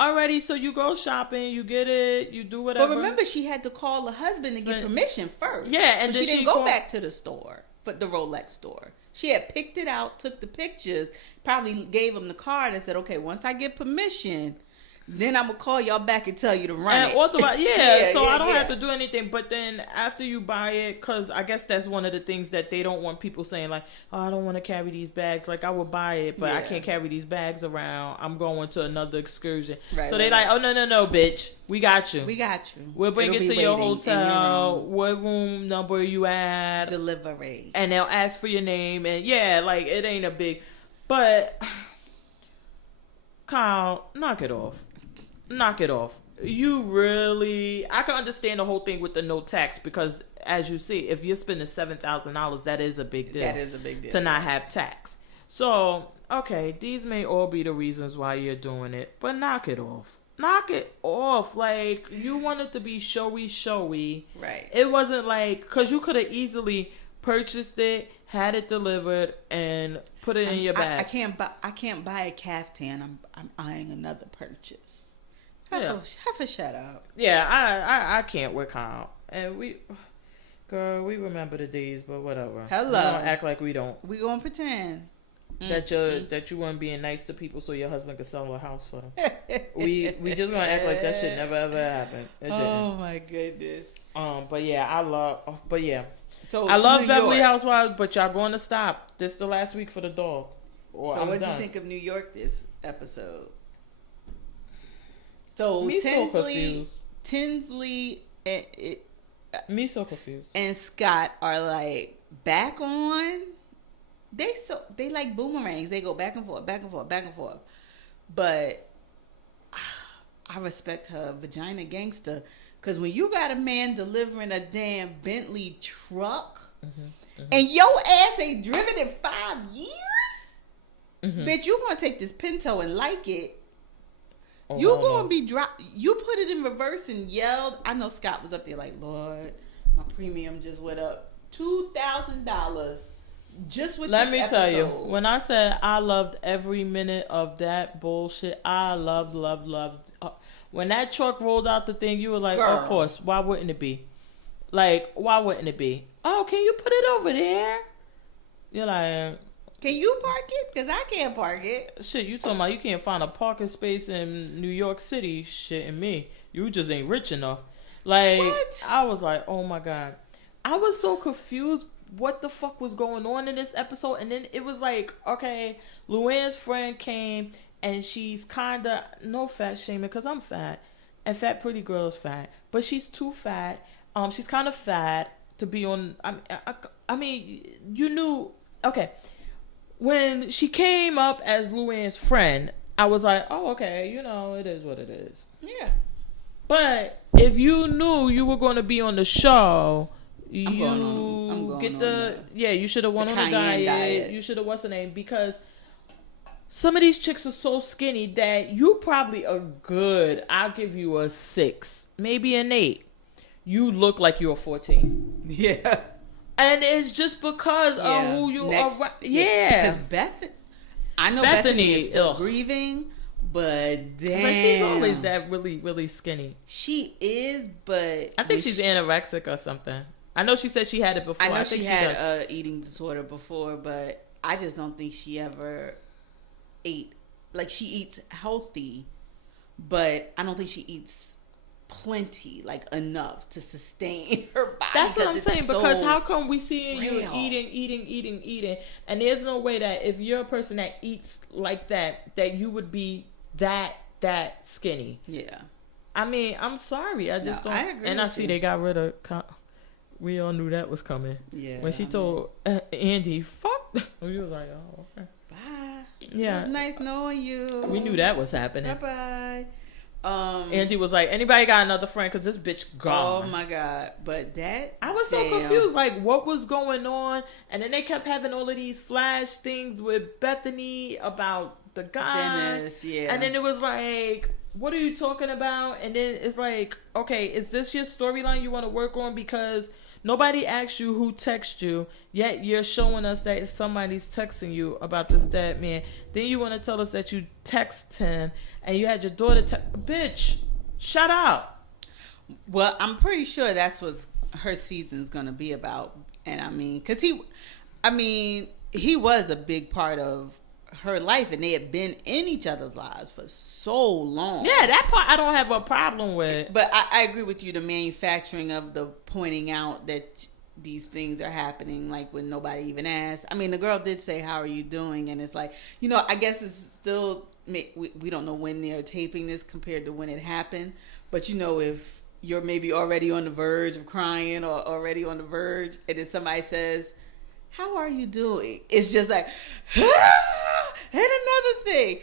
already. So you go shopping, you get it, you do whatever. But remember, she had to call the husband to get permission first. Yeah, and so she didn't go back to the store, but the Rolex store. She had picked it out, took the pictures, probably gave him the card, and said, "Okay, once I get permission, then I'm gonna call y'all back and tell you to run it." Authorize, I don't have to do anything. But then after you buy it, because I guess that's one of the things that they don't want people saying, like, "Oh, I don't want to carry these bags. Like, I would buy it, but I can't carry these bags around. I'm going to another excursion." Right, so they like, "Oh, no, bitch, we got you. We'll bring it to your hotel. What room number are you at? Delivery." And they'll ask for your name, and like it ain't a big, but Kyle, knock it off. You really, I can understand the whole thing with the no tax, because as you see, if you're spending $7,000, that is a big deal. That is a big deal to not have tax. So, okay, these may all be the reasons why you're doing it, but knock it off. Like, you wanted to be showy. Right. It wasn't like, because you could have easily purchased it, had it delivered, and put it in your bag. I can't buy a caftan. I'm eyeing another purchase. Have a shut up. Yeah, I can't with Kyle. And we remember the days, but whatever. Hello. We don't act like we don't. We gonna pretend. that you weren't being nice to people so your husband could sell a house for them. we just gonna act like that shit never ever happened. It didn't. Oh my goodness. But yeah, I love New Beverly York. Housewives, but y'all going to stop. This the last week for the dog. So what do you think of New York this episode? So Me so confused. Tinsley Me so confused. and Scott are like back on. They like boomerangs. They go back and forth, back and forth, back and forth. But I respect her vagina gangster, because when you got a man delivering a damn Bentley truck and your ass ain't driven in 5 years, bitch, you gonna take this Pinto and like it. You gonna be you put it in reverse and yelled. I know Scott was up there like, Lord, my premium just went up $2,000 just with Let this me episode. tell you, when I said I loved every minute of that bullshit, I loved. When that truck rolled out the thing, you were like, Girl. of course, why wouldn't it be? Like, why wouldn't it be? Oh, can you put it over there? You're like, Can you park it? Because I can't park it. shit, you talking about you can't find a parking space in New York City? Shit, and me, you just ain't rich enough. Like, What? I was like, oh my God. I was so confused what the fuck was going on in this episode. And then it was like, okay, Luann's friend came and she's kind of, no fat shaming because I'm fat. And fat pretty girl is fat. But she's too fat. She's kind of fat to be on, I mean, you knew, okay. When she came up as Luann's friend, I was like, oh, okay, you know, it is what it is. Yeah. But if you knew you were going to be on the show, I'm going get on the you should have went on the Cayenne diet. You should have what's the name, because some of these chicks are so skinny that you probably are good. I'll give you a 6, maybe an 8. You look like you're 14. Yeah. And it's just because of who you are. Because I know Bethany is still ugh. grieving, but damn. But she's always that really, really skinny. She is, but I think she's anorexic or something. I know she said she had it before. I know think she had a eating disorder before, but I just don't think she ever ate. Like, she eats healthy, but I don't think she eats plenty, like enough to sustain her body. That's what I'm saying, because how come we seeing you frail. eating, and there's no way that if you're a person that eats like that you would be that skinny. Yeah. I mean, I'm sorry. I just don't. I agree and I with see you. they got rid of. We all knew that was coming. Yeah. When she told Andy, "Fuck," we was like, "Oh, okay." Bye. Yeah. It was nice knowing you. We knew that was happening. Bye-bye. Andy was like, "Anybody got another friend? Because this bitch gone." Oh my God. But that, I was so confused, like what was going on, and then they kept having all of these flash things with Bethany about the guy, Dennis, yeah. and then it was like, what are you talking about? And then it's like, okay, is this your storyline you want to work on? Because nobody asked you who texted you, yet you're showing us that somebody's texting you about this dead man. Then you want to tell us that you text him and you had your daughter bitch, shut up. Well, I'm pretty sure that's what her season's going to be about. And I mean, because he was a big part of her life, and they had been in each other's lives for so long. Yeah, that part I don't have a problem with. But I agree with you, the manufacturing of the pointing out that these things are happening, like when nobody even asked. I mean, the girl did say, "How are you doing?" And it's like, you know, I guess it's still, we don't know when they're taping this compared to when it happened. But, you know, if you're maybe already on the verge of crying or already on the verge, and then somebody says, "How are you doing?" It's just like, and another thing.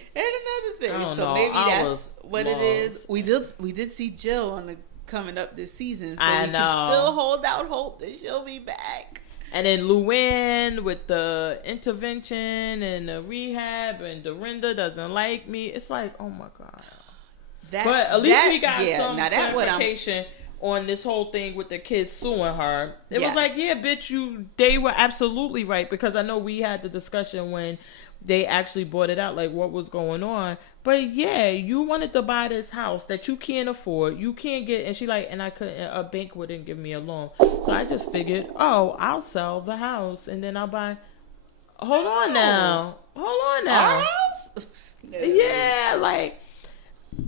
So maybe that's what it is. We did see Jill on the coming up this season, so we can still hold out hope that she'll be back. And then Luann with the intervention and the rehab, and Dorinda doesn't like me. It's like, oh my God. But at least we got some clarification on this whole thing with the kids suing her. It was like, yeah, bitch, they were absolutely right, because I know we had the discussion when they actually brought it out, like what was going on. But yeah, you wanted to buy this house that you can't afford. You can't get, and she like, and I couldn't, a bank wouldn't give me a loan. So I just figured, oh, I'll sell the house and then I'll buy. hold on now. Our house? Yeah, like,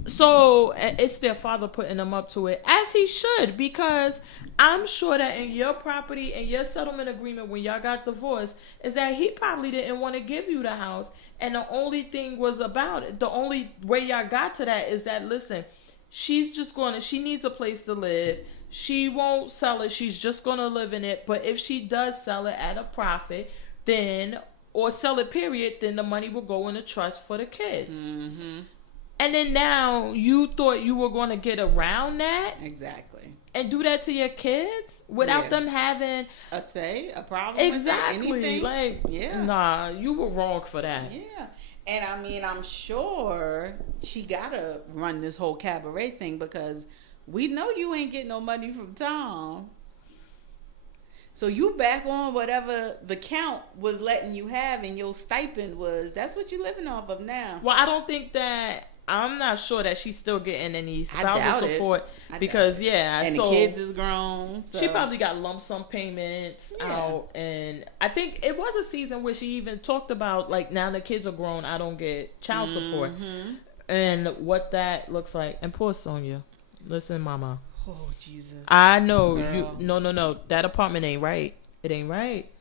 so it's their father putting them up to it, as he should, because I'm sure that in your property and your settlement agreement when y'all got divorced is that he probably didn't want to give you the house, and the only thing was about it. The only way y'all got to that is that, listen, she needs a place to live. She won't sell it. She's just going to live in it. But if she does sell it at a profit, then, or sell it period, then the money will go in a trust for the kids. Mm-hmm. And then now you thought you were going to get around that. Exactly. And do that to your kids without them having a say, a problem. Exactly. With it, anything. Like, nah, you were wrong for that. Yeah. And I mean, I'm sure she got to run this whole cabaret thing because we know you ain't getting no money from Tom. So you back on whatever the count was letting you have and your stipend was. That's what you're living off of now. Well, I don't think that. I'm not sure that she's still getting any spousal support because and so the kids is grown. So. She probably got lump sum payments out, and I think it was a season where she even talked about like now the kids are grown, I don't get child support, and what that looks like. And poor Sonia, listen, Mama. Oh Jesus! I know you. No. That apartment ain't right. It ain't right.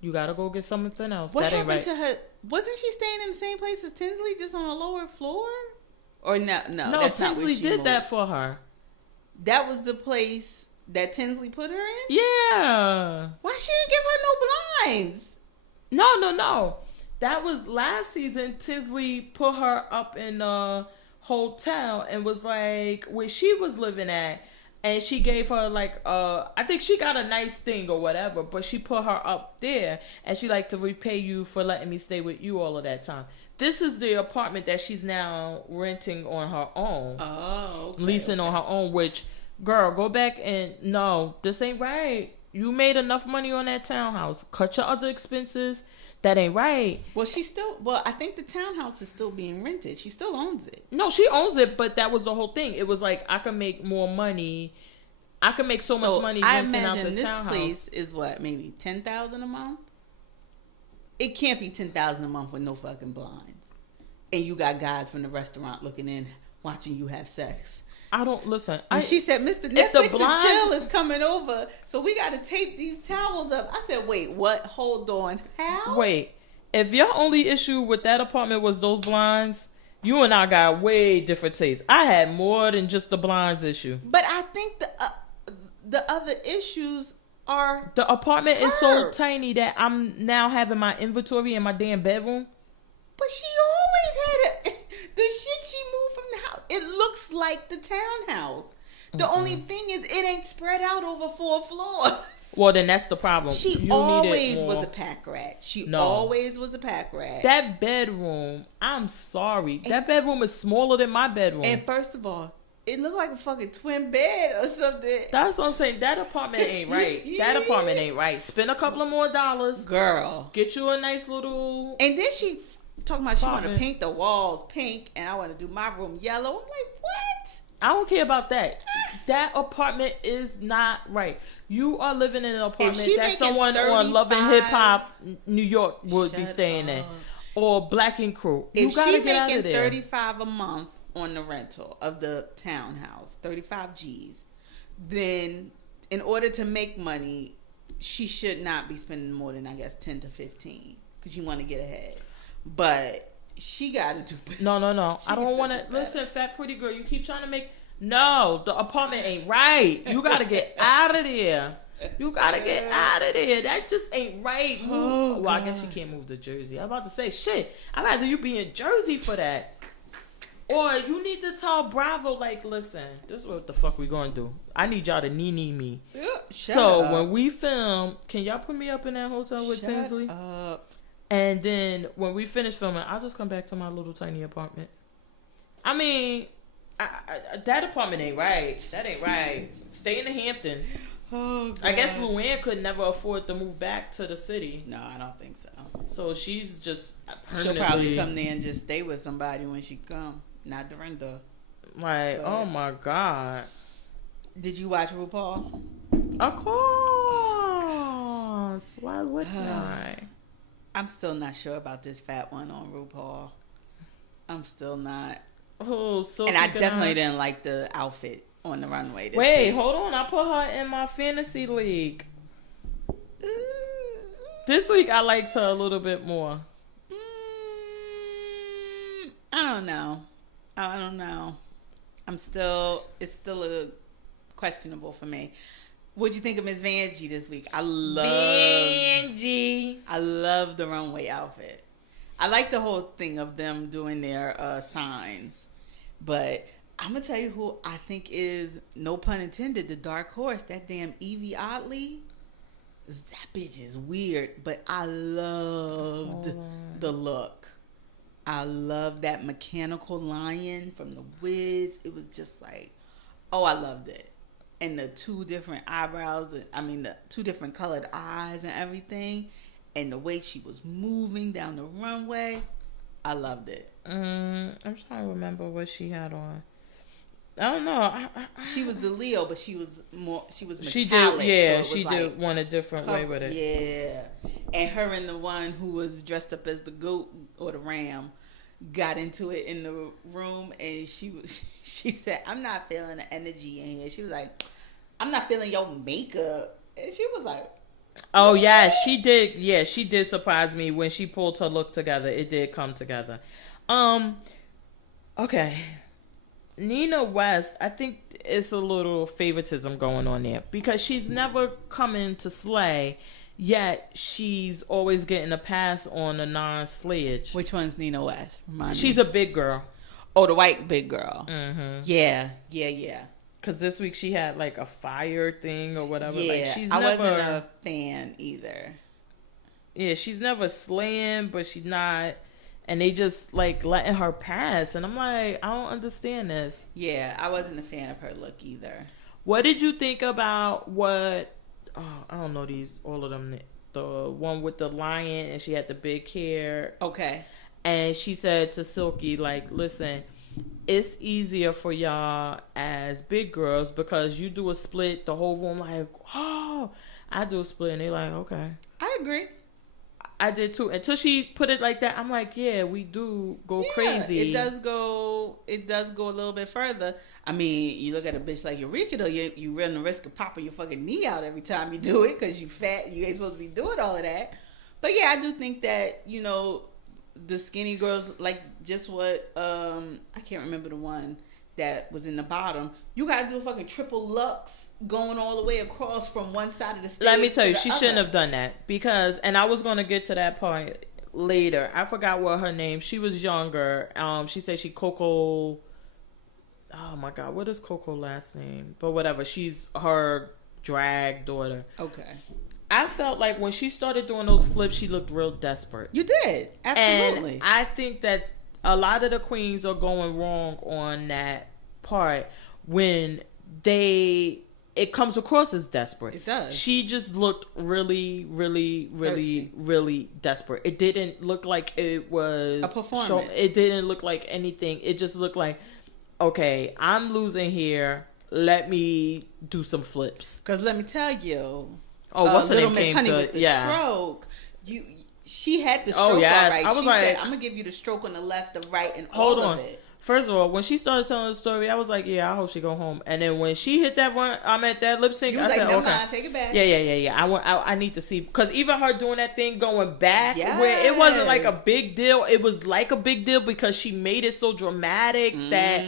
You gotta go get something else. What that happened ain't right. to her? Wasn't she staying in the same place as Tinsley, just on a lower floor? Or no, that's Tinsley not did that for her. That was the place that Tinsley put her in? Yeah. Why she didn't give her no blinds? No. That was last season. Tinsley put her up in a hotel and was like where she was living at. And she gave her like I think she got a nice thing or whatever, but she put her up there and she like to repay you for letting me stay with you all of that time. This is the apartment that she's now renting on her own. Oh, okay, leasing on her own, which, girl, go back and, no, this ain't right. You made enough money on that townhouse. Cut your other expenses. That ain't right. Well, I think the townhouse is still being rented. She still owns it. No, she owns it, but that was the whole thing. It was like, I can make more money. I can make so much money renting out the townhouse. I imagine this place is what, maybe $10,000 a month? It can't be $10,000 a month with no fucking blinds, and you got guys from the restaurant looking in, watching you have sex. I don't listen. She said, "Mr. Netflix and Chill is coming over, so we got to tape these towels up." I said, "Wait, what? Hold on, how?" Wait, if your only issue with that apartment was those blinds, you and I got way different tastes. I had more than just the blinds issue. But I think the other issues. The apartment is so tiny that I'm now having my inventory in my damn bedroom. But she always had the shit she moved from the house. It looks like the townhouse. The only thing is it ain't spread out over 4 floors. Well, then that's the problem. She always was a pack rat. Always was a pack rat. That bedroom, I'm sorry. That bedroom is smaller than my bedroom. And first of all, it looked like a fucking twin bed or something. That's what I'm saying. That apartment ain't right. That apartment ain't right. Spend a couple of more dollars. Girl. Get you a nice little... And then she talking about she want to paint the walls pink and I want to do my room yellow. I'm like, what? I don't care about that. That apartment is not right. You are living in an apartment that someone on Love and Hip Hop New York would be staying in. Or Black and Crew. You gotta get out of there. If she making $35 a month on the rental of the townhouse, 35 G's, then in order to make money, she should not be spending more than, I guess, 10 to 15 because you want to get ahead. But she got to do better. No. I don't want to. Listen, fat pretty girl, you keep trying to make... No, the apartment ain't right. You got to get out of there. You got to get out of there. That just ain't right. Well, I guess she can't move to Jersey. I'm about to say, shit, I'd rather you be in Jersey for that. Or you need to tell Bravo, like, listen, this is what the fuck we gonna do. I need y'all to knee me. Shut up. When we film, can y'all put me up in that hotel with Tinsley? Shut up. And then when we finish filming, I'll just come back to my little tiny apartment. I mean, that apartment ain't right. That ain't right. Stay in the Hamptons. Oh, gosh. I guess Luann could never afford to move back to the city. No, I don't think so. So she's just She'll probably come there and just stay with somebody when she come. Not Dorinda. Like, oh my God. Did you watch RuPaul? Of course. Why wouldn't I? I'm still not sure about this fat one on RuPaul. I'm still not. Oh, so. And I definitely didn't like the outfit on the runway. Wait, week. hold on. I put her in my fantasy league. This week I liked her a little bit more. I don't know. It's still a questionable for me. What'd you think of Miss Vanjie this week? I love the runway outfit. I like the whole thing of them doing their signs. But I'm going to tell you who I think is, no pun intended, the dark horse. That damn Evie Oddly. That bitch is weird, but I loved the look. I loved that mechanical lion from the Wiz. It was just like, oh, I loved it. And the two different eyebrows, the two different colored eyes and everything. And the way she was moving down the runway, I loved it. I'm trying to remember what she had on. I don't know. She was the Leo, but she was metallic. She did, yeah. So she did one a different way with it. Yeah, and her and the one who was dressed up as the goat or the ram got into it in the room, and she said, "I'm not feeling the energy in here." She was like, "I'm not feeling your makeup," and she was like, "Oh yeah, she did. Yeah, she did surprise me when she pulled her look together. It did come together." Okay. Nina West, I think it's a little favoritism going on there because she's never coming to slay, yet she's always getting a pass on a non-slayage. Which one's Nina West? She's a big girl. Oh, the white big girl. Mm-hmm. Yeah. Because this week she had like a fire thing or whatever. Yeah, like I wasn't a fan either. Yeah, she's never slaying, but she's not. And they just like letting her pass. And I'm like, I don't understand this. Yeah, I wasn't a fan of her look either. What did you think about I don't know all of them. The one with the lion and she had the big hair. Okay. And she said to Silky, like, listen, it's easier for y'all as big girls because you do a split, the whole room like, oh, I do a split. And they like, okay. I agree. I did too. Until she put it like that, I'm like, yeah, we do go crazy. It does go a little bit further. I mean, you look at a bitch like Eureka, though, you run the risk of popping your fucking knee out every time you do it because you fat. You ain't supposed to be doing all of that. But yeah, I do think that, the skinny girls, like just what, I can't remember the one that was in the bottom. You got to do a fucking triple lux going all the way across from one side of the stage. Let me tell you, she shouldn't have done that because, and I was going to get to that point later. I forgot what her name. She was younger. She said she Coco. Oh my God, what is Coco last name? But whatever. She's her drag daughter. Okay. I felt like when she started doing those flips, she looked real desperate. You did. Absolutely. And I think that a lot of the queens are going wrong on that part when it comes across as desperate. It does. She just looked really, really, really, thirsty. Really desperate. It didn't look like it was a performance. It didn't look like anything. It just looked like, okay, I'm losing here. Let me do some flips. Because let me tell you, what's her Little name? Miss Honey with the stroke. She had the stroke. Oh yes, all right. I was she like, said, "I'm gonna give you the stroke on the left, the right, and hold all on. of it." First of all, when she started telling the story, I was like, yeah, I hope she go home. And then when she hit that one, I'm at that lip sync. I said, never okay, mind, take it back. Yeah. I need to see because even her doing that thing going back, where it wasn't like a big deal, it was like a big deal because she made it so dramatic that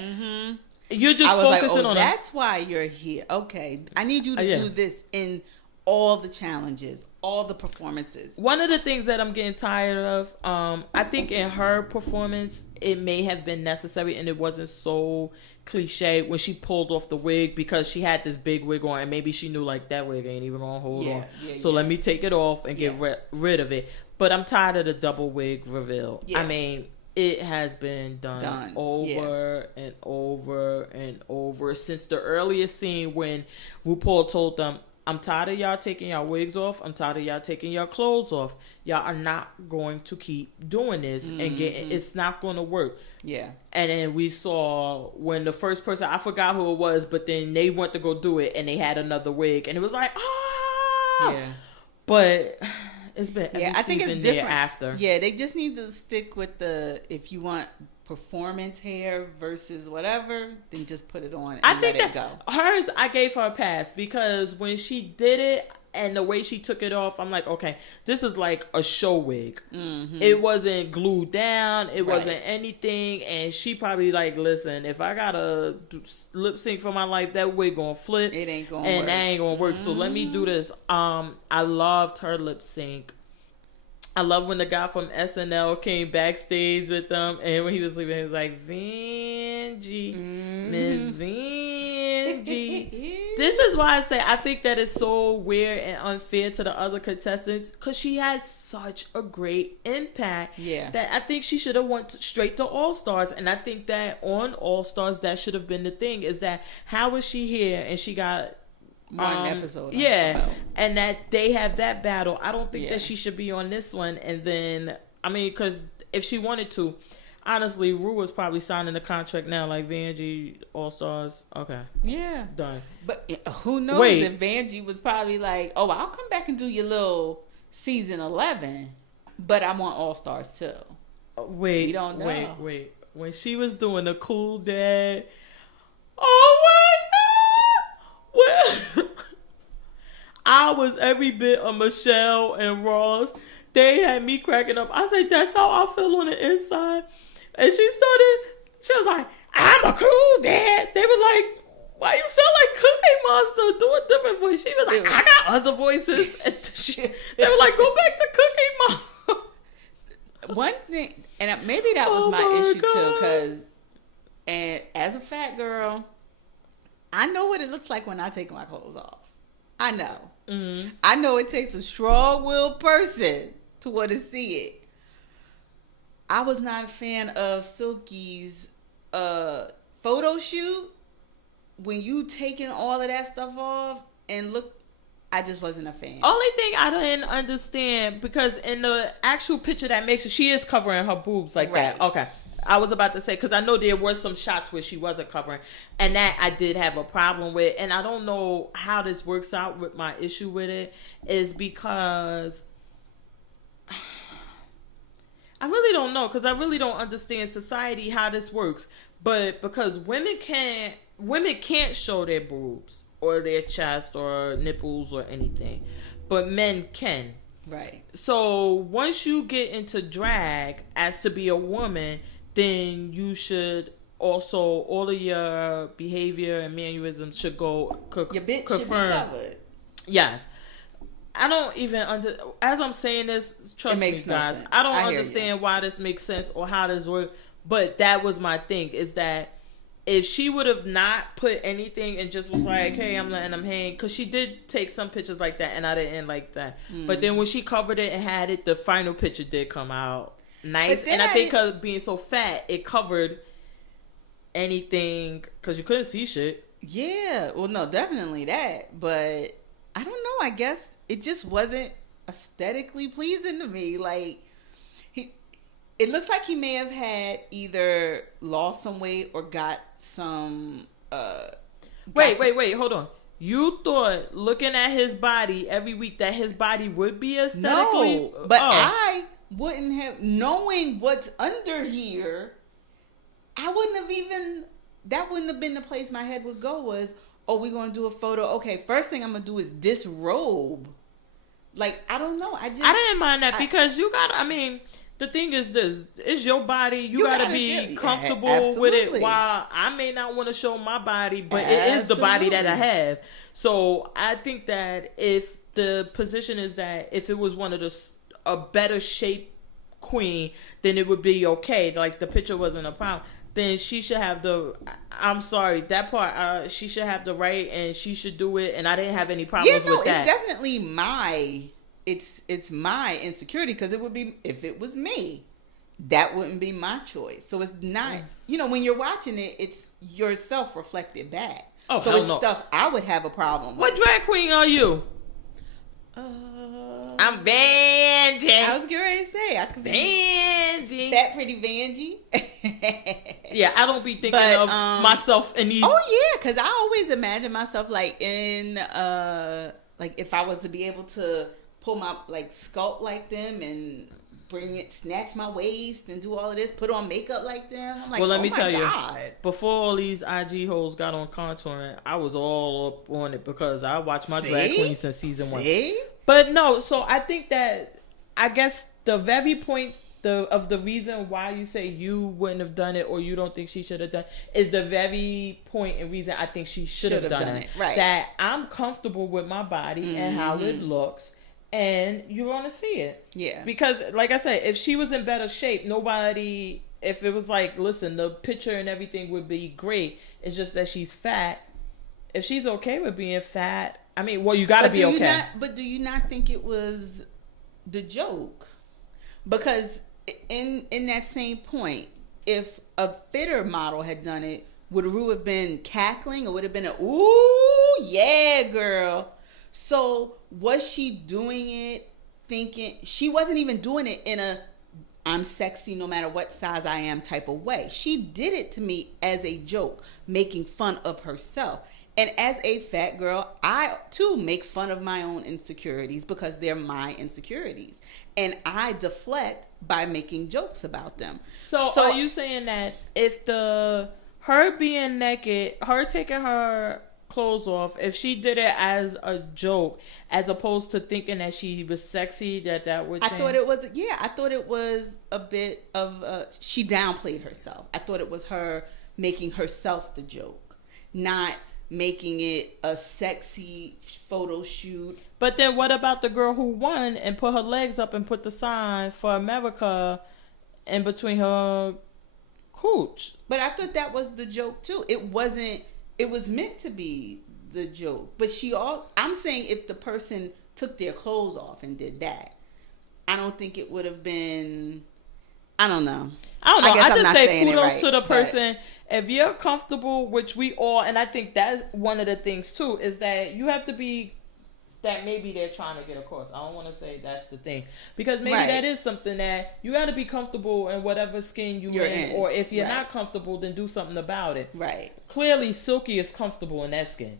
you're just focusing on. That's why you're here. Okay, I need you to do this in all the challenges, all the performances. One of the things that I'm getting tired of, I think in her performance, it may have been necessary and it wasn't so cliche when she pulled off the wig because she had this big wig on and maybe she knew like that wig ain't even gonna hold on. So let me take it off and get rid of it. But I'm tired of the double wig reveal. Yeah. I mean, it has been done over and over and over since the earliest scene when RuPaul told them, I'm tired of y'all taking y'all wigs off. I'm tired of y'all taking y'all clothes off. Y'all are not going to keep doing this and it's not going to work. Yeah. And then we saw when the first person, I forgot who it was, but then they went to go do it and they had another wig and it was like, ah! Yeah. But It's been every I think it's season different. thereafter. Yeah, they just need to stick with the, if you want performance hair versus whatever, then just put it on and let it go. Hers, I gave her a pass because when she did it and the way she took it off, I'm like, okay, this is like a show wig. Mm-hmm. It wasn't glued down. It wasn't anything. And she probably like, listen, if I gotta lip sync for my life, that wig gonna flip. It ain't gonna work. And that ain't gonna work. So let me do this. I loved her lip sync. I love when the guy from SNL came backstage with them, and when he was leaving, he was like, Vanjie, Miss Vanjie. This is why I say I think that is so weird and unfair to the other contestants, because she has such a great impact that I think she should have went straight to All Stars. And I think that on All Stars, that should have been the thing, is that how is she here and she got one episode. And that they have that battle. I don't think that she should be on this one. And then, I mean, because if she wanted to, honestly, RHOA was probably signing the contract now, like Vanjie, All Stars. Okay. Yeah. Done. But who knows if Vanjie was probably like, oh, I'll come back and do your little season 11, but I'm on All Stars too. Wait. We don't know. Wait. When she was doing the cool dad, oh my God. Well, I was every bit of Michelle and Ross. They had me cracking up. I said, that's how I feel on the inside. And she was like, I'm a cool dad. They were like, why you sound like Cookie Monster? Do a different voice. She was like, I got other voices. They were like, go back to Cookie Monster. One thing, and maybe that was my issue too, because as a fat girl, I know what it looks like when I take my clothes off. I know. Mm-hmm. I know it takes a strong-willed person to want to see it. I was not a fan of Silky's photo shoot. When you taking all of that stuff off and look, I just wasn't a fan. Only thing I didn't understand, because in the actual picture that makes it, she is covering her boobs like that. Okay. I was about to say, because I know there were some shots where she wasn't covering, and that I did have a problem with. And I don't know how this works out with my issue with it, is because I really don't know, because I really don't understand society, how this works. But because women can't show their boobs or their chest or nipples or anything, but men can. Right. So once you get into drag as to be a woman, then you should also, all of your behavior and mannerisms should go your bitch confirm. Should be covered. Yes. I don't even as I'm saying this, trust me, guys, sense. I don't understand why this makes sense or how this works. But that was my thing, is that if she would have not put anything and just was like, hey, I'm letting them hang, because she did take some pictures like that, and I didn't like that. But then when she covered it and had it, the final picture did come out nice. And I think because being so fat, it covered anything, because you couldn't see shit. Yeah, well, no, definitely that. But I don't know. I guess it just wasn't aesthetically pleasing to me. Like, it looks like he may have had either lost some weight or got some. Wait, hold on. You thought looking at his body every week that his body would be aesthetically? No, but I wouldn't have, knowing what's under here, I wouldn't have even, that wouldn't have been the place my head would go was, oh, we're going to do a photo. Okay, first thing I'm going to do is disrobe. Like, I don't know. I didn't mind that because you got, I mean, the thing is this, it's your body. You gotta be comfortable with it. While I may not want to show my body, but it is the body that I have. So I think that if the position is that if it was one of a better shaped queen, then it would be okay. Like the picture wasn't a problem. Then she should have I'm sorry, that part, she should have the right and she should do it. And I didn't have any problems with that. It's definitely it's my insecurity, because it would be, if it was me, that wouldn't be my choice. So it's not, when you're watching it, it's yourself reflected back. Oh, so it's no. stuff I would have a problem with. What drag queen are you? I'm Vanjie. I was getting ready to say I could be Fat Pretty Vanjie. Yeah, I don't be thinking of myself in these. Oh yeah, because I always imagine myself like in like if I was to be able to pull my, like, sculpt like them and snatch my waist and do all of this, put on makeup like them. I'm like, well, let me tell you, you, before all these IG hoes got on contouring, I was all up on it because I watched my drag queen since season 1. But no, so I think that, I guess the very point of the reason why you say you wouldn't have done it or you don't think she should have done is the very point and reason I think she should have done it. Right. That I'm comfortable with my body and how it looks. And you're going to see it. Yeah. Because, like I said, if she was in better shape, nobody... If it was like, listen, the picture and everything would be great. It's just that she's fat. If she's okay with being fat... I mean, well, you got to be okay. But do you not think it was the joke? Because in that same point, if a fitter model had done it, would Rue have been cackling? Or would it have been a, ooh, yeah, girl... So was she doing it thinking, she wasn't even doing it in a I'm sexy no matter what size I am type of way. She did it to me as a joke, making fun of herself. And as a fat girl, I too make fun of my own insecurities because they're my insecurities. And I deflect by making jokes about them. So are you saying that if her being naked, her taking her clothes off, if she did it as a joke as opposed to thinking that she was sexy, that would change? I thought it was a bit of she downplayed herself. I thought it was her making herself the joke, not making it a sexy photo shoot. But then what about the girl who won and put her legs up and put the sign for America in between her cooch? But I thought that was the joke too. It was meant to be the joke. But I'm saying if the person took their clothes off and did that, I don't think it would have been, I don't know. I just say kudos to the person. If you're comfortable, which we all, and I think that's one of the things too, is that you have to be, that maybe they're trying to get across. I don't want to say that's the thing. Because maybe that is something that you got to be comfortable in whatever skin you're in. Or if you're not comfortable, then do something about it. Right. Clearly, Silky is comfortable in that skin.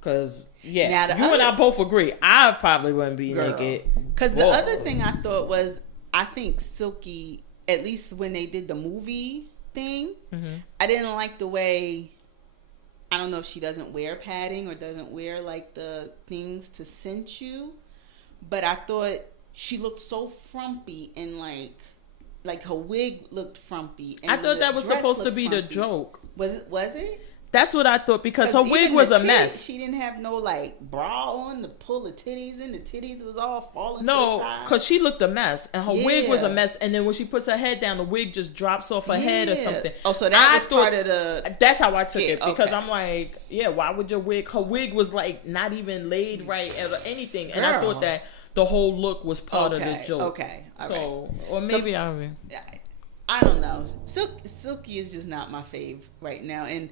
Because, you and I both agree. I probably wouldn't be naked. Because the other thing I thought was, I think Silky, at least when they did the movie thing, I didn't like the way... I don't know if she doesn't wear padding or doesn't wear like the things to cinch you, but I thought she looked so frumpy and like her wig looked frumpy. And I thought that was supposed to be frumpy. The joke. Was it? That's what I thought because her wig was a mess. She didn't have no like bra on to pull the titties in. The titties was all falling. No, because she looked a mess and her wig was a mess. And then when she puts her head down, the wig just drops off her head or something. Oh, so that was part of the. That's how I took it because I'm like, why would your wig? Her wig was like not even laid right or anything, and I thought that the whole look was part of the joke. Okay, or maybe I don't know. Silky is just not my fave right now, and.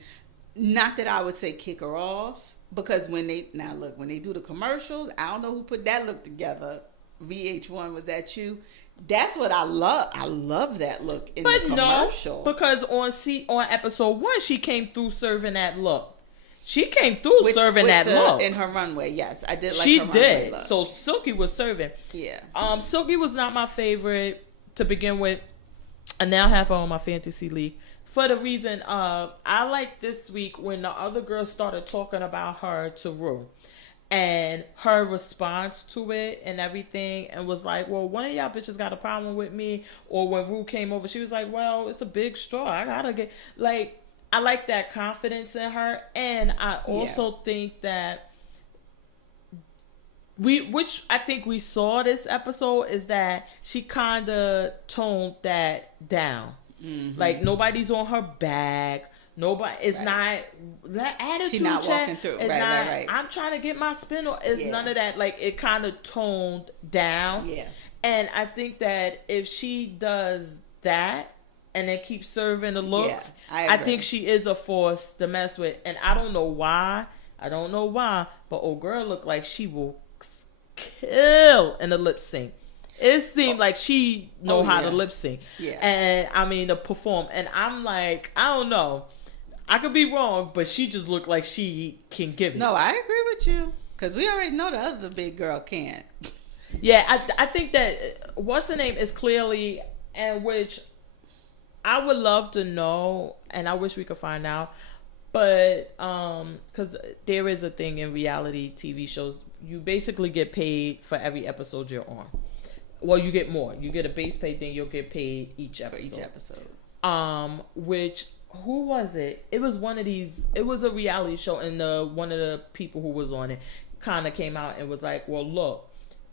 Not that I would say kick her off, because when they do the commercials, I don't know who put that look together. VH1, was that you? That's what I love. I love that look in the commercial. No, because on episode 1, she came through serving that look. She came through serving that look in her runway. Yes, I did like she her did. Runway look. So Silky was serving. Yeah. Silky was not my favorite to begin with. I now have her on my fantasy league. For the reason of, I like this week when the other girls started talking about her to Rue. And her response to it and everything. And was like, well, one of y'all bitches got a problem with me. Or when Rue came over, she was like, well, it's a big straw. I gotta get... Like, I like that confidence in her. And I also think that... Which I think we saw this episode, is that she kind of toned that down. Mm-hmm. Like nobody's on her back. Nobody. It's not that attitude. She's not walking through. It's not. I'm trying to get my spin on. It's none of that. Like it kind of toned down. Yeah. And I think that if she does that and then keeps serving the looks, I think she is a force to mess with. And I don't know why. But old girl looked like she will kill in the lip sync. It seemed like she know how to lip sync. Yeah. And I mean to perform. And I'm like, I don't know. I could be wrong, but she just looked like she can give it. No, I agree with you. Because we already know the other big girl can't. Yeah, I think that what's her name is clearly, and which I would love to know, and I wish we could find out. But because there is a thing in reality TV shows, you basically get paid for every episode you're on. Well, you get more. You get a base pay, then you'll get paid each episode. For each episode. Which who was it? It was one of these. It was a reality show, and one of the people who was on it kind of came out and was like, "Well, look,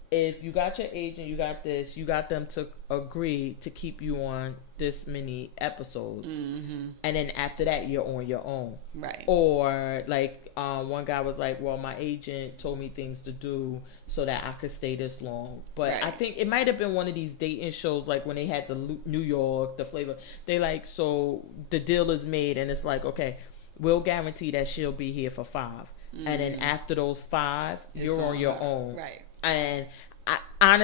if you got your agent, you got this, you got them to agree to keep you on this many episodes, and then after that, you're on your own." Right. Or like one guy was like, "Well, my agent told me things to do so that I could stay this long." But Right. I think it might have been one of these dating shows, like when they had the New York, the Flavor. They like, so the deal is made, and it's like, okay, we'll guarantee that she'll be here for 5, and then after those 5, you're on your own. Right. And I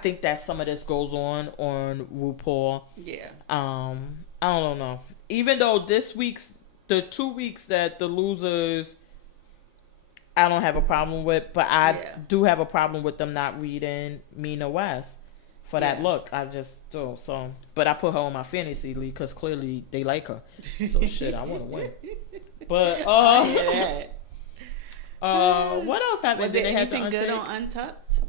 think that some of this goes on RuPaul. Yeah. I don't know. Even though the 2 weeks that the losers, I don't have a problem with, but I do have a problem with them not reading Mina West for that look. I just do. So, but I put her on my fantasy league because clearly they like her. So shit, I want to win. But what else happened? Was there anything good on Untucked?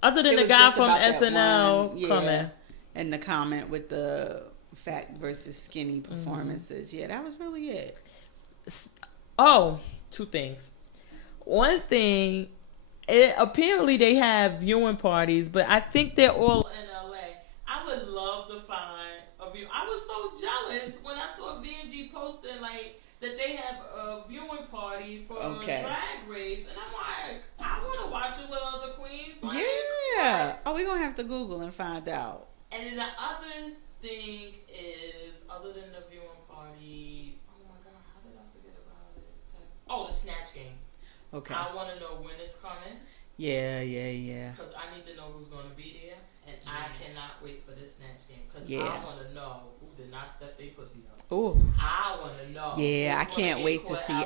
Other than the guy from SNL coming. And the comment with the fat versus skinny performances. Yeah, that was really it. Oh, 2 things. One thing, apparently they have viewing parties, but I think they're all in LA. I would love to find a view. I was so jealous when I saw VNG posting like that they have a viewing party for Drag Race, and I'm like, I want to watch it with other queens. Like, yeah. Oh, we're going to have to Google and find out. And then the other thing is, other than the viewing party, oh my God, how did I forget about it? Oh, the Snatch Game. Okay. I want to know when it's coming. Yeah. Because I need to know who's going to be there. And I cannot wait for this Snatch Game. Because I want to know who did not step their pussy up. Ooh. I want to know. Yeah, I can't wait to see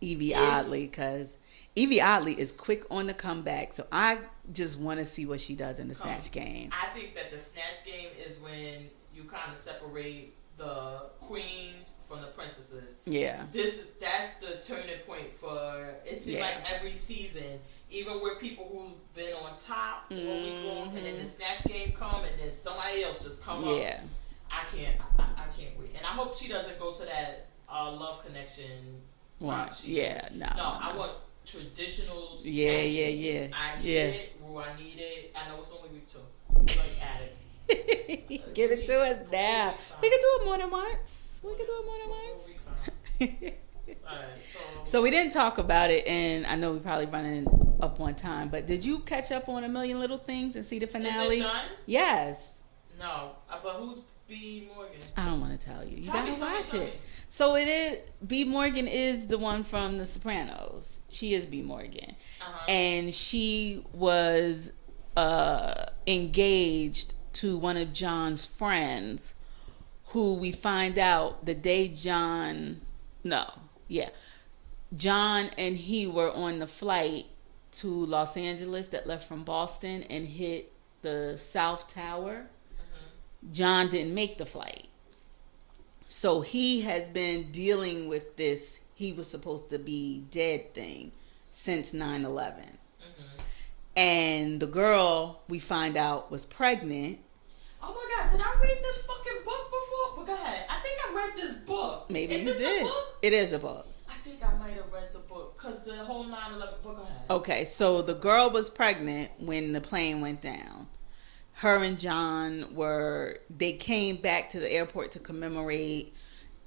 Evie Oddly, because Evie Oddly is quick on the comeback. So I just want to see what she does in the Snatch Game. I think that the Snatch Game is when you kind of separate the queens from the princesses. Yeah. That's the turning point for it seems like every season, even with people who've been on top all week long, and then the Snatch Game come and then somebody else just come up. Yeah. I can't wait. And I hope she doesn't go to that Love Connection route. No. I want traditional Snatch. Yeah. I need it. I need it. I know it's only week 2. We're like addicts. Give it to us now. We can do it more than once. So we didn't talk about it, and I know we're probably running up on time, but did you catch up on A Million Little Things and see the finale? Is it done? Yes. No, but who's B. Morgan? I don't want to tell you. You gotta watch it. So it is, B. Morgan is the one from The Sopranos. She is B. Morgan. And she was engaged to one of John's friends, who we find out the day John and he were on the flight to Los Angeles that left from Boston and hit the South Tower. John didn't make the flight. So he has been dealing with this he was supposed to be dead thing since 9/11. And the girl, we find out, was pregnant. Oh my God, did I read this fucking book before? But go ahead. I think I read this book. Maybe you did. A book? It is a book. I think I might have read the book because the whole 9/11 book. Go ahead. Okay, so the girl was pregnant when the plane went down. Her and John they came back to the airport to commemorate,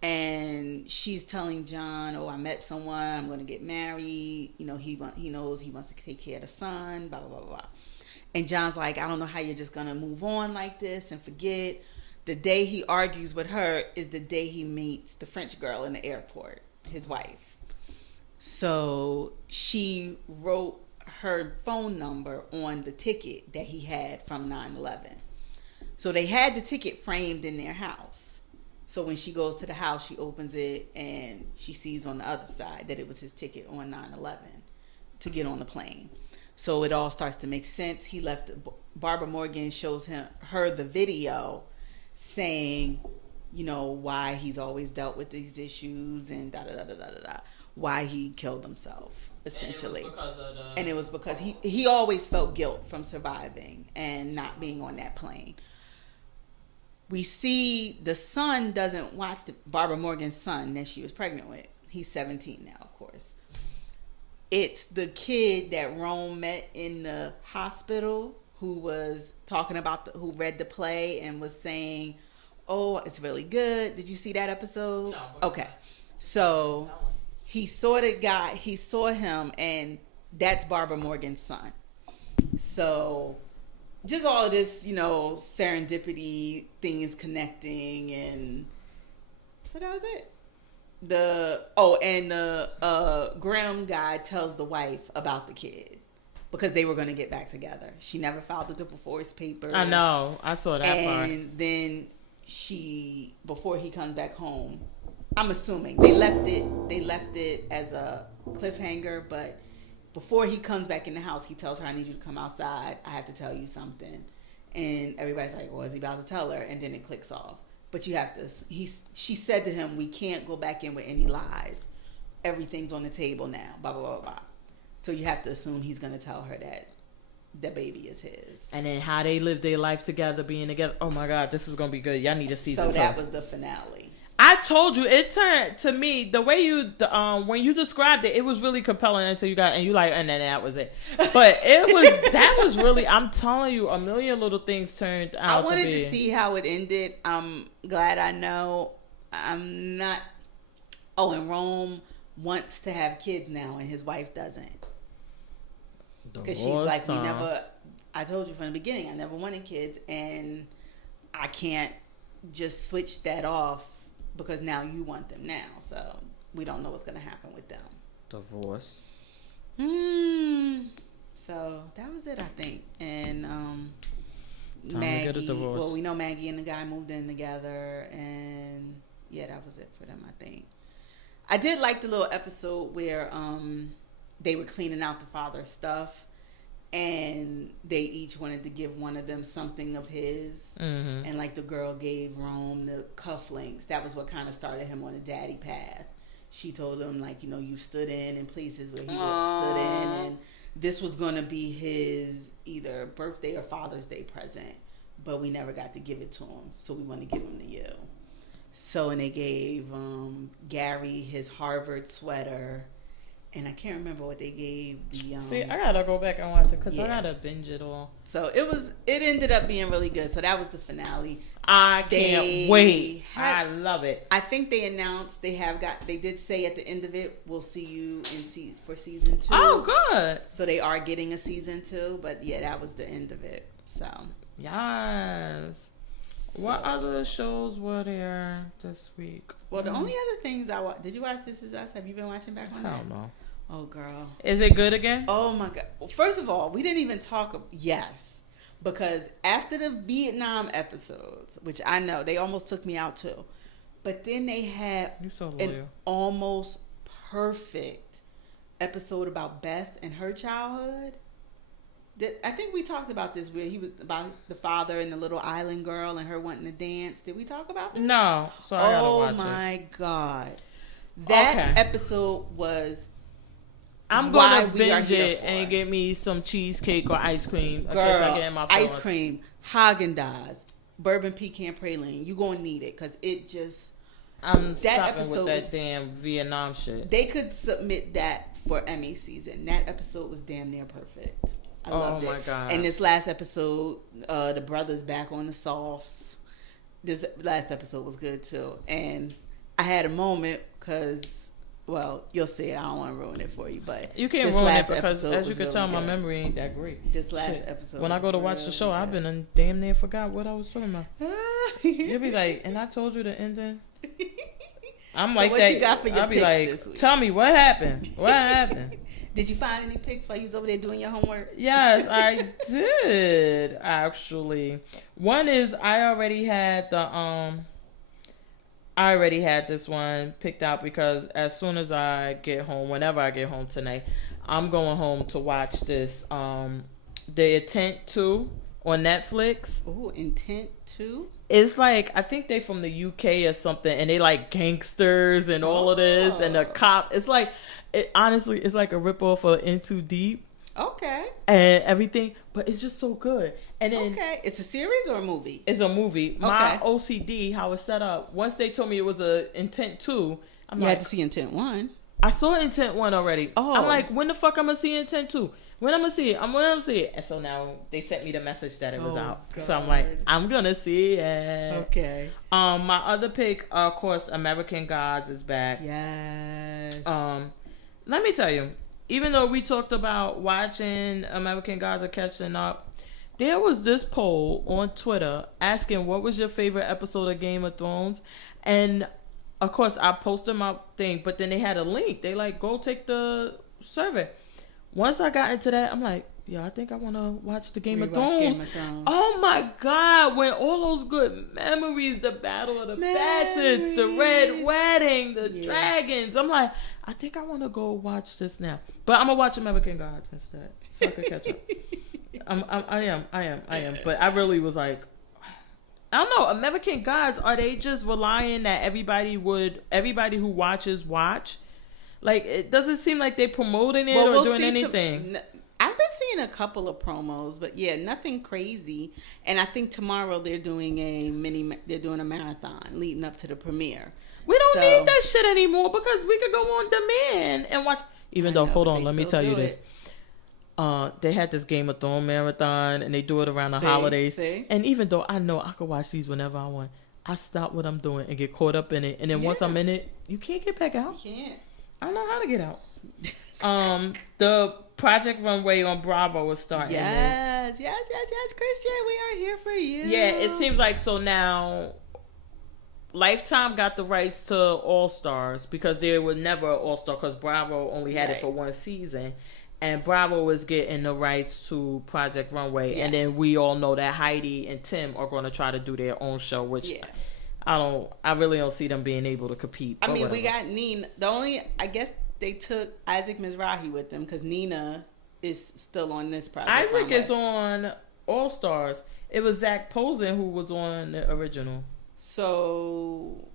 and she's telling John, "Oh, I met someone. I'm going to get married. You know, he knows he wants to take care of the son. Blah blah blah blah." And John's like, "I don't know how you're just going to move on like this and forget." The day he argues with her is the day he meets the French girl in the airport, his wife. So she wrote her phone number on the ticket that he had from 9/11. So they had the ticket framed in their house. So when she goes to the house, she opens it and she sees on the other side that it was his ticket on 9/11 to get on the plane. So it all starts to make sense. He left. Barbara Morgan shows her the video saying, you know, why he's always dealt with these issues and why he killed himself, essentially. And it was because he always felt guilt from surviving and not being on that plane. We see the son doesn't watch Barbara Morgan's son that she was pregnant with. He's 17 now, of course. It's the kid that Rome met in the hospital who was talking about who read the play and was saying, "Oh, it's really good." Did you see that episode? No. Okay. So he saw the guy, he saw him, and that's Barbara Morgan's son. So just all of this, you know, serendipity things connecting, and so that was it. The Graham guy tells the wife about the kid because they were going to get back together. She never filed the divorce papers. I know. I saw that part. And then before he comes back home, I'm assuming they left it as a cliffhanger, but before he comes back in the house, he tells her, "I need you to come outside. I have to tell you something." And everybody's like, "Well, is he about to tell her?" And then it clicks off. But you have to. She said to him, "We can't go back in with any lies. Everything's on the table now." Blah blah blah blah. So you have to assume he's gonna tell her that the baby is his. And then how they live their life together, being together. Oh my God, this is gonna be good. Y'all need a season 2. So that was the finale. I told you, it turned to me the way when you described it, it was really compelling until you got and then that was it. But that was really, I'm telling you, a million little things turned out. I wanted to see how it ended. I'm glad I know. I'm not. Oh, and Rome wants to have kids now, and his wife doesn't. Because she's like, I told you from the beginning, I never wanted kids, and I can't just switch that off. Because now you want them now, so we don't know what's gonna happen with them. Divorce. So that was it, I think. And Time Maggie. to get a divorce. Well, we know Maggie and the guy moved in together, and yeah, that was it for them, I think. I did like the little episode where they were cleaning out the father's stuff. And they each wanted to give one of them something of his. Mm-hmm. And like the girl gave Rome the cufflinks. That was what kind of started him on the daddy path. She told him, like, you know, you stood in places where he stood in. And this was going to be his either birthday or Father's Day present. But we never got to give it to him. So we want to give him to you. So, and they gave Gary his Harvard sweater. And I can't remember what they gave the. See, I gotta go back and watch it because I gotta binge it all. So it ended up being really good. So that was the finale. I can't wait. I love it. I think they announced they did say at the end of it, we'll see you for season 2. Oh, good. So they are getting a season 2, but yeah, that was the end of it. So yes. What other shows were there this week? Well, the only other things I watched. Did you watch This Is Us? Have you been watching back on that? I don't know. Oh, girl. Is it good again? Oh, my God. Well, first of all, we didn't even talk. Yes. Because after the Vietnam episodes, which I know, they almost took me out too. But then they had an almost perfect episode about Beth and her childhood. I think we talked about this where he was about the father and the little island girl and her wanting to dance. Did we talk about that? No. So I gotta watch it. Oh, my God. That episode was... I'm going to binge it and get me some cheesecake or ice cream. Girl, I get my ice cream, Haagen-Dazs, bourbon pecan praline. You going to need it because it just... I'm stopping with that damn Vietnam shit. They could submit that for Emmy season. That episode was damn near perfect. I loved it. Oh, my God. And this last episode, the brothers back on the sauce. This last episode was good, too. And I had a moment because... Well, you'll see it. I don't want to ruin it for you, but you can't ruin it because, as you can tell, my memory ain't that great. This last episode. When I go to watch the show, I've been damn near forgot what I was talking about. You'll be like, and I told you the ending. I'm like, what that. You got for your I'll be picks like, this week? Tell me what happened. What happened? Did you find any pics while you was over there doing your homework? Yes, I did actually. One is I already had this one picked out because as soon as I get home, whenever I get home tonight, I'm going home to watch this. The Intent 2 on Netflix. Oh, Intent 2? It's like, I think they from the UK or something, and they like gangsters and all of this, and the cop. It's like, honestly, it's like a ripoff of In Too Deep. Okay. And everything, but it's just so good. And then, okay, it's a series or a movie? It's a movie. My OCD, how it's set up. Once they told me it was a Intent 2, you had to see Intent 1. I saw Intent 1 already. Oh. I'm like, when the fuck I'm gonna see Intent 2? When I'm gonna see it? When I'm gonna see it? And so now they sent me the message that it was out. God. So I'm like, I'm gonna see it. Okay. My other pick, of course, American Gods is back. Yes. Let me tell you, even though we talked about watching American Gods or catching up, there was this poll on Twitter asking what was your favorite episode of Game of Thrones, and of course I posted my thing, but then they had a link. They like, go take the survey. Once I got into that, I'm like, yeah, I think I want to watch the Game of Thrones. Oh my God, when all those good memories, the Battle of the Bastards, the Red Wedding, the dragons. I'm like, I think I want to go watch this now. But I'm going to watch American Gods instead so I can catch up. I am. But I really was like, I don't know, American Gods, are they just relying that everybody who watches watch? Like, it doesn't seem like they're promoting it or doing anything. I've been seeing a couple of promos, but yeah, nothing crazy. And I think tomorrow they're doing a marathon leading up to the premiere. We don't need that shit anymore because we could go on demand and watch. Hold on, let me tell you this. They had this Game of Thrones marathon and they do it around the holidays. And even though I know I could watch these whenever I want, I stop what I'm doing and get caught up in it. And then once I'm in it, you can't get back out. You can't. I don't know how to get out. The Project Runway on Bravo is starting. Yes, Christian, we are here for you. Yeah, it seems like so now. Lifetime got the rights to All Stars because there was never an All Star because Bravo only had it for one season, and Bravo was getting the rights to Project Runway, and then we all know that Heidi and Tim are going to try to do their own show, which. Yeah. I really don't see them being able to compete. I mean, we got Nina. I guess they took Isaac Mizrahi with them because Nina is still on this project. Isaac is on All Stars. It was Zach Posen who was on the original. So,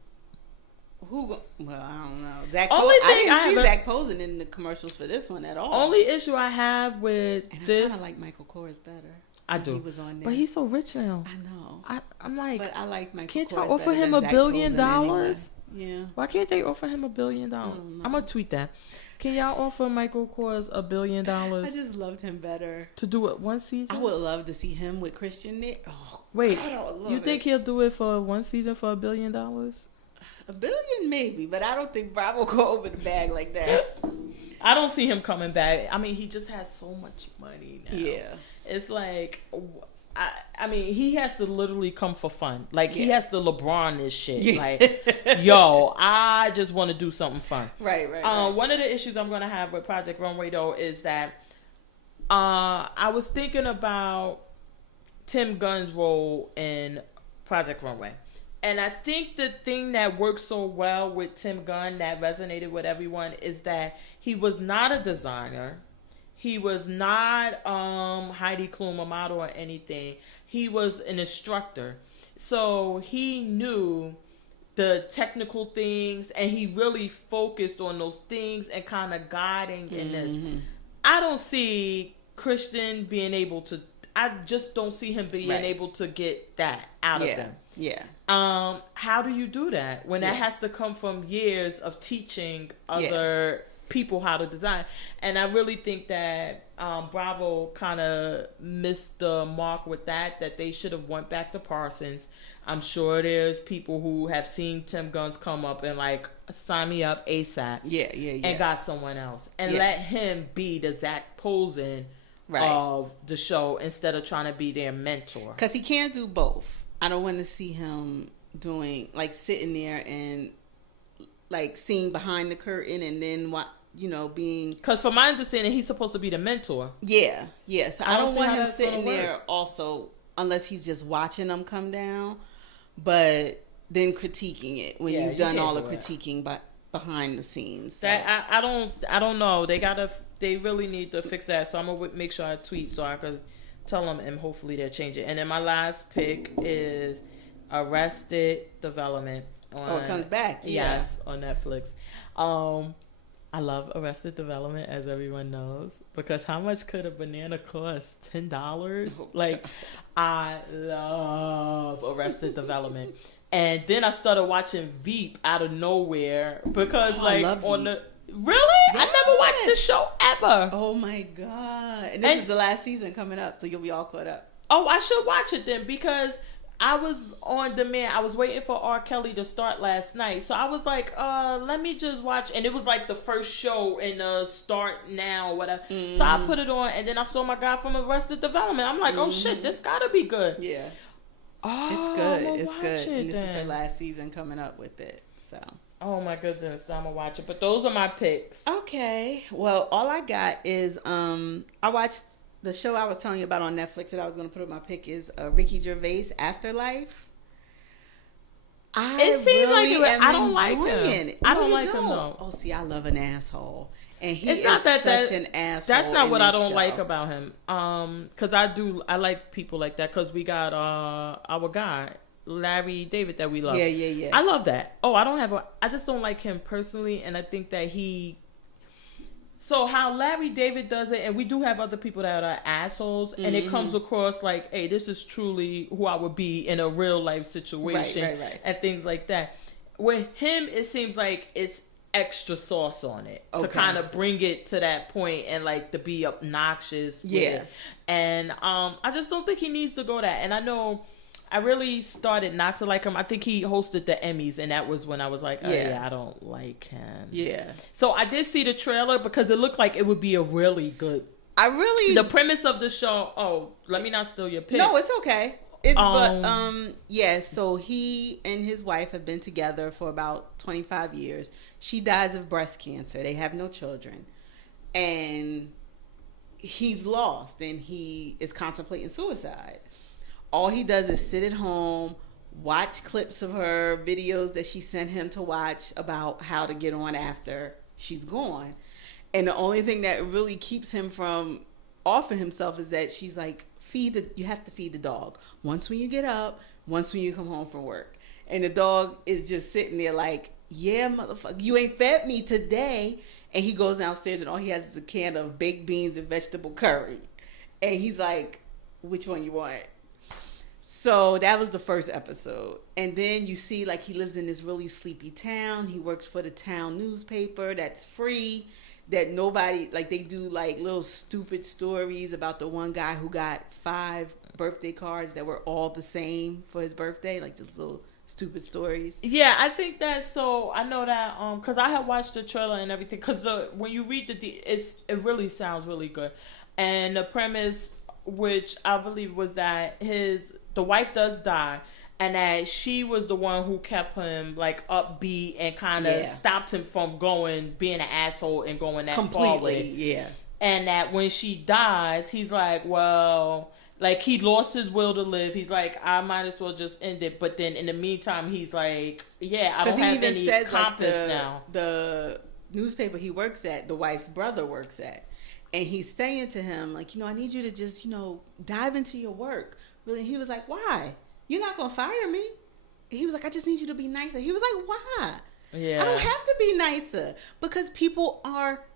well, I don't know. I didn't see Zach Posen in the commercials for this one at all. Only issue I have with this. I kind of like Michael Kors better. I do. He was on there. But he's so rich now. I know. I'm like, but I like Michael can't Kors y'all offer him $1 billion? Anyway. Yeah. Why can't they offer him $1 billion? I'm gonna tweet that. Can y'all offer Michael Kors $1 billion? I just loved him better. To do it one season? I would love to see him with Christian Nick. Oh, wait, God, you think he'll do it for one season for $1 billion? $1 billion maybe, but I don't think Bravo go over the bag like that. I don't see him coming back. I mean, he just has so much money now. Yeah. It's like, I mean, he has to literally come for fun. Like, he has to LeBron this shit. Yeah. Like, yo, I just want to do something fun. Right. One of the issues I'm going to have with Project Runway, though, is that I was thinking about Tim Gunn's role in Project Runway. And I think the thing that worked so well with Tim Gunn that resonated with everyone is that he was not a designer. He was not Heidi Klum, a model or anything. He was an instructor. So he knew the technical things and he really focused on those things and kind of guiding in this. I don't see Christian being able to, I just don't see him being able to get that out of them. Yeah. How do you do that when that has to come from years of teaching other people how to design? And I really think that Bravo kind of missed the mark with that they should have went back to Parsons. I'm sure there's people who have seen Tim Gunn's come up and like, sign me up ASAP. Yeah. And got someone else. And let him be the Zach Posen of the show instead of trying to be their mentor. Because he can't do both. I don't want to see him doing, like, sitting there and, like, seeing behind the curtain and then, being... Because from my understanding, he's supposed to be the mentor. Yeah. So I don't want him sitting there also, unless he's just watching them come down, but then critiquing it when you've done all the critiquing behind the scenes. So. That I don't know. They really need to fix that. So I'm gonna make sure I tweet so I could tell them, and hopefully they'll change it. And then my last pick is Arrested Development. It comes back. Yes, on Netflix. I love Arrested Development, as everyone knows, because how much could a banana cost? $10? Oh, like, I love Arrested Development. And then I started watching Veep out of nowhere because, I love on Veep. Really? Yes. I never watched this show ever. Oh my God. And this is the last season coming up, so you'll be all caught up. Oh, I should watch it then because I was on demand. I was waiting for RKelly to start last night. So I was like, let me just watch. And it was like the first show in Start Now, whatever. Mm-hmm. So I put it on, and then I saw my guy from Arrested Development. I'm like, oh shit, this gotta be good. Yeah. Oh, it's good. It's good. And this then. is her last season coming up with it. So. Oh my goodness, I'm gonna watch it. But those are my picks. Okay. Well, all I got is I watched the show I was telling you about on Netflix that I was gonna put up my pick is Ricky Gervais Afterlife. It seems like I don't like him. It. I don't like him though. Oh, see, I love an asshole, and he it's is not that, such an asshole. That's not what I don't show. like about him. Because I like people like that. Because we got our guy Larry David that we love. Yeah. I love that. Oh, I just don't like him personally, and I think that so how Larry David does it, and we do have other people that are assholes, and it comes across like, hey, this is truly who I would be in a real life situation, right. and things like that. With him, it seems like it's extra sauce on it to kind of bring it to that point and like to be obnoxious. Yeah. And I just don't think he needs to go that. And I know I really started not to like him. I think he hosted the Emmys, and that was when I was like, oh yeah, I don't like him. Yeah. So I did see the trailer because it looked like it would be a really good. The premise of the show. Oh, let me not steal your pick. No, it's okay. So he and his wife have been together for about 25 years. She dies of breast cancer. They have no children, and he's lost, and he is contemplating suicide. All he does is sit at home, watch clips of her videos that she sent him to watch about how to get on after she's gone. And the only thing that really keeps him from offing himself is that she's like, you have to feed the dog. Once when you get up, once when you come home from work. And the dog is just sitting there like, yeah, motherfucker, you ain't fed me today. And he goes downstairs and all he has is a can of baked beans and vegetable curry. And he's like, which one you want? So that was the first episode. And then you see like he lives in this really sleepy town. He works for the town newspaper that's free, that nobody, like they do like little stupid stories about the one guy who got 5 birthday cards that were all the same for his birthday, like just little stupid stories. Yeah, I think that, so I know that because I had watched the trailer and everything, because when you read it really sounds really good. And the premise, which I believe was that the wife does die, and that she was the one who kept him like upbeat and kind of stopped him from being an asshole and going that completely. Forward. Yeah. And that when she dies, he's like, well, like he lost his will to live. He's like, I might as well just end it. But then in the meantime, he's like, yeah, I don't have any compass now. The newspaper he works at, the wife's brother works at. And he's saying to him, like, I need you to just, dive into your work. Really? And he was like, why? You're not going to fire me? He was like, I just need you to be nicer. He was like, why? Yeah. I don't have to be nicer because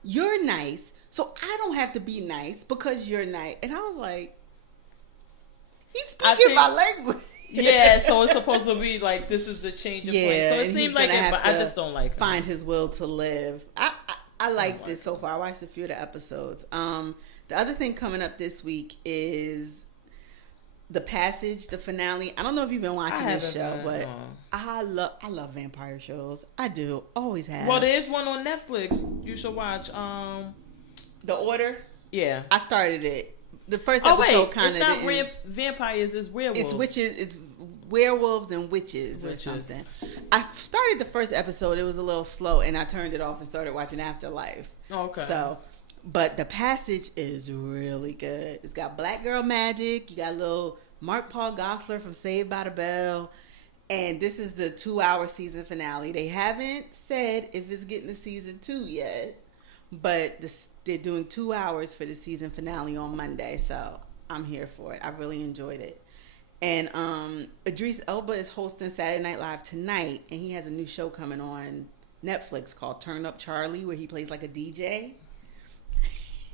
you're nice. So I don't have to be nice because you're nice. And I was like, he's speaking my language. Yeah, so it's supposed to be like, this is a change of point. So it seems like it, but I just don't like him. Find his will to live. I liked it so far. I watched a few of the episodes. The other thing coming up this week is The Passage, the finale. I don't know if you've been watching this show, but I love vampire shows. I do. Always have. Well, there is one on Netflix. You should watch. The Order. Yeah, I started it. The first episode kind of. It's not vampires. It's werewolves. It's witches. It's werewolves and witches or something. I started the first episode. It was a little slow, and I turned it off and started watching Afterlife. Okay. So, but The Passage is really good. It's got black girl magic. You got little Mark Paul Gosselaar from Saved by the Bell, And this is the 2-hour season finale. They haven't said if it's getting to season 2 yet, but they're doing 2 hours for the season finale on Monday. So I'm here for it. I really enjoyed it. And Idris Elba is hosting Saturday Night Live tonight, and he has a new show coming on Netflix called Turn Up Charlie, where he plays like a DJ.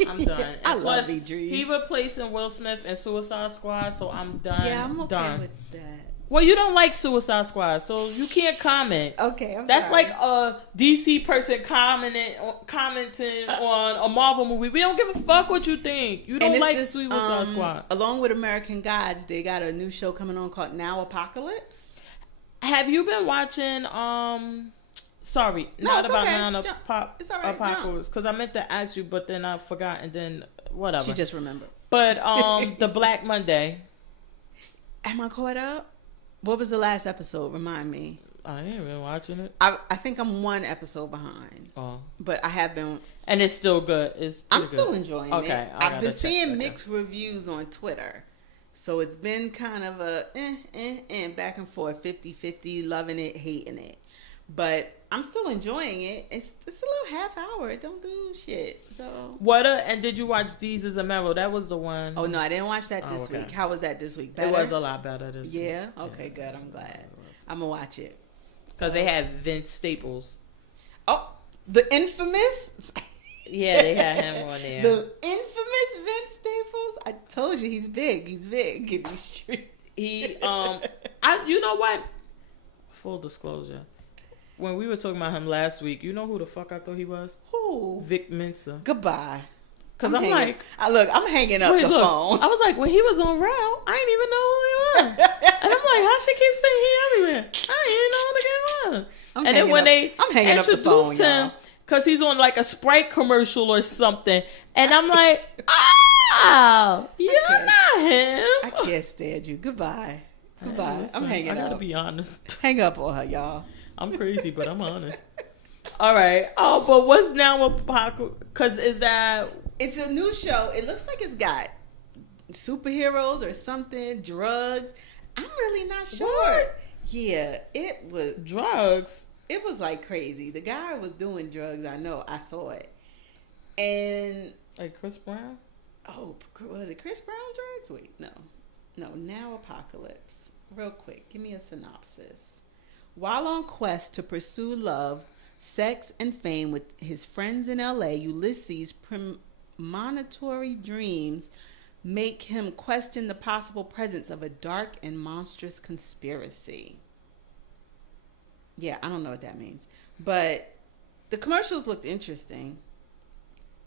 I'm done. I love Idris. He replacing Will Smith in Suicide Squad, so I'm done. Yeah, I'm okay with that. Well, you don't like Suicide Squad, so you can't comment. Okay, That's sorry. like a DC person commenting on a Marvel movie. We don't give a fuck what you think. You don't like Suicide Squad. Along with American Gods, they got a new show coming on called Now Apocalypse. Have you been watching? Sorry, no, not it's about okay. Now It's all right. Apocalypse, because I meant to ask you, but then I forgot, and then whatever. She just remembered. But the Black Monday. Am I caught up? What was the last episode? Remind me. I ain't been watching it. I think I'm one episode behind. Oh. But I have been. And it's still good. I'm still enjoying it. Okay. I've been seeing mixed reviews on Twitter. So it's been kind of a back and forth, 50-50, loving it, hating it. But I'm still enjoying it. It's a little half hour. It don't do shit. So and did you watch Deez is a Mellow? That was the one. Oh no, I didn't watch that this week. How was that this week? Better? It was a lot better this week. Yeah? Okay, good. I'm glad. I'm gonna watch it. Because they had Vince Staples. Oh, the infamous. Yeah, they had him on there. The infamous Vince Staples. I told you he's big. He's big in these streets. You know what? Full disclosure. When we were talking about him last week, you know who the fuck I thought he was? Who? Vic Mensa. Goodbye. Because I'm like... I'm hanging up the phone. I was like, when he was on Raw, I didn't even know who he was. And I'm like, how she keep saying he everywhere? I didn't even know who the guy was. And then when they introduced him, because he's on like a Sprite commercial or something, and I'm like, oh, you're not him. I can't stand you. Goodbye. Goodbye. Listen, I'm hanging up. I gotta be honest. Hang up on her, y'all. I'm crazy, but I'm honest. All right. Oh, but what's Now Apocalypse? Because it's a new show. It looks like it's got superheroes or something, drugs. I'm really not sure. What? Yeah, it was drugs. It was like crazy. The guy was doing drugs. I know. I saw it. And like Chris Brown? Oh, was it Chris Brown drugs? Wait, no. Now Apocalypse. Real quick, give me a synopsis. While on quest to pursue love, sex, and fame with his friends in LA, Ulysses' premonitory dreams make him question the possible presence of a dark and monstrous conspiracy. Yeah, I don't know what that means. But the commercials looked interesting.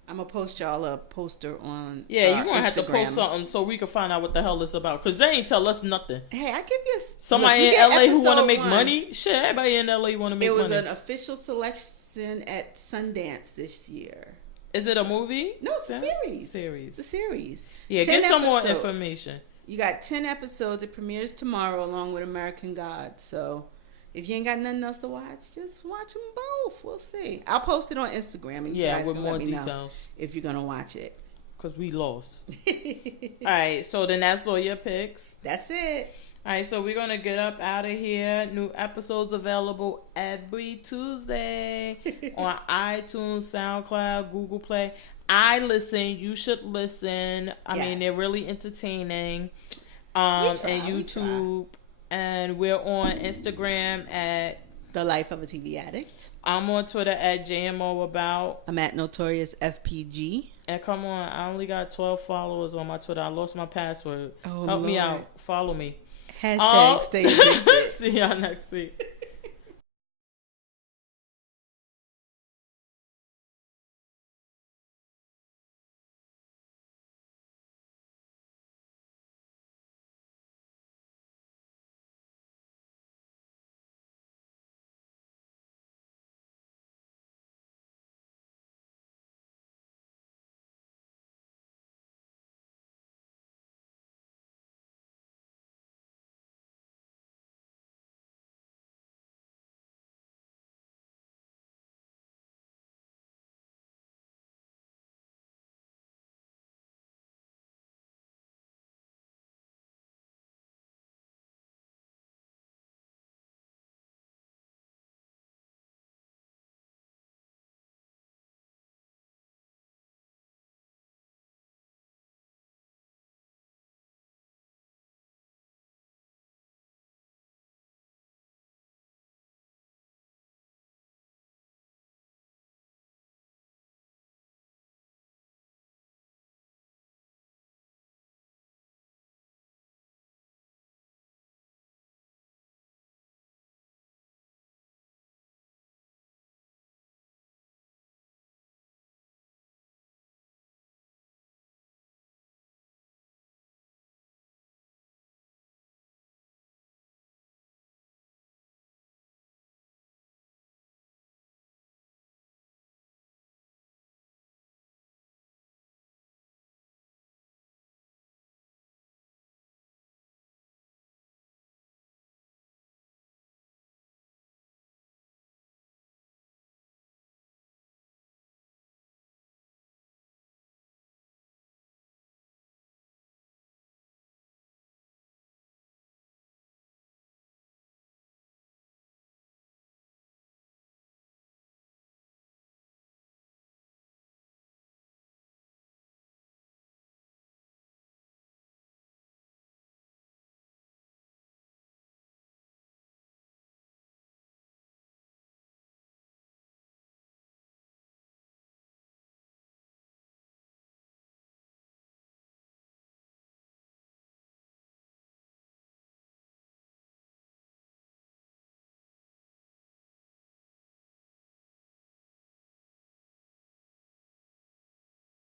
I'm going to post y'all a poster on Yeah, you're going to have to Instagram. post something so we can find out what the hell it's about. Because they ain't tell us nothing. Hey, I give you somebody in LA who want to make money. Shit, everybody in LA want to make money. It was an official selection at Sundance this year. Is it a movie? No, it's a series. It's a series. Yeah, get some more information. You got 10 episodes. It premieres tomorrow along with American Gods. So if you ain't got nothing else to watch, just watch them both. We'll see. I'll post it on Instagram. And you guys with can more let me details. know if you're going to watch it. Because we lost. All right, so then that's all your picks. That's it. All right, so we're going to get up out of here. New episodes available every Tuesday on iTunes, SoundCloud, Google Play. You should listen. I mean, they're really entertaining. And YouTube. And we're on Instagram at The Life of a TV Addict. I'm on Twitter at JMOAbout. I'm at Notorious FPG. And come on, I only got 12 followers on my Twitter. I lost my password. Oh, Help me Lord. out. Follow me. # stay addicted. See y'all next week.